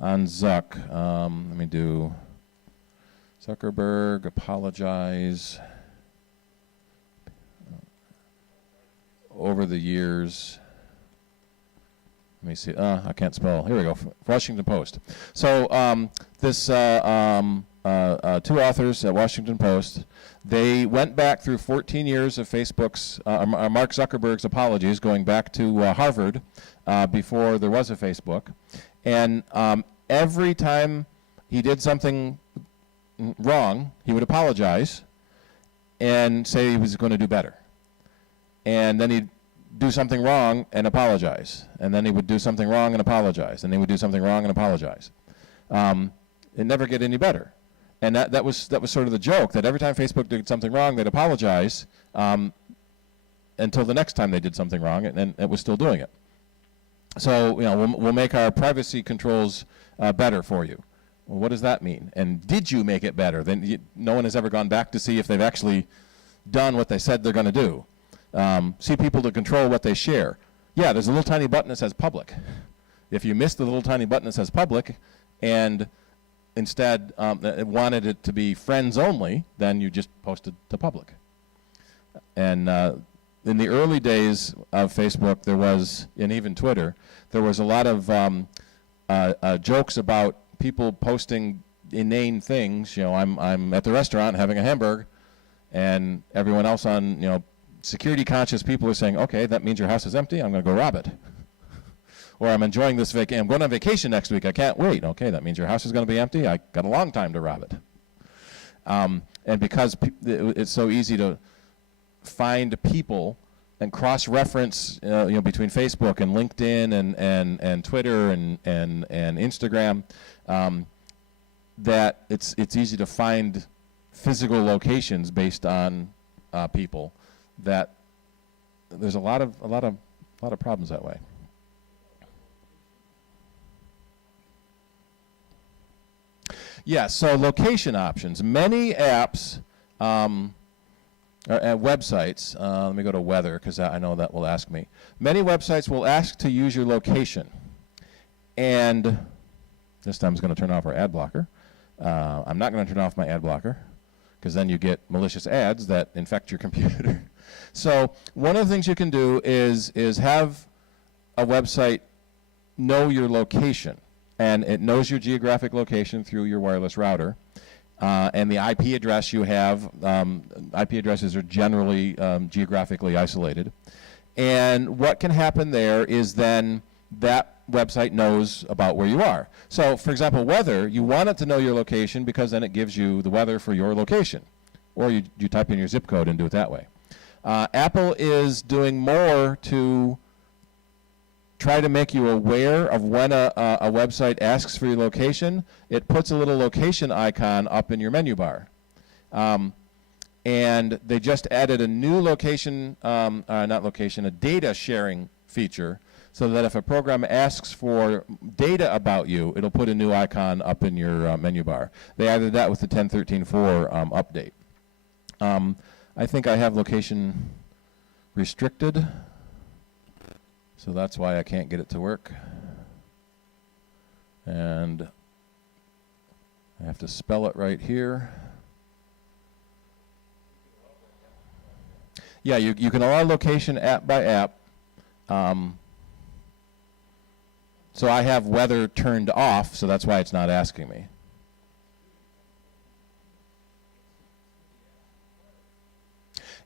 on Zuck. Let me do Zuckerberg apologize over the years. Let me see. I can't spell. Here we go. Washington Post. So two authors at Washington Post, they went back through 14 years of Facebook's, Mark Zuckerberg's apologies, going back to Harvard before there was a Facebook. And every time he did something wrong, he would apologize and say he was going to do better. And then he'd do something wrong and apologize. And then he would do something wrong and apologize. And he would do something wrong and apologize. It never get any better. And that was sort of the joke, that every time Facebook did something wrong, they'd apologize until the next time they did something wrong, and it was still doing it. So we'll make our privacy controls better for you. Well, what does that mean? And did you make it better? Then no one has ever gone back to see if they've actually done what they said they're going to do. See people to control what they share. Yeah, there's a little tiny button that says public. If you miss the little tiny button that says public and instead wanted it to be friends only, then you just posted to public. And in the early days of Facebook, there was, and even Twitter, there was a lot of jokes about people posting inane things. I'm at the restaurant having a hamburger, and everyone else on, security conscious people are saying, okay, that means your house is empty, I'm going to go rob it. Or I'm enjoying this vacation, I'm going on vacation next week, I can't wait. Okay, that means your house is going to be empty, I got a long time to rob it. And because it's so easy to find people and cross-reference between Facebook and LinkedIn and Twitter and Instagram, that it's easy to find physical locations based on people, that there's a lot of problems that way. Yeah, so location options. Many apps websites, let me go to weather because I know that will ask me. Many websites will ask to use your location. And this time I'm going to turn off our ad blocker. I'm not going to turn off my ad blocker because then you get malicious ads that infect your computer. So one of the things you can do is have a website know your location. And it knows your geographic location through your wireless router. And the IP address you have, IP addresses are generally geographically isolated. And what can happen there is then that website knows about where you are. So, for example, weather, you want it to know your location because then it gives you the weather for your location. Or you type in your zip code and do it that way. Apple is doing more to try to make you aware of when a website asks for your location. It puts a little location icon up in your menu bar. And they just added a new location, a data sharing feature, so that if a program asks for data about you, it'll put a new icon up in your menu bar. They added that with the 10.13.4 update. I think I have location restricted, so that's why I can't get it to work. And I have to spell it right here. Yeah, you can allow location app by app. So I have weather turned off, so that's why it's not asking me.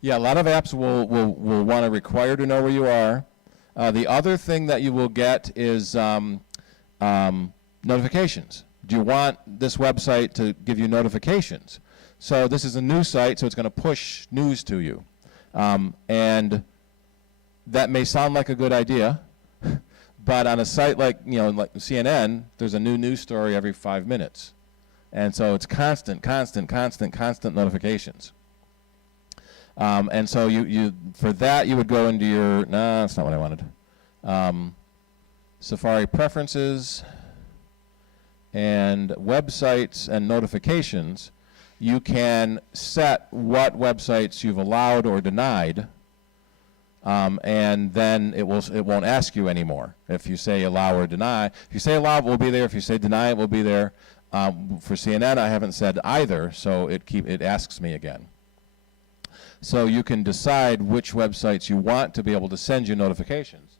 Yeah, a lot of apps will want to require to know where you are. The other thing that you will get is notifications. Do you want this website to give you notifications? So this is a news site, so it's going to push news to you. And that may sound like a good idea, but on a site like like CNN, there's a new news story every 5 minutes. And so it's constant notifications. And so you for that you would go into your, that's not what I wanted. Safari preferences and websites and notifications. You can set what websites you've allowed or denied, and then it won't ask you anymore if you say allow or deny. If you say allow, it will be there. If you say deny, it will be there. For CNN, I haven't said either, so it asks me again. So you can decide which websites you want to be able to send you notifications.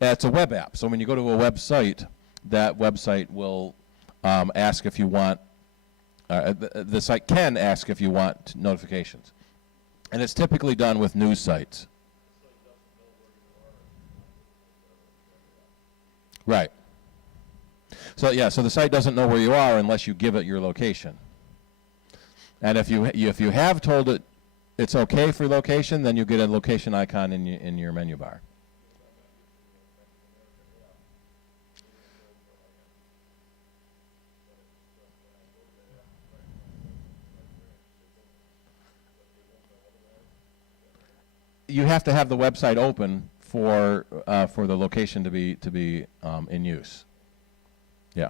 It's a web app, so when you go to a website, that website will ask if you want, the site can ask if you want notifications. And it's typically done with news sites. Right. So yeah, so the site doesn't know where you are unless you give it your location. And if you have told it it's okay for location, then you get a location icon in your menu bar. You have to have the website open for the location to be in use. Yeah.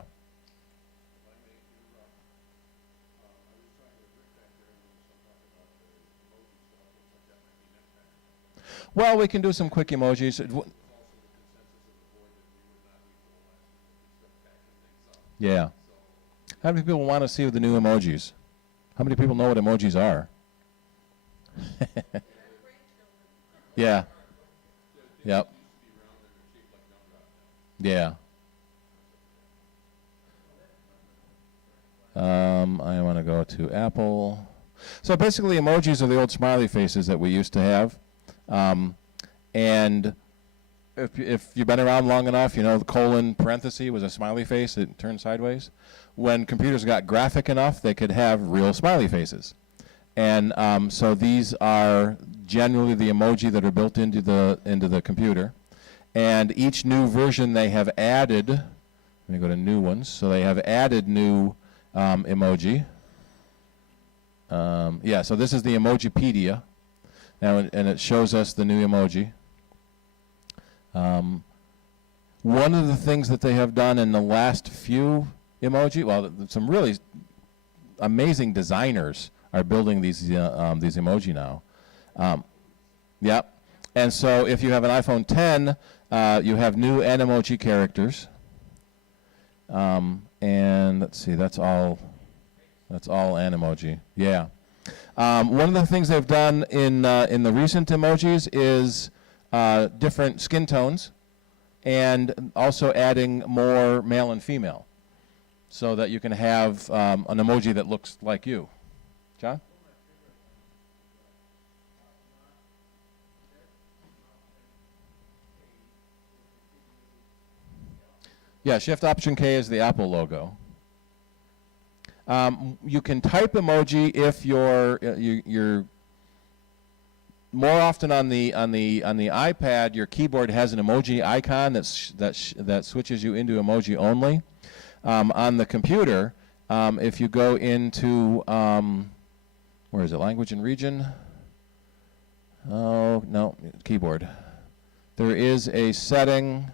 Well, we can do some quick emojis. Yeah. How many people want to see the new emojis? How many people know what emojis are? Yeah. Yep. Yeah. I want to go to Apple. So basically, emojis are the old smiley faces that we used to have. And if you've been around long enough, you know the colon parenthesis was a smiley face that turned sideways. When computers got graphic enough, they could have real smiley faces. And so these are generally the emoji that are built into the computer. And each new version they have added, let me go to new ones. So they have added new emoji. Yeah, so this is the Emoji Pedia. Now, and it shows us the new emoji. One of the things that they have done in the last few emoji, well, some really amazing designers are building these emoji now. Yep. And so if you have an iPhone 10, you have new Animoji characters. And let's see, that's all Animoji. Yeah. One of the things they've done in the recent emojis is different skin tones, and also adding more male and female, so that you can have an emoji that looks like you. John? Yeah, Shift Option K is the Apple logo. You can type emoji if you're more often on the iPad. Your keyboard has an emoji icon that switches you into emoji only. On the computer, if you go into where is it? Language and region. Oh no, keyboard. There is a setting.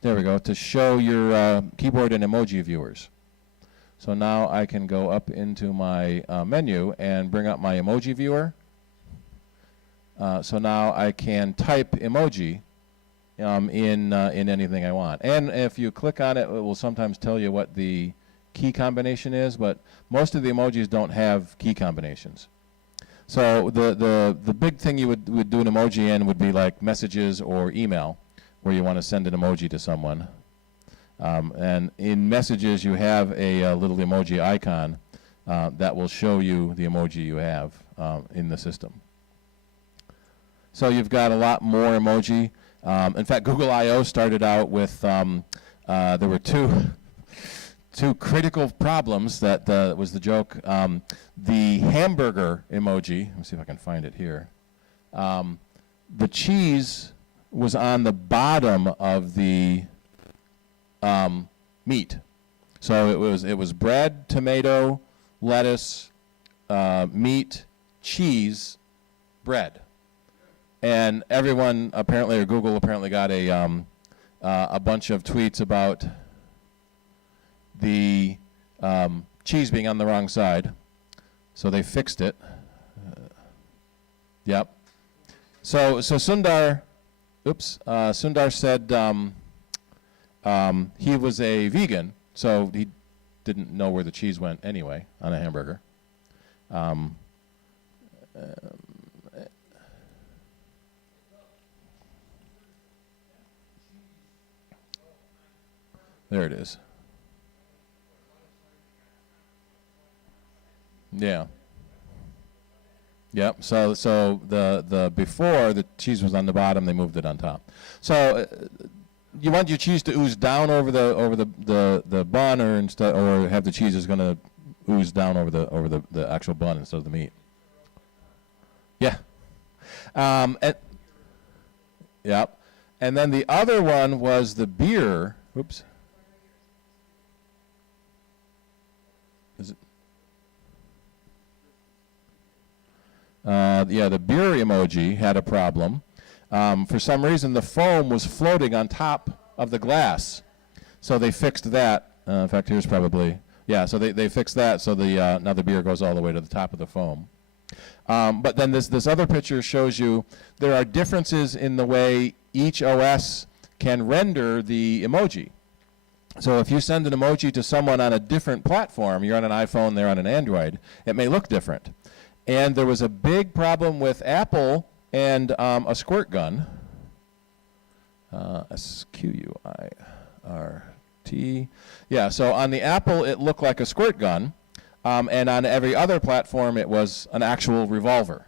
There we go, to show your keyboard and emoji viewers. So now I can go up into my menu and bring up my emoji viewer. So now I can type emoji in anything I want. And if you click on it, it will sometimes tell you what the key combination is, but most of the emojis don't have key combinations. So the big thing you would do an emoji in would be like messages or email, where you want to send an emoji to someone. And in messages, you have a little emoji icon that will show you the emoji you have in the system. So you've got a lot more emoji. In fact, Google I/O started out with, there were two critical problems that was the joke. The hamburger emoji, let me see if I can find it here. The cheese was on the bottom of the meat. So it was bread, tomato, lettuce, meat, cheese, bread. And everyone apparently, or Google apparently, got a bunch of tweets about the cheese being on the wrong side. So they fixed it. Yep. So Sundar, Sundar said he was a vegan, so he didn't know where the cheese went anyway on a hamburger. There it is. Yeah. Yep. So the before the cheese was on the bottom, they moved it on top. So you want your cheese to ooze down over the bun, or instead, or have the cheese is going to ooze down over the actual bun instead of the meat. Yeah. Yep. And then the other one was the beer. Oops. Is it? Yeah, the beer emoji had a problem. For some reason, the foam was floating on top of the glass. So they fixed that. In fact, here's probably, yeah, so they fixed that, so now the beer goes all the way to the top of the foam. But then this other picture shows you there are differences in the way each OS can render the emoji. So if you send an emoji to someone on a different platform, you're on an iPhone, they're on an Android, it may look different. And there was a big problem with Apple and a squirt gun. S-Q-U-I-R-T. Yeah, so on the Apple, it looked like a squirt gun. And on every other platform, it was an actual revolver.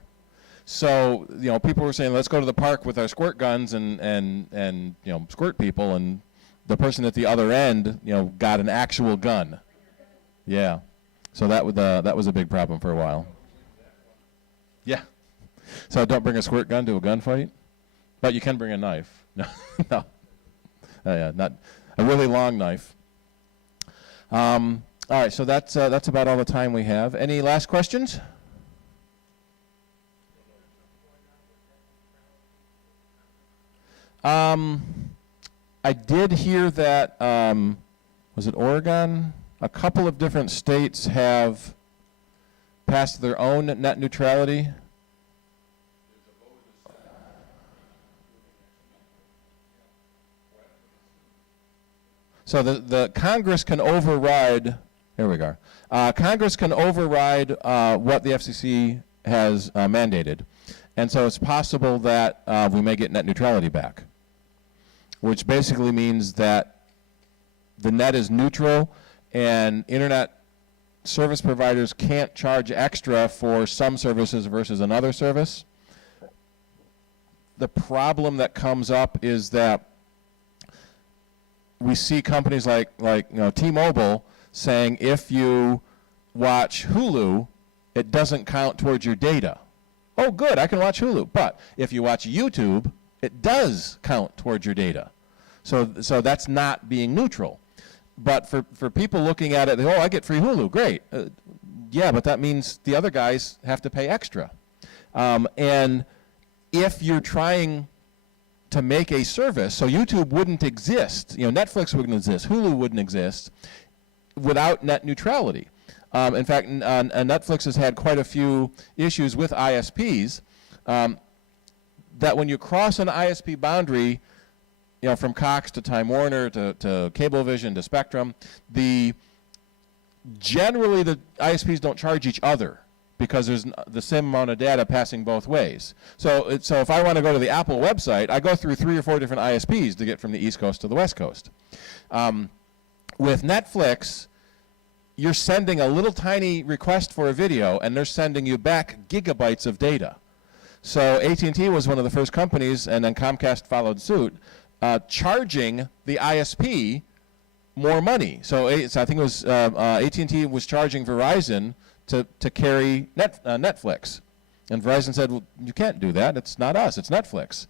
So, people were saying, let's go to the park with our squirt guns and squirt people. And the person at the other end, got an actual gun. Yeah. So that was a big problem for a while. Yeah. So don't bring a squirt gun to a gunfight, but you can bring a knife. No, no. Yeah, not a really long knife. All right, so that's about all the time we have. Any last questions? I did hear that, was it Oregon? A couple of different states have passed their own net neutrality. So the Congress can override, here we go. Congress can override what the FCC has mandated. And so it's possible that we may get net neutrality back, which basically means that the net is neutral and internet service providers can't charge extra for some services versus another service. The problem that comes up is that we see companies like T-Mobile saying if you watch Hulu, it doesn't count towards your data. Oh, good, I can watch Hulu. But if you watch YouTube, it does count towards your data. So that's not being neutral. But for people looking at it, oh, I get free Hulu, great. Yeah, but that means the other guys have to pay extra. And if you're trying to make a service, so YouTube wouldn't exist, Netflix wouldn't exist, Hulu wouldn't exist without net neutrality. In fact, Netflix has had quite a few issues with ISPs that when you cross an ISP boundary, from Cox to Time Warner to Cablevision to Spectrum, generally the ISPs don't charge each other because there's the same amount of data passing both ways. So if I want to go to the Apple website, I go through 3 or 4 different ISPs to get from the East Coast to the West Coast. With Netflix, you're sending a little tiny request for a video, and they're sending you back gigabytes of data. So AT&T was one of the first companies, and then Comcast followed suit, charging the ISP more money. So I think it was AT&T was charging Verizon to carry Netflix. And Verizon said, well, you can't do that. It's not us. It's Netflix.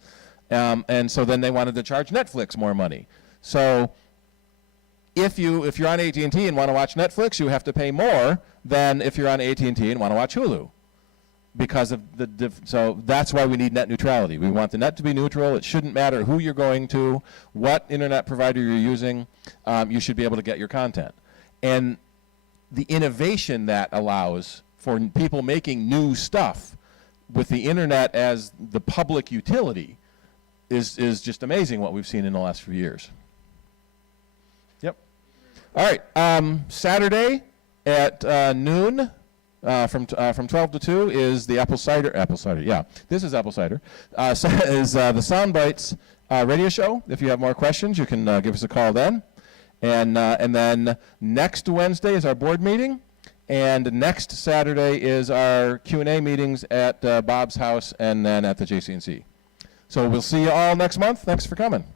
And so then they wanted to charge Netflix more money. So if you're on AT&T and want to watch Netflix, you have to pay more than if you're on AT&T and want to watch Hulu. Because of so that's why we need net neutrality. We want the net to be neutral. It shouldn't matter who you're going to, what internet provider you're using. You should be able to get your content. And the innovation that allows for people making new stuff with the internet as the public utility is just amazing what we've seen in the last few years. Yep. All right. Saturday at noon. From 12 to 2 is the Apple Cider, yeah, this is Apple Cider, is the Soundbites radio show. If you have more questions, you can give us a call then. And then next Wednesday is our board meeting, and next Saturday is our Q&A meetings at Bob's house and then at the JCNC. So we'll see you all next month. Thanks for coming.